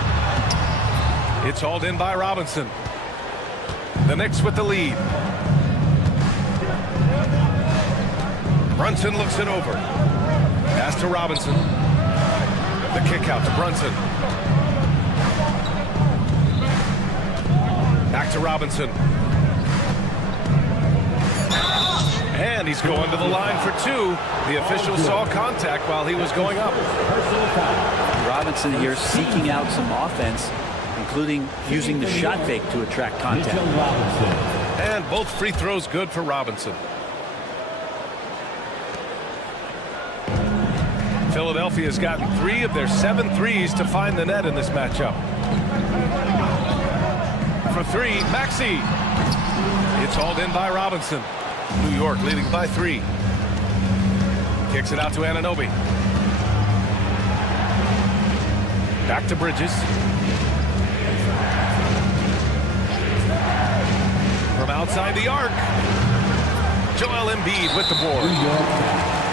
It's hauled in by Robinson. The Knicks with the lead. Brunson looks it over. Pass to Robinson. The kick out to Brunson. Back to Robinson. And he's going to the line for 2. The official saw contact while he was going up. Robinson here seeking out some offense, including using the shot fake to attract contact. And both free throws good for Robinson. Philadelphia has gotten 3 of their 7 threes to find the net in this matchup. For 3, Maxey. It's hauled in by Robinson. New York leading by 3. Kicks it out to Anunoby. Back to Bridges. From outside the arc. Joel Embiid with the board.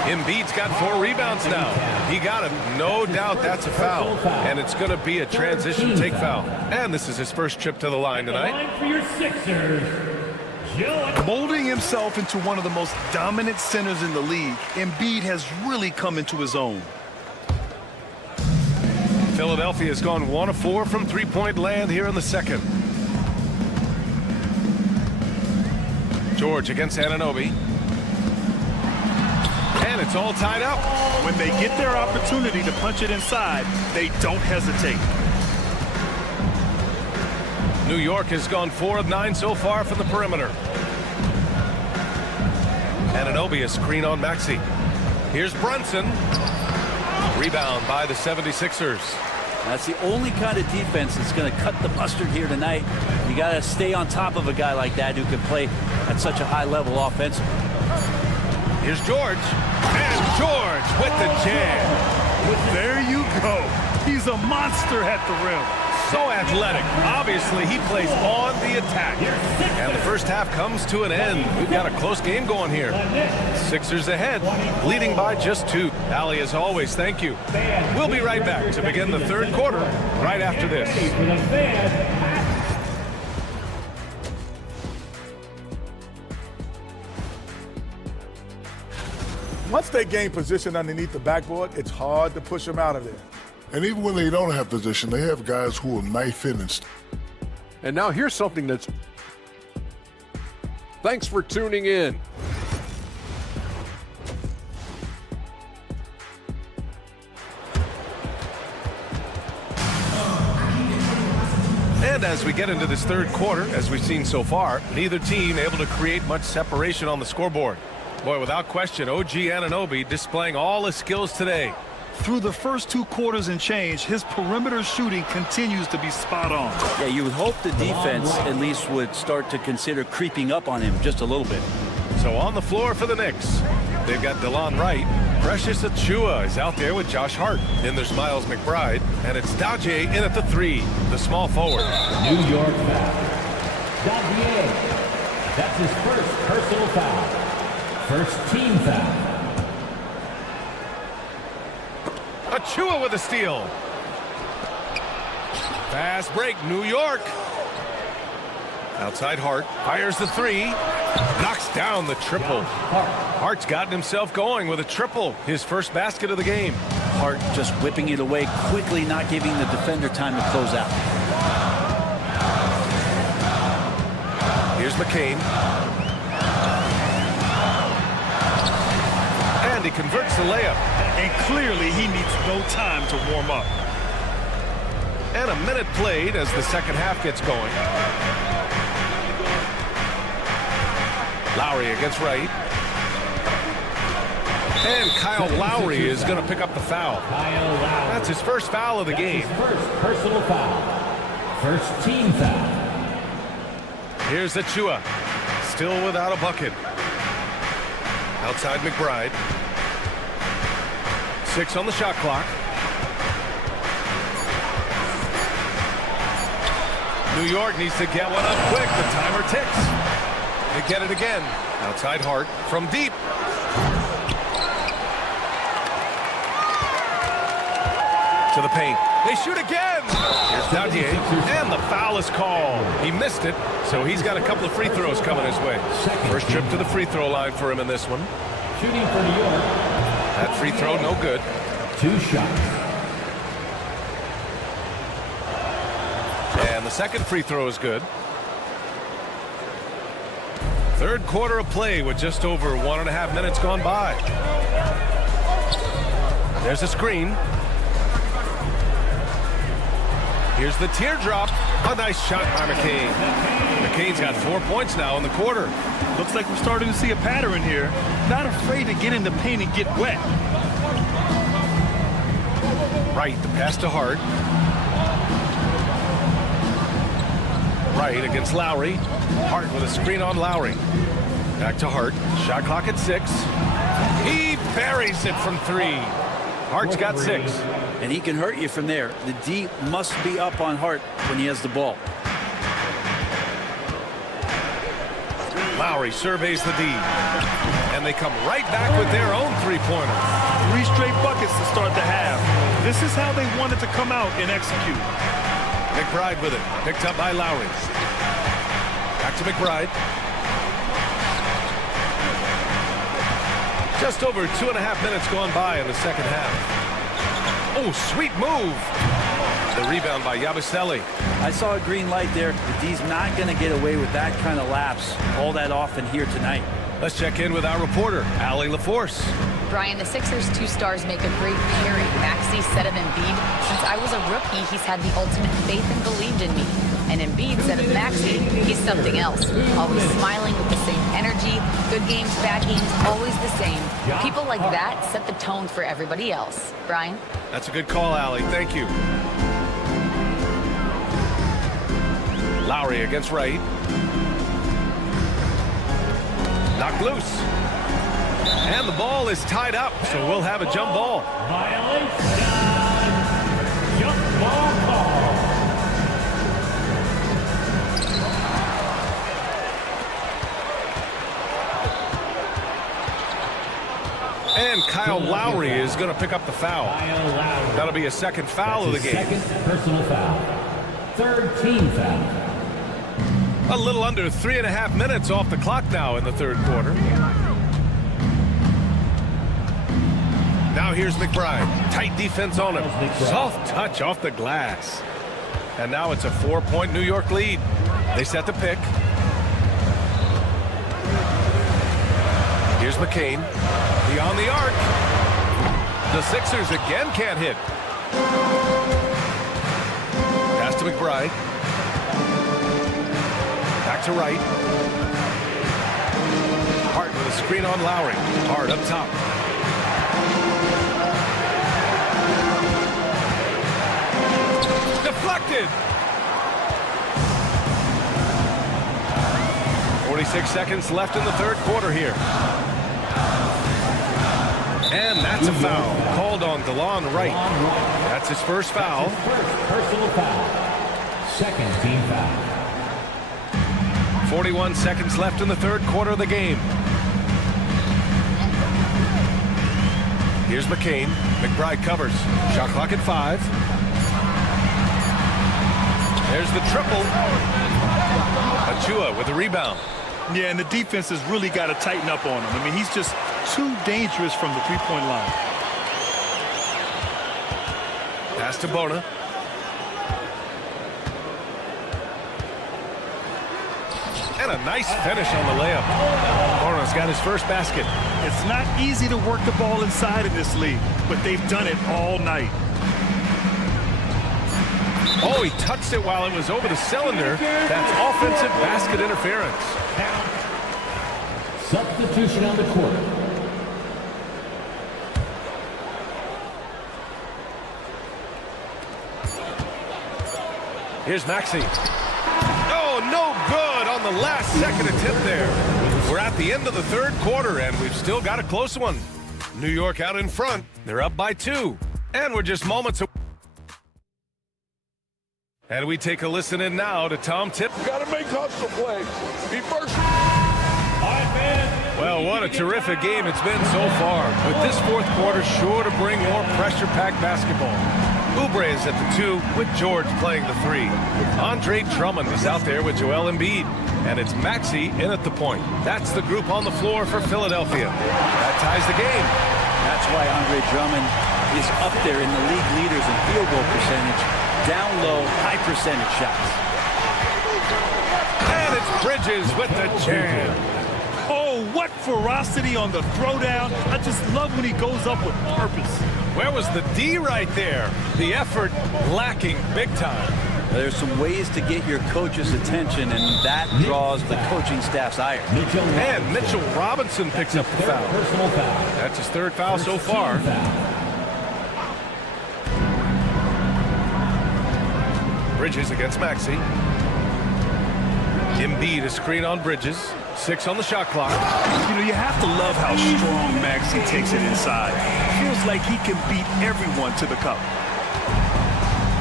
Embiid's got 4 rebounds now. He got him. No doubt that's a foul. And it's going to be a transition take foul. And this is his first trip to the line tonight. For your Sixers, molding himself into one of the most dominant centers in the league, Embiid has really come into his own. Philadelphia has gone 1 of 4 from 3-point land here in the second. George against Anunoby. And it's all tied up. When they get their opportunity to punch it inside, they don't hesitate. New York has gone 4 of 9 so far from the perimeter. Anunoby, a screen on Maxey. Here's Brunson. Rebound by the 76ers. That's the only kind of defense that's going to cut the mustard here tonight. You got to stay on top of a guy like that who can play at such a high level offensively. Here's George. And George with the jam. There you go. He's a monster at the rim. So athletic. Obviously, he plays on the attack. And the first half comes to an end. We've got a close game going here. Sixers ahead, leading by just 2. Allie, as always, thank you. We'll be right back to begin the third quarter right after this. Once they gain position underneath the backboard, it's hard to push them out of there. And even when they don't have position, they have guys who will knife in and And now here's something that's... Thanks for tuning in. And as we get into this third quarter, as we've seen so far, neither team able to create much separation on the scoreboard. Boy, without question, OG Anunoby displaying all his skills today. through the first 2 quarters and change, his perimeter shooting continues to be spot on. Yeah, you would hope the defense at least would start to consider creeping up on him just a little bit. So on the floor for the Knicks, they've got DeLon Wright. Precious Achiuwa is out there with Josh Hart. Then there's Miles McBride, and it's Daje in at the 3, the small forward. New York foul. Daje. That's his first personal foul. First team foul. Achiuwa with a steal. Fast break, New York. Outside Hart, fires the 3, knocks down the triple. Hart's gotten himself going with a triple, his first basket of the game. Hart just whipping it away quickly, not giving the defender time to close out. Here's McCain. And he converts the layup. And clearly he needs no time to warm up. And a minute played as the second half gets going. Lowry against Wright. And Kyle Lowry is going to pick up the foul. That's his first foul of the game. First personal foul. First team foul. Here's Achiuwa. Still without a bucket. Outside McBride. 6 on the shot clock. New York needs to get one up quick. The timer ticks. They get it again. Outside Hart from deep. To the paint. They shoot again. Here's Daje. And the foul is called. He missed it, so he's got a couple of free throws coming his way. First trip to the free throw line for him in this one. Shooting for New York. That free throw, no good. 2 shots. And the second free throw is good. Third quarter of play with just over 1.5 minutes gone by. There's a screen. Here's the teardrop. A nice shot by McCain. McCain's got 4 points now in the quarter. Looks like we're starting to see a pattern here. Not afraid to get in the paint and get wet. Wright, the pass to Hart. Wright against Lowry. Hart with a screen on Lowry. Back to Hart. Shot clock at 6. He buries it from 3. Hart's got 6. And he can hurt you from there. The D must be up on Hart when he has the ball. Lowry surveys the D. And they come right back with their own 3-pointer. 3 straight buckets to start the half. This is how they wanted to come out and execute. McBride with it. Picked up by Lowry. Back to McBride. Just over 2.5 minutes gone by in the second half. Oh, sweet move. The rebound by Yabusele. I saw a green light there. The D's not going to get away with that kind of lapse all that often here tonight. Let's check in with our reporter, Allie LaForce. Brian, the Sixers' 2 stars make a great pairing. Maxey said of Embiid, since I was a rookie, he's had the ultimate faith and believed in me. And Embiid said of Maxey, he's something else. Always smiling with the same energy. Good games, bad games, always the same. People like that set the tone for everybody else. Brian? That's a good call, Allie. Thank you. Lowry against Wright. Knocked loose. And the ball is tied up, so we'll have a jump ball. Violation. Jump ball call. And Kyle Lowry is going to pick up the foul. That'll be a second foul of the game. Second personal foul. Third team foul. A little under 3.5 minutes off the clock now in the third quarter. Now here's McBride. Tight defense on him. Soft touch off the glass. And now it's a 4-point New York lead. They set the pick. Here's McCain. Beyond the arc. The Sixers again can't hit. Pass to McBride. Back to Wright. Hart with a screen on Lowry. Hart up top. deflected. 46 seconds left in the third quarter here. And that's a foul called on DeLon Wright. That's his first foul. Personal foul. Second team foul. 41 seconds left in the third quarter of the game. Here's McCain. McBride covers. Shot clock at 5. There's the triple. Achua with a rebound. Yeah, and the defense has really got to tighten up on him. I mean, he's just too dangerous from the three-point line. Pass to Bona. And a nice finish on the layup. Bona's got his first basket. It's not easy to work the ball inside in this league, but they've done it all night. Oh, he touched it while it was over the cylinder. That's offensive basket interference. Substitution on the court. Here's Maxey. Oh, no good on the last second attempt there. We're at the end of the third quarter, and we've still got a close one. New York out in front. They're up by 2. And we're just moments away. And we take a listen in now to Tom Tip. Got to make hustle plays. Be first. Well, what a terrific game it's been so far. With this fourth quarter sure to bring more pressure-packed basketball. Oubre is at the 2 with George playing the 3. Andre Drummond is out there with Joel Embiid. And it's Maxey in at the point. That's the group on the floor for Philadelphia. That ties the game. That's why Andre Drummond is up there in the league leaders in field goal percentage. Down low, high percentage shots. And it's Bridges with the jam. Oh, what ferocity on the throwdown. I just love when he goes up with purpose. Where was the D right there? The effort lacking big time. There's some ways to get your coach's attention, and that draws the coaching staff's ire. And Mitchell Robinson picks up the foul. Personal foul. That's his third foul so far. Bridges against Maxey. Embiid a screen on Bridges. 6 on the shot clock. You know, you have to love how strong Maxey takes it inside. Feels like he can beat everyone to the cup.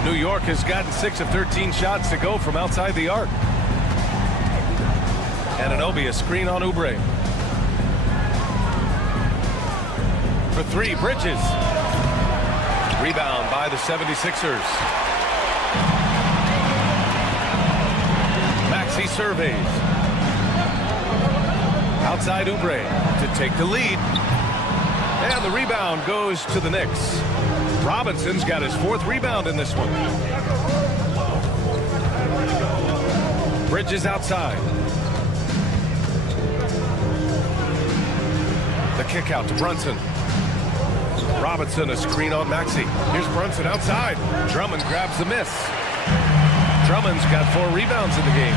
New York has gotten 6 of 13 shots to go from outside the arc. Anunoby a screen on Oubre. For 3, Bridges. Rebound by the 76ers. Maxey surveys. Outside Oubre to take the lead. And the rebound goes to the Knicks. Robinson's got his 4th rebound in this one. Bridges outside. The kick out to Brunson. Robinson a screen on Maxey. Here's Brunson outside. Drummond grabs the miss. Drummond's got 4 rebounds in the game.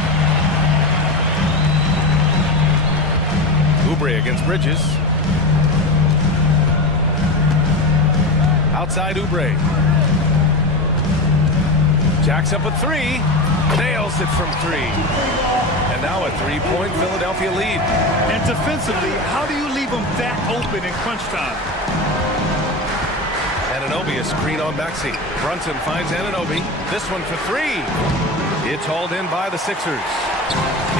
Oubre against Bridges. Outside Oubre. Jacks up a 3. Nails it from 3. And now a 3-point Philadelphia lead. And defensively, how do you leave them that open in crunch time? Anunoby a screen on Maxey. Brunson finds Anunoby. This one for 3. It's hauled in by the Sixers.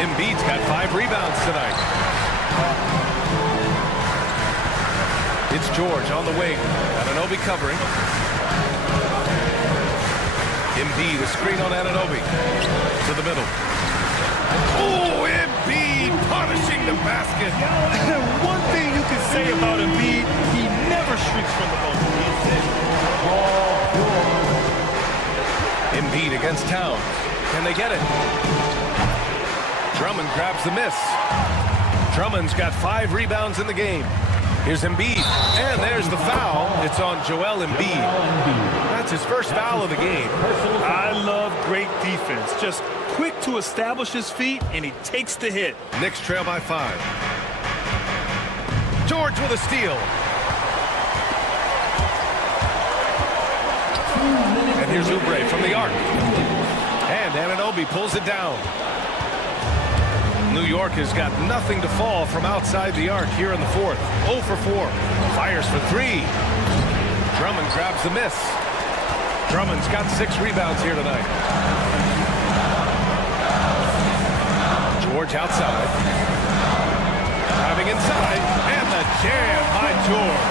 Embiid's got 5 rebounds tonight. It's George on the wing. Anunoby covering. Embiid a screen on Anunoby. To the middle. Oh, Embiid punishing the basket. One thing you can say about Embiid, he never shrinks from the moment. Embiid against Towns. Can they get it? Drummond grabs the miss. Drummond's got 5 rebounds in the game. Here's Embiid, and there's the foul. It's on Joel Embiid. That's his first foul of the game. I love great defense. Just quick to establish his feet, and he takes the hit. Knicks trail by 5. George with a steal. And here's Oubre from the arc. Anunoby pulls it down. New York has got nothing to fall from outside the arc here in the fourth. 0 for 4. Fires for 3. Drummond grabs the miss. Drummond's got 6 rebounds here tonight. George outside. Driving inside. And the jam by George.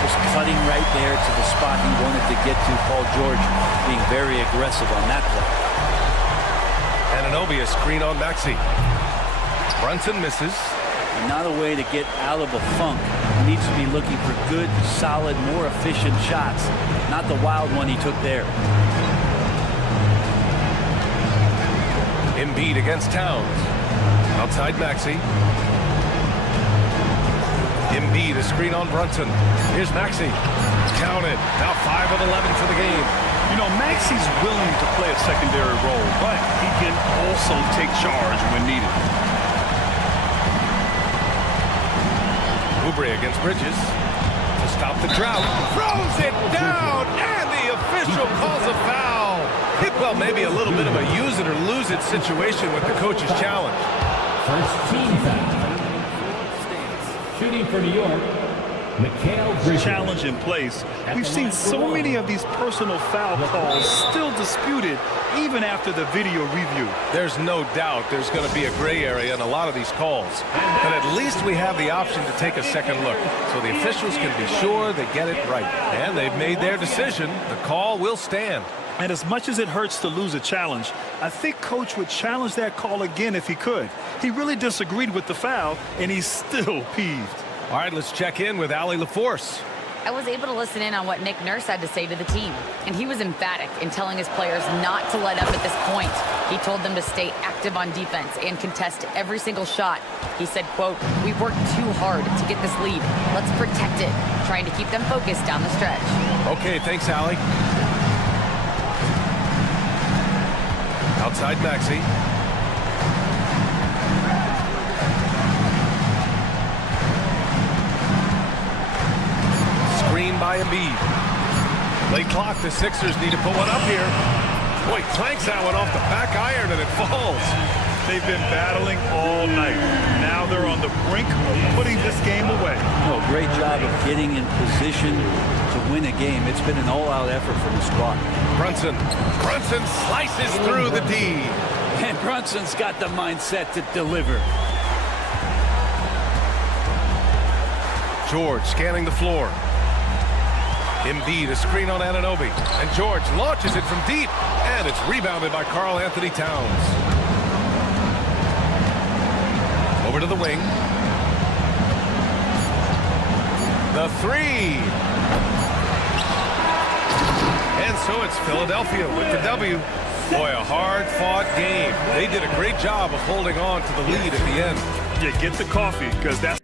Just cutting right there to the spot he wanted to get to. Paul George being very aggressive on that play. Anunoby a screen on Maxey. Brunson misses. And not a way to get out of a funk. He needs to be looking for good, solid, more efficient shots. Not the wild one he took there. Embiid against Towns. Outside Maxey. Embiid a screen on Brunson. Here's Maxey. Counted. Now 5 of 11 for the game. You know, Maxey's willing to play a secondary role, but he can also take charge when needed. Oubre against Bridges to stop the drought. Throws it down, and the official calls a foul. Well, maybe a little bit of a use it or lose it situation with the coach's challenge. First team foul. Shooting for New York, Mikal Bridges. Challenge in place. We've seen so many of these personal foul calls still disputed even after the video review. There's no doubt there's going to be a gray area in a lot of these calls. But at least we have the option to take a second look so the officials can be sure they get it right. And they've made their decision. The call will stand. And as much as it hurts to lose a challenge, I think Coach would challenge that call again if he could. He really disagreed with the foul, and he's still peeved. All right, let's check in with Allie LaForce. I was able to listen in on what Nick Nurse had to say to the team, and he was emphatic in telling his players not to let up at this point. He told them to stay active on defense and contest every single shot. He said, quote, "We've worked too hard to get this lead. Let's protect it," trying to keep them focused down the stretch. Okay, thanks, Allie. Outside Maxey. Screen by Embiid. Late clock, the Sixers need to put one up here. Boy, clanks that one off the back iron and it falls. They've been battling all night. Now they're on the brink of putting this game away. Oh, great job of getting in position to win a game. It's been an all-out effort from the squad. Brunson slices through the D. And Brunson's got the mindset to deliver. George scanning the floor. Embiid a screen on Anunoby. And George launches it from deep. And it's rebounded by Karl Anthony Towns. Over to the wing. The 3. And so it's Philadelphia with the W. Boy, a hard-fought game. They did a great job of holding on to the lead at the end. Yeah, get the coffee, because that's...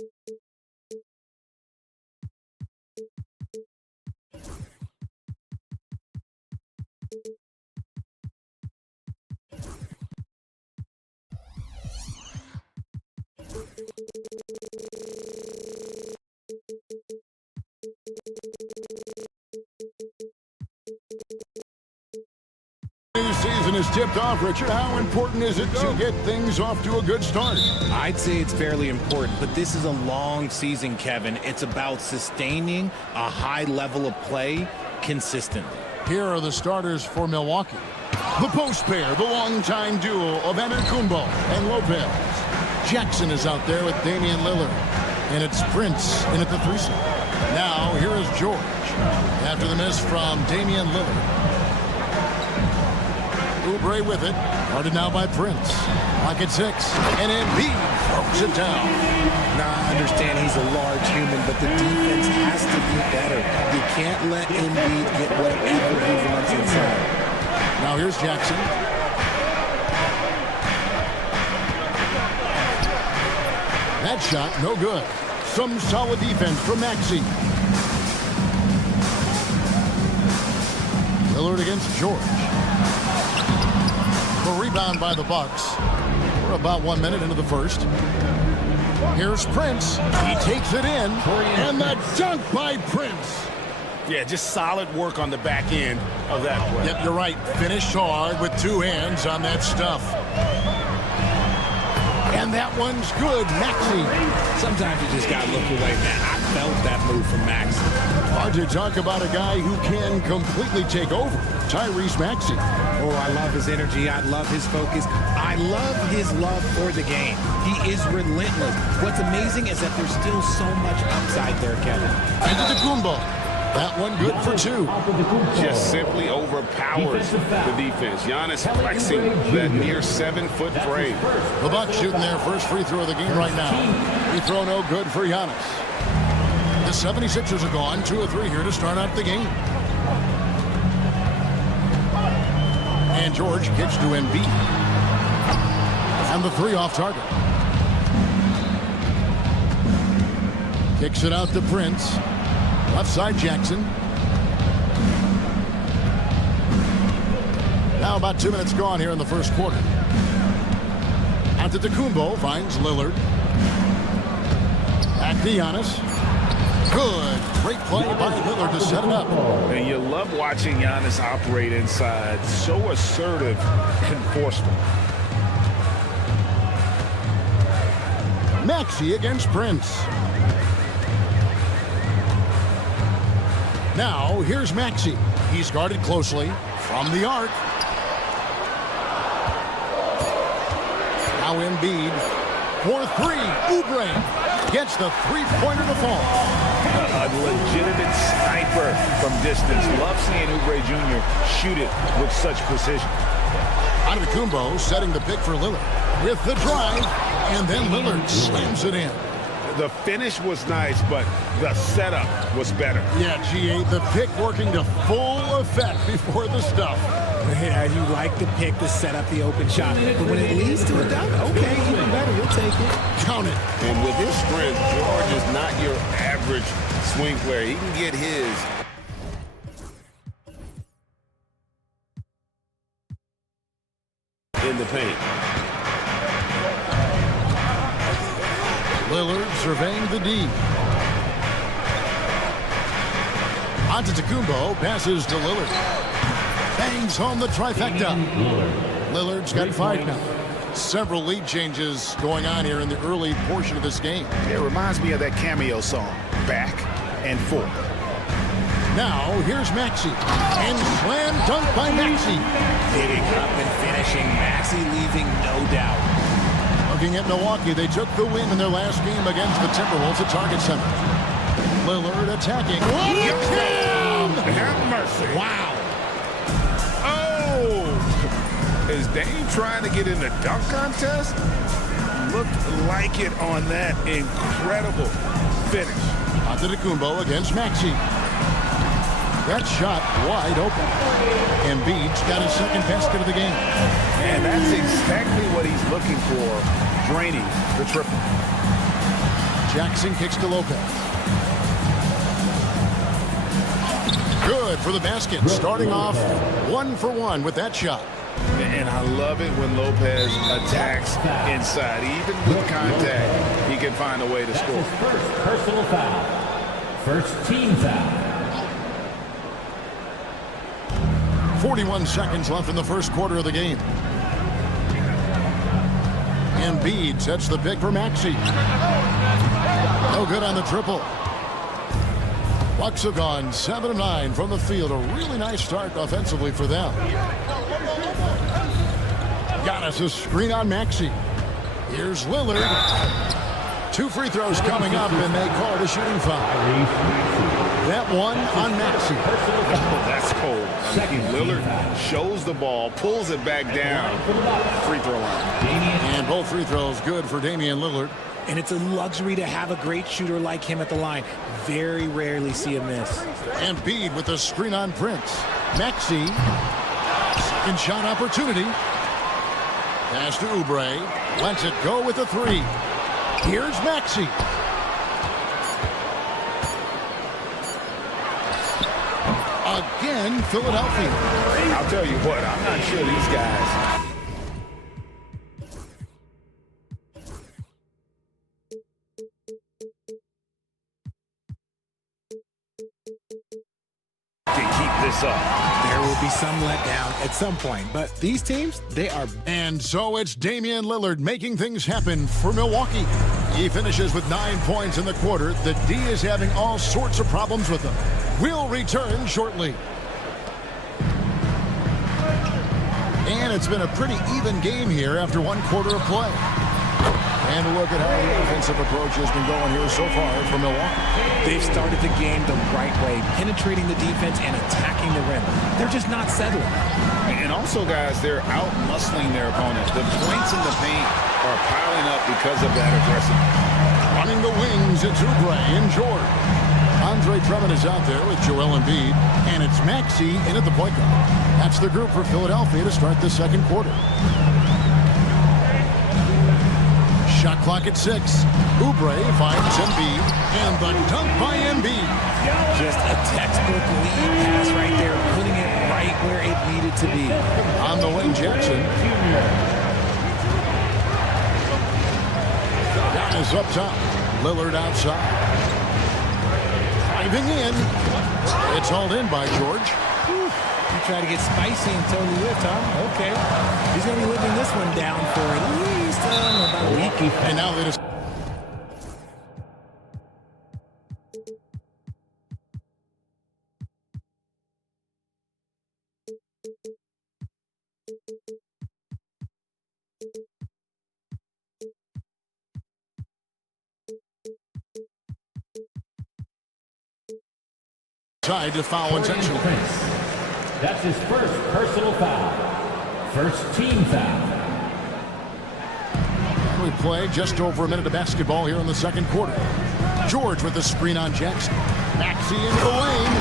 New season is tipped off, Richard. How important is it to get things off to a good start? I'd say it's fairly important, but this is a long season, Kevin. It's about sustaining a high level of play consistently. Here are the starters for Milwaukee. The post pair, the longtime duo of Antetokounmpo and Lopez. Jackson is out there with Damian Lillard. And it's Prince in at the 3 slot. Now, here is George. After the miss from Damian Lillard. Oubre with it. Guarded now by Prince. Lock at 6. And Embiid throws it down. Now, I understand he's a large human, but the defense has to be better. You can't let Embiid get whatever he wants inside. Now here's Jackson. That shot, no good. Some solid defense from Maxey. Lillard against George. The rebound by the Bucks. We're about 1 minute into the first. Here's Prince. He takes it in. And the dunk by Prince. Yeah, just solid work on the back end of that play. Yep, you're right. Finished hard with 2 hands on that stuff. And that one's good, Maxey. Sometimes you just got to look away, man. I felt that move from Maxey. Hard to talk about a guy who can completely take over. Tyrese Maxey. Oh, I love his energy. I love his focus. I love his love for the game. He is relentless. What's amazing is that there's still so much upside there, Kevin. Antetokounmpo. That one good for 2. Just simply overpowers the defense. Giannis flexing that near 7-foot frame. The Bucks shooting their first free throw of the game right now. Free throw no good for Giannis. The 76ers are gone. 2 of 3 here to start out the game. And George kicks to Embiid. And the 3 off target. Kicks it out to Prince. Left side Jackson. Now about 2 minutes gone here in the first quarter. Antetokounmpo finds Lillard. Back to Giannis. Good. Great play by Lillard to set it up. And you love watching Giannis operate inside. So assertive and forceful. Maxey against Prince. Now, here's Maxey. He's guarded closely from the arc. Now Embiid for 3. Oubre gets the 3-pointer to fall. A legitimate sniper from distance. Love seeing Oubre Jr. shoot it with such precision. Antetokounmpo setting the pick for Lillard with the drive, and then Lillard slams it in. The finish was nice, but the setup was better. Yeah, G8, the pick working to full effect before the stuff. Yeah, you like the pick to set up the open shot. But when it leads to a dunk, okay, even better, you'll take it. Count it. And with his strength, George is not your average swing player. He can get his. In the paint. Lillard surveying the D. Antetokounmpo passes to Lillard. Bangs home the trifecta. Lillard's got 5 now. Several lead changes going on here in the early portion of this game. It reminds me of that cameo song, Back and Forth. Now, here's Maxey. And slam dunk by Maxey. Hitting up and finishing. Maxey leaving no doubt. Looking at Milwaukee, they took the win in their last game against the Timberwolves at Target Center. Lillard attacking. Have mercy. Wow. Oh! Is Dame trying to get in the dunk contest? Looked like it on that incredible finish. Antetokounmpo against Maxey. That shot wide open. Embiid's got his second basket of the game. And that's exactly what he's looking for, draining the triple. Jackson kicks to Lopez. Good for the basket. Starting off 1 for 1 with that shot. And I love it when Lopez attacks inside. Even with contact, he can find a way to score. His first personal foul. First team foul. 41 seconds left in the first quarter of the game. Embiid sets the pick for Maxey. No good on the triple. Bucks have gone 7 of 9 from the field. A really nice start offensively for them. Giannis' screen on Maxey. Here's Lillard. 2 free throws coming up, and they call it a shooting foul. That one on Maxey. That's cold. I mean, Lillard shows the ball, pulls it back down. Free throw line. And both free throws good for Damian Lillard. And it's a luxury to have a great shooter like him at the line. Very rarely see him miss. Embiid with the screen on Prince. Maxey. Second shot opportunity. Pass to Oubre. Lets it go with a 3. Here's Maxey. Again, Philadelphia. I'll tell you what, I'm not sure these guys can keep this up. There will be some letdown at some point, but these teams, they are. And so it's Damian Lillard making things happen for Milwaukee. He finishes with 9 points in the quarter. The D is having all sorts of problems with him. We'll return shortly. And it's been a pretty even game here after 1 quarter of play. And look at how the offensive approach has been going here so far for Milwaukee. They've started the game the right way, penetrating the defense and attacking the rim. They're just not settling. And also, guys, they're out-muscling their opponent. The points in the paint are piling up because of that aggressiveness. Running the wings, it's Oubre and George. Andre Drummond is out there with Joel Embiid, and it's Maxey in at the point guard. That's the group for Philadelphia to start the second quarter. Shot clock at 6. Oubre finds Embiid, and the dunk by Embiid. Just a textbook lead pass right there, putting it right where it needed to be. On the wing, Jackson. Giannis up top. Lillard outside. Driving in. It's hauled in by George. You try to get spicy and totally whipped, huh? Okay. He's going to be living this one down for at least about a week. And now they just... Side to foul intentionally. That's his first personal foul. First team foul. We play just over a minute of basketball here in the second quarter. George with the screen on Jackson. Maxey into the lane.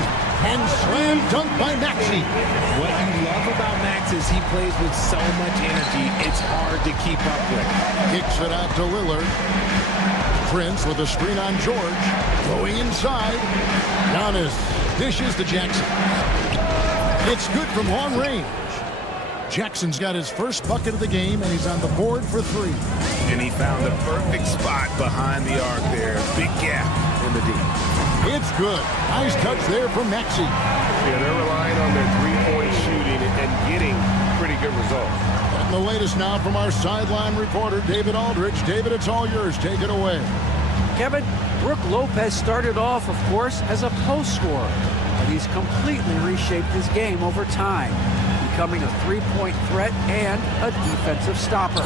And slam dunk by Maxey. What you love about Max is he plays with so much energy, it's hard to keep up with. Kicks it out to Lillard. Prince with a screen on George. Going inside. Giannis dishes to Jackson. It's good from long range. Jackson's got his first bucket of the game, and he's on the board for 3. And he found the perfect spot behind the arc there. Big gap in the D. It's good. Nice touch there from Maxey. Yeah, they're relying on their three-point shooting and getting pretty good results. And the latest now from our sideline reporter, David Aldridge. David, it's all yours. Take it away. Kevin, Brook Lopez started off, of course, as a post scorer, but he's completely reshaped his game over time, becoming a three-point threat and a defensive stopper.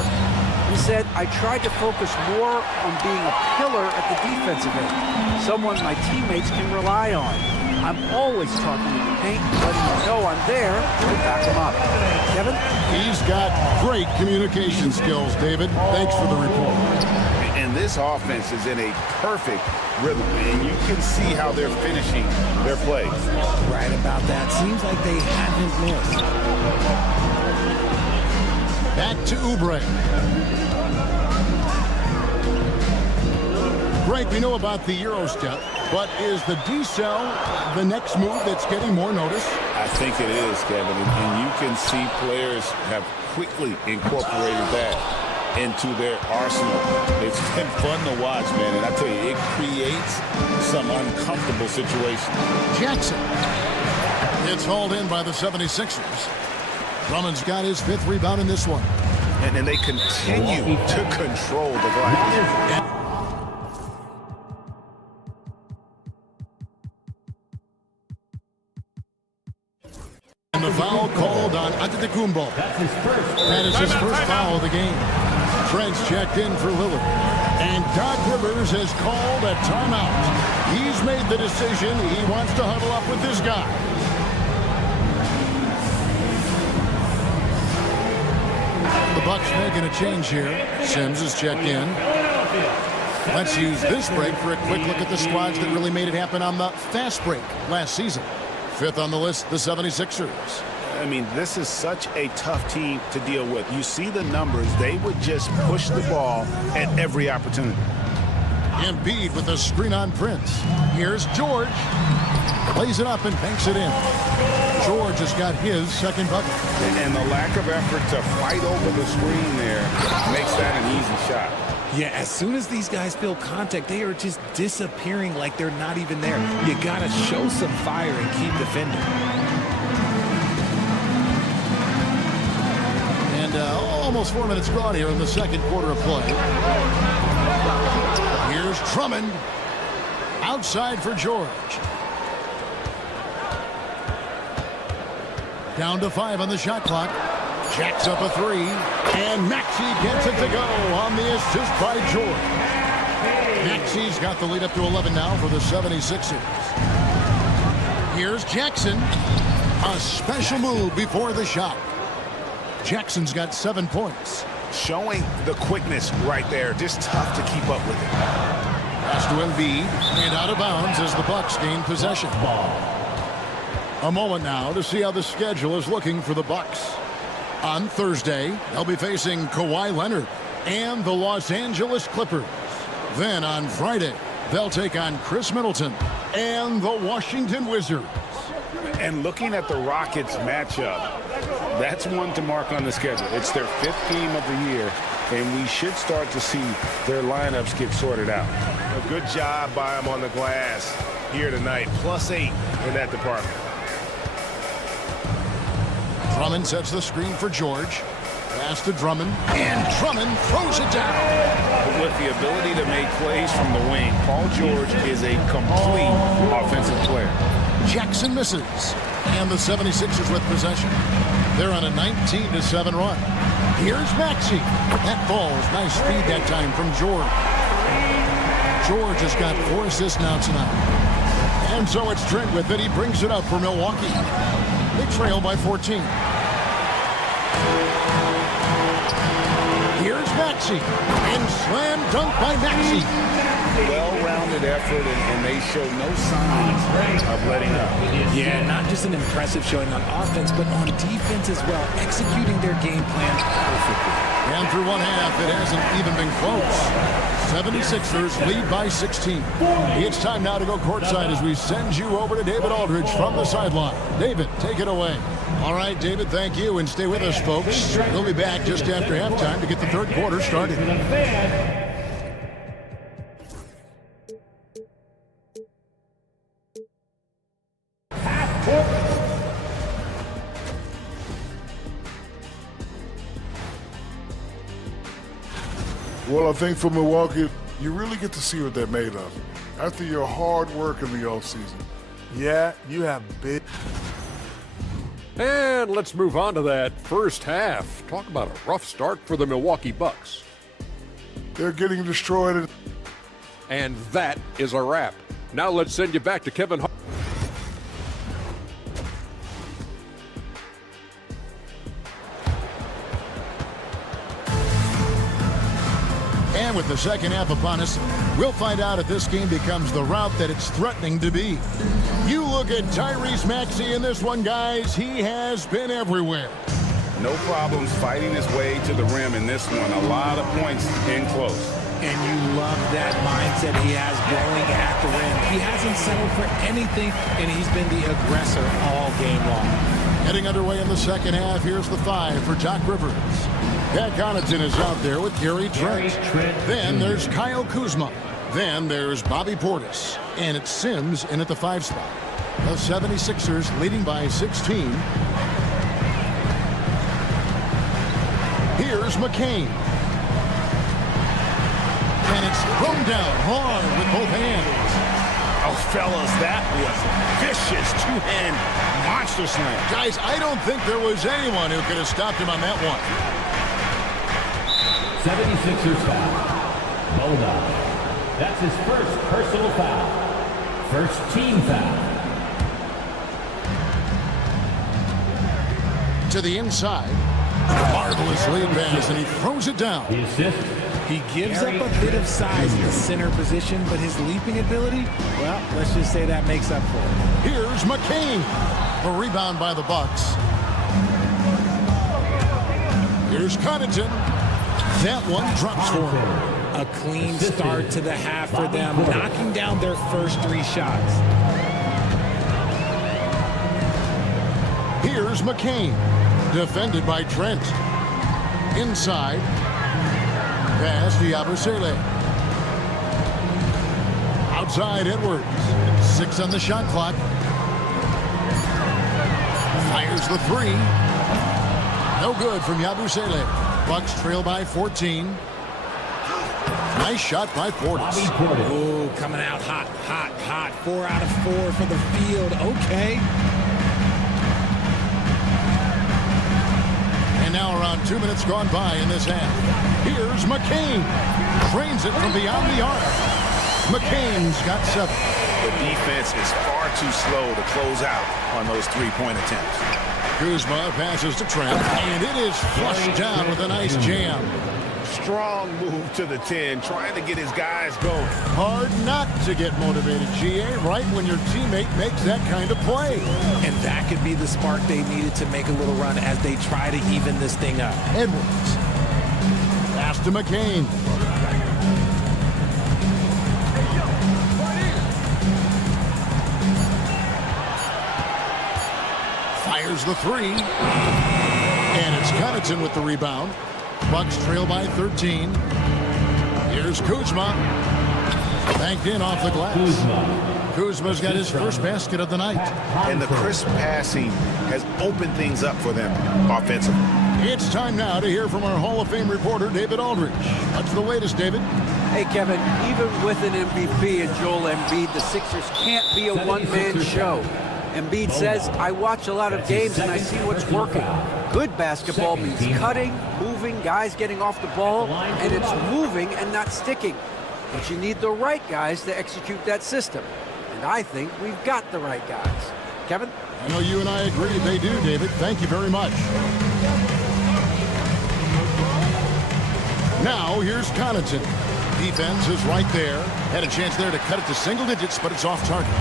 He said, I tried to focus more on being a pillar at the defensive end, someone my teammates can rely on. I'm always talking in the paint, letting them know I'm there to back them up. Kevin? He's got great communication skills, David. Thanks for the report. And this offense is in a perfect rhythm, and you can see how they're finishing their play. Right about that. Seems like they haven't missed. Back to Oubre. Greg, we know about the Euro step, but is the decel the next move that's getting more notice? I think it is, Kevin, and you can see players have quickly incorporated that into their arsenal. It's been fun to watch, man, and I tell you, it creates some uncomfortable situations. Jackson. It's hauled in by the 76ers. Drummond's got his 5th rebound in this one. And then they continue to control the glass. And the foul called on Antetokounmpo. That is his first foul of the game. Trent's checked in for Lillard. And Doc Rivers has called a timeout. He's made the decision. He wants to huddle up with this guy. The Bucks making a change here. Sims is checked in. Let's use this break for a quick look at the squads that really made it happen on the fast break last season. 5th on the list, the 76ers. I mean, this is such a tough team to deal with. You see the numbers. They would just push the ball at every opportunity. Embiid with a screen on Prince. Here's George. Plays it up and banks it in. George has got his 2nd bucket. And the lack of effort to fight over the screen there makes that an easy shot. Yeah, as soon as these guys feel contact, they are just disappearing like they're not even there. You got to show some fire and keep defending. And almost 4 minutes gone here in the 2nd quarter of play. Here's Drummond. Outside for George. Down to 5 on the shot clock. Jacks up a 3. And Maxey gets it to go on the assist by George. Maxey's got the lead up to 11 now for the 76ers. Here's Jackson. A special move before the shot. Jackson's got 7 points. Showing the quickness right there. Just tough to keep up with it. Pass to Embiid. And out of bounds as the Bucks gain possession. A moment now to see how the schedule is looking for the Bucks. On Thursday, they'll be facing Kawhi Leonard and the Los Angeles Clippers. Then on Friday, they'll take on Chris Middleton and the Washington Wizards. And looking at the Rockets matchup, that's one to mark on the schedule. It's their 5th game of the year, and we should start to see their lineups get sorted out. A good job by them on the glass here tonight. +8 in that department. Drummond sets the screen for George. Pass to Drummond. And Drummond throws it down. With the ability to make plays from the wing, Paul George is a complete offensive player. Jackson misses. And the 76ers with possession. They're on a 19-7 run. Here's Maxey. That falls. Nice feed that time from George. George has got 4 assists now tonight. And so it's Trent with it. He brings it up for Milwaukee. They trail by 14. Here's Maxey. And slam dunk by Maxey. Well-rounded effort, and they show no signs of letting up. Yeah, not just an impressive showing on offense, but on defense as well, executing their game plan perfectly. And through one half, it hasn't even been close. 76ers lead by 16. It's time now to go courtside as we send you over to David Aldridge from the sideline. David, take it away. All right, David, thank you, and stay with us, folks. We'll be back just after halftime to get the 3rd quarter started. Well, I think for Milwaukee, you really get to see what they're made of after your hard work in the offseason. Yeah, you have big. And let's move on to that first half. Talk about a rough start for the Milwaukee Bucks. They're getting destroyed. And that is a wrap. Now let's send you back to Kevin Hart. And with the second half upon us, we'll find out if this game becomes the route that it's threatening to be. You look at Tyrese Maxey in this one, guys. He has been everywhere. No problems fighting his way to the rim in this one. A lot of points in close. And you love that mindset he has going at the rim. He hasn't settled for anything, and he's been the aggressor all game long. Getting underway in the second half. Here's the 5 for Doc Rivers. Pat Connaughton is out there with Gary Trent. Then there's Kyle Kuzma. Then there's Bobby Portis. And it's Sims in at the 5 spot. The 76ers leading by 16. Here's McCain. And it's thrown down hard with both hands. Oh, fellas, that was vicious two-hand monster slam. Guys, I don't think there was anyone who could have stopped him on that one. 76ers foul. Bulldog. That's his first personal foul. First team foul. To the inside. Marvelous lead pass, and he throws it down. The assist. He gives up a bit of size in the center position, but his leaping ability, well, let's just say that makes up for it. Here's McCain. The rebound by the Bucks. Here's Connaughton. That one drops for him. A clean start to the half for them, knocking down their first 3 shots. Here's McCain. Defended by Trent. Inside. Pass to Yabusele. Outside Edwards. 6 on the shot clock. Fires the 3. No good from Yabusele. Bucks trail by 14. Nice shot by Portis. Oh, coming out hot, hot, hot. 4 out of 4 for the field. Okay. And now around 2 minutes gone by in this half. Here's McCain. Trains it from beyond the arc. McCain's got 7. The defense is far too slow to close out on those 3-point attempts. Kuzma passes to Trent, and it is flushed down with a nice jam. Strong move to the 10, trying to get his guys going. Hard not to get motivated, GA, right when your teammate makes that kind of play. And that could be the spark they needed to make a little run as they try to even this thing up. Edwards. Pass to McCain. Fires the 3. And it's Connaughton with the rebound. Bucks trail by 13. Here's Kuzma. Banked in off the glass. Kuzma's got his first basket of the night. And the crisp passing has opened things up for them offensively. It's time now to hear from our Hall of Fame reporter, David Aldridge. What's the latest, David? Hey, Kevin, even with an MVP and Joel Embiid, the Sixers can't be a one-man show. Embiid says, I watch a lot of games and I see what's working. Good basketball means cutting, moving, guys getting off the ball, and it's moving and not sticking. But you need the right guys to execute that system. And I think we've got the right guys. Kevin? I know you and I agree they do, David. Thank you very much. Now, here's Connaughton. Defense is right there. Had a chance there to cut it to single digits, but it's off target.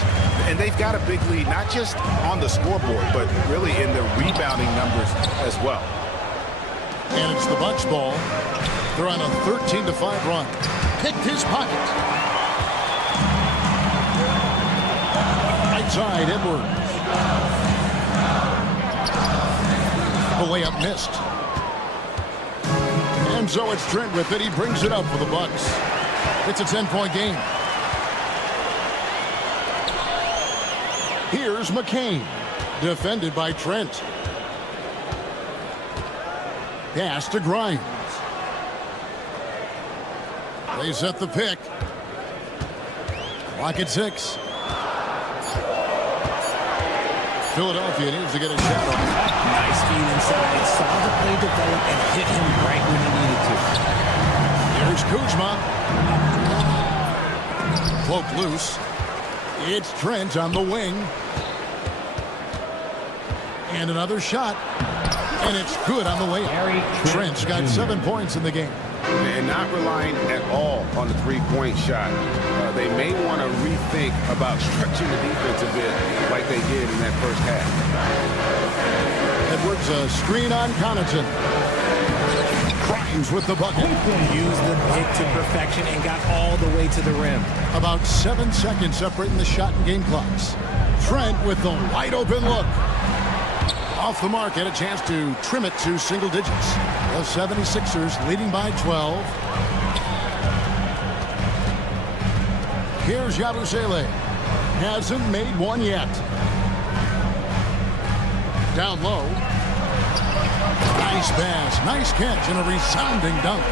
And they've got a big lead, not just on the scoreboard, but really in the rebounding numbers as well. And it's the Bucks ball. They're on a 13-5 run. Picked his pocket. Right side, Edwards. The layup missed. And so it's Trent with it. He brings it up for the Bucks. It's a 10-point game. Here's McCain. Defended by Trent. Pass to Grimes. They set the pick. Clock at 6. Philadelphia needs to get a shot off. Nice feed inside. Saw the play develop and hit him right when he needed to. Here's Kuzma. Cloak loose. It's Trent on the wing. And another shot. And it's good on the layup. Trent's got 7 points in the game. And not relying at all on the three-point shot. They may want to rethink about stretching the defense a bit like they did in that first half. Edwards, a screen on Connaughton. Wings with the bucket. Used the pick to perfection and got all the way to the rim. About 7 seconds separating the shot and game clocks. Trent with the wide open look. Off the mark, had a chance to trim it to single digits. The 76ers leading by 12. Here's Yabusele. Hasn't made one yet. Down low. Nice pass, nice catch, and a resounding dunk.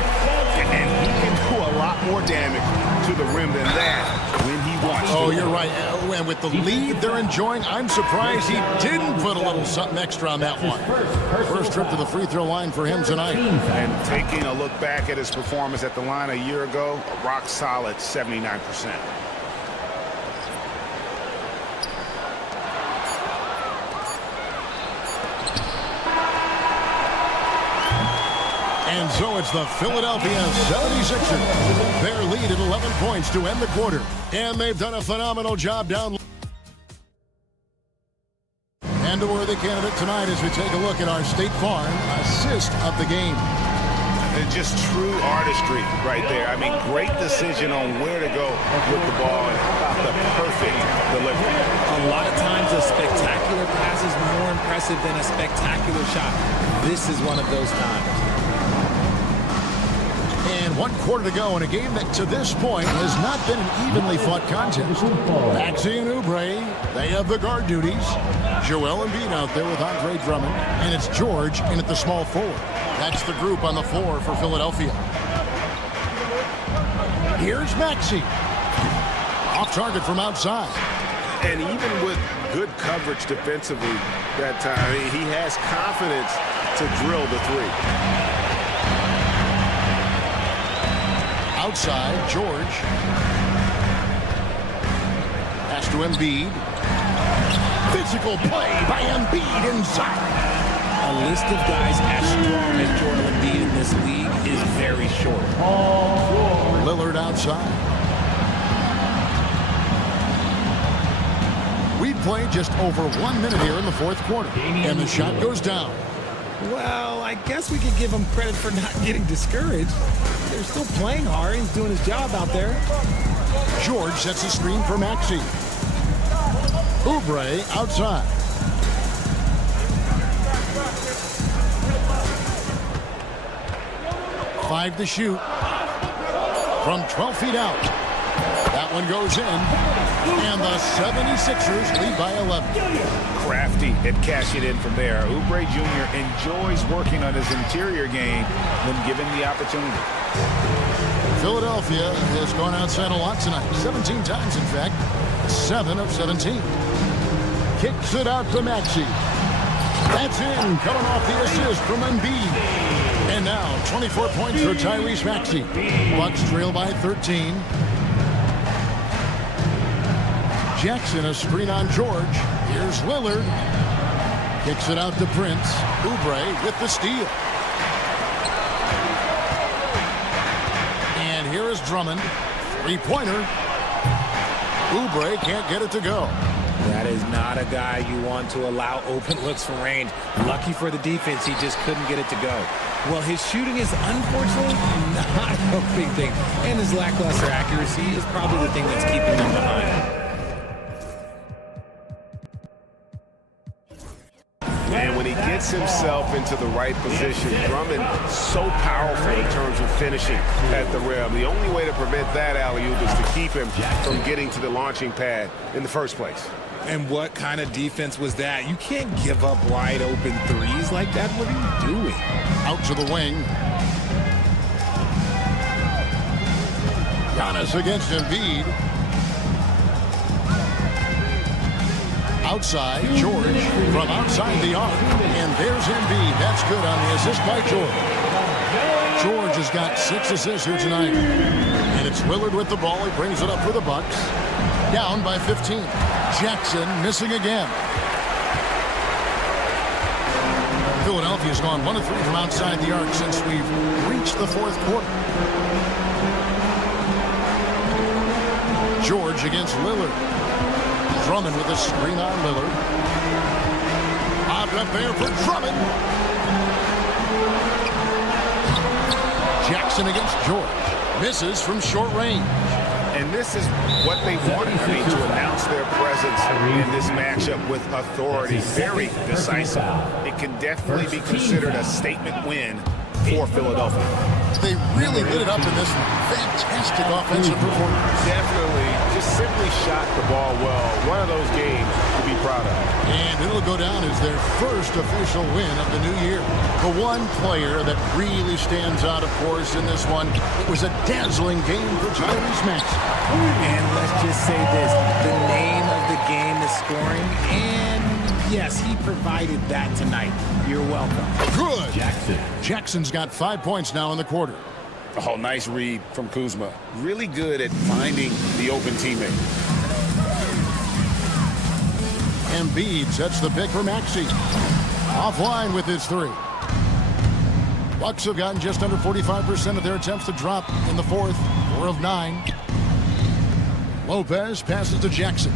And he can do a lot more damage to the rim than that when he wants to. Oh, you're right. And with the lead they're enjoying, I'm surprised he didn't put a little something extra on that one. First trip to the free throw line for him tonight. And taking a look back at his performance at the line a year ago, a rock solid 79%. And so it's the Philadelphia 76ers. Their lead at 11 points to end the quarter. And they've done a phenomenal job down. And a worthy candidate tonight as we take a look at our State Farm assist of the game. And just true artistry right there. I mean, great decision on where to go with the ball and how about the perfect delivery. A lot of times a spectacular pass is more impressive than a spectacular shot. This is one of those times. And 1 quarter to go in a game that to this point has not been an evenly fought contest. Maxey and Oubre, they have the guard duties. Joel Embiid out there with Andre Drummond. And it's George in at the small forward. That's the group on the floor for Philadelphia. Here's Maxey. Off target from outside. And even with good coverage defensively that time, he has confidence to drill the three. Outside, George. Pass to Embiid. Physical play by Embiid inside. A list of guys as strong as Joel Embiid in this league is very short. Lillard outside. We've played just over 1 minute here in the fourth quarter. And the shot goes down. Well, I guess we could give him credit for not getting discouraged. They're still playing hard. He's doing his job out there. George sets a screen for Maxey. Oubre outside. Five to shoot. From 12 feet out. That one goes in. And the 76ers lead by 11. Crafty at cashing in from there. Oubre Jr. enjoys working on his interior game when given the opportunity. Philadelphia has gone outside a lot tonight. 17 times, in fact. 7 of 17. Kicks it out to Maxey. That's in, coming off the assist from Embiid. And now 24 points for Tyrese Maxey. Bucks trail by 13. Jackson, a screen on George. Here's Lillard. Kicks it out to Prince. Oubre with the steal. And here is Drummond. Three-pointer. Oubre can't get it to go. That is not a guy you want to allow open looks from range. Lucky for the defense, he just couldn't get it to go. Well, his shooting is unfortunately not a big thing. And his lackluster accuracy is probably the thing that's keeping him behind. And when he gets himself into the right position, Drummond so powerful in terms of finishing at the rim. The only way to prevent that alley-oop is to keep him from getting to the launching pad in the first place. And what kind of defense was that? You can't give up wide open threes like that. What are you doing? Out to the wing. Giannis against Embiid. Outside, George from outside the arc. And there's Embiid. That's good on the assist by George. George has got 6 assists here tonight. And it's Lillard with the ball. He brings it up for the Bucks. Down by 15. Jackson missing again. Philadelphia's gone 1 of 3 from outside the arc since we've reached the fourth quarter. George against Lillard. Drummond with a screen on Lillard. Popped up there for Drummond. Jackson against George. Misses from short range. And this is what they wanted, to announce their presence in this matchup with authority. Very decisive. It can definitely be considered a statement win for Philadelphia. They really lit it up in this one. Fantastic offensive performance. Definitely. Just simply shot the ball well. One of those games to be proud of. And it'll go down as their first official win of the new year. The one player that really stands out, of course, in this one, it was a dazzling game for Tyrese Maxey. And let's just say this, the name of the game is scoring, and yes, he provided that tonight. You're welcome. Good. Jackson's got 5 points now in the quarter. Oh, nice read from Kuzma. Really good at finding the open teammate. Embiid sets the pick for Maxey. Offline with his three. Bucks have gotten just under 45% of their attempts to drop in the fourth. 4 of 9. Lopez passes to Jackson.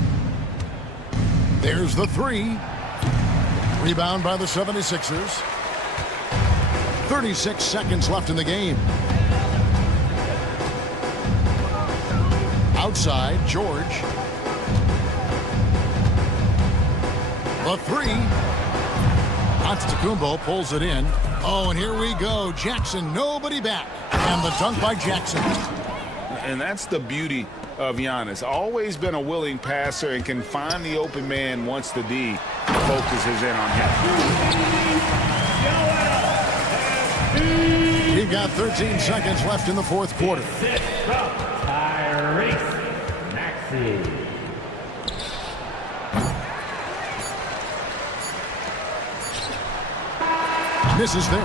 There's the three. Rebound by the 76ers. 36 seconds left in the game. Outside, George. The three. Antetokounmpo pulls it in. Oh, and here we go. Jackson, nobody back. And the dunk by Jackson. And that's the beauty of Giannis. Always been a willing passer and can find the open man once the D focuses in on him. We've got 13 seconds left in the fourth quarter. Tyrese Maxey. Misses there.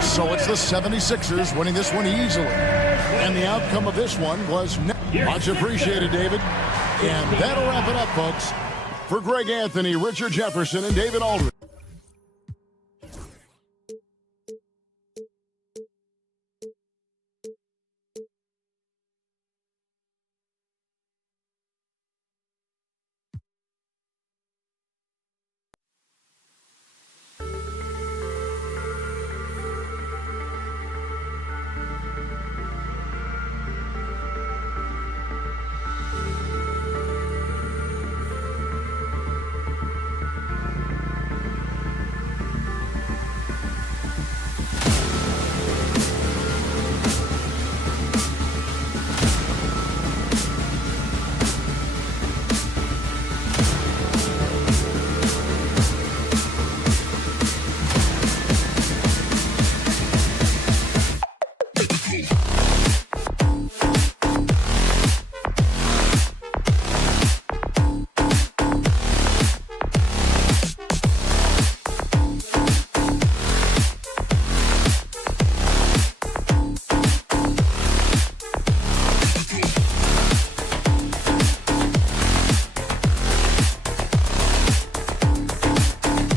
So it's the 76ers winning this one easily. And the outcome of this one was much appreciated, David. And that'll wrap it up, folks. For Greg Anthony, Richard Jefferson, and David Aldridge.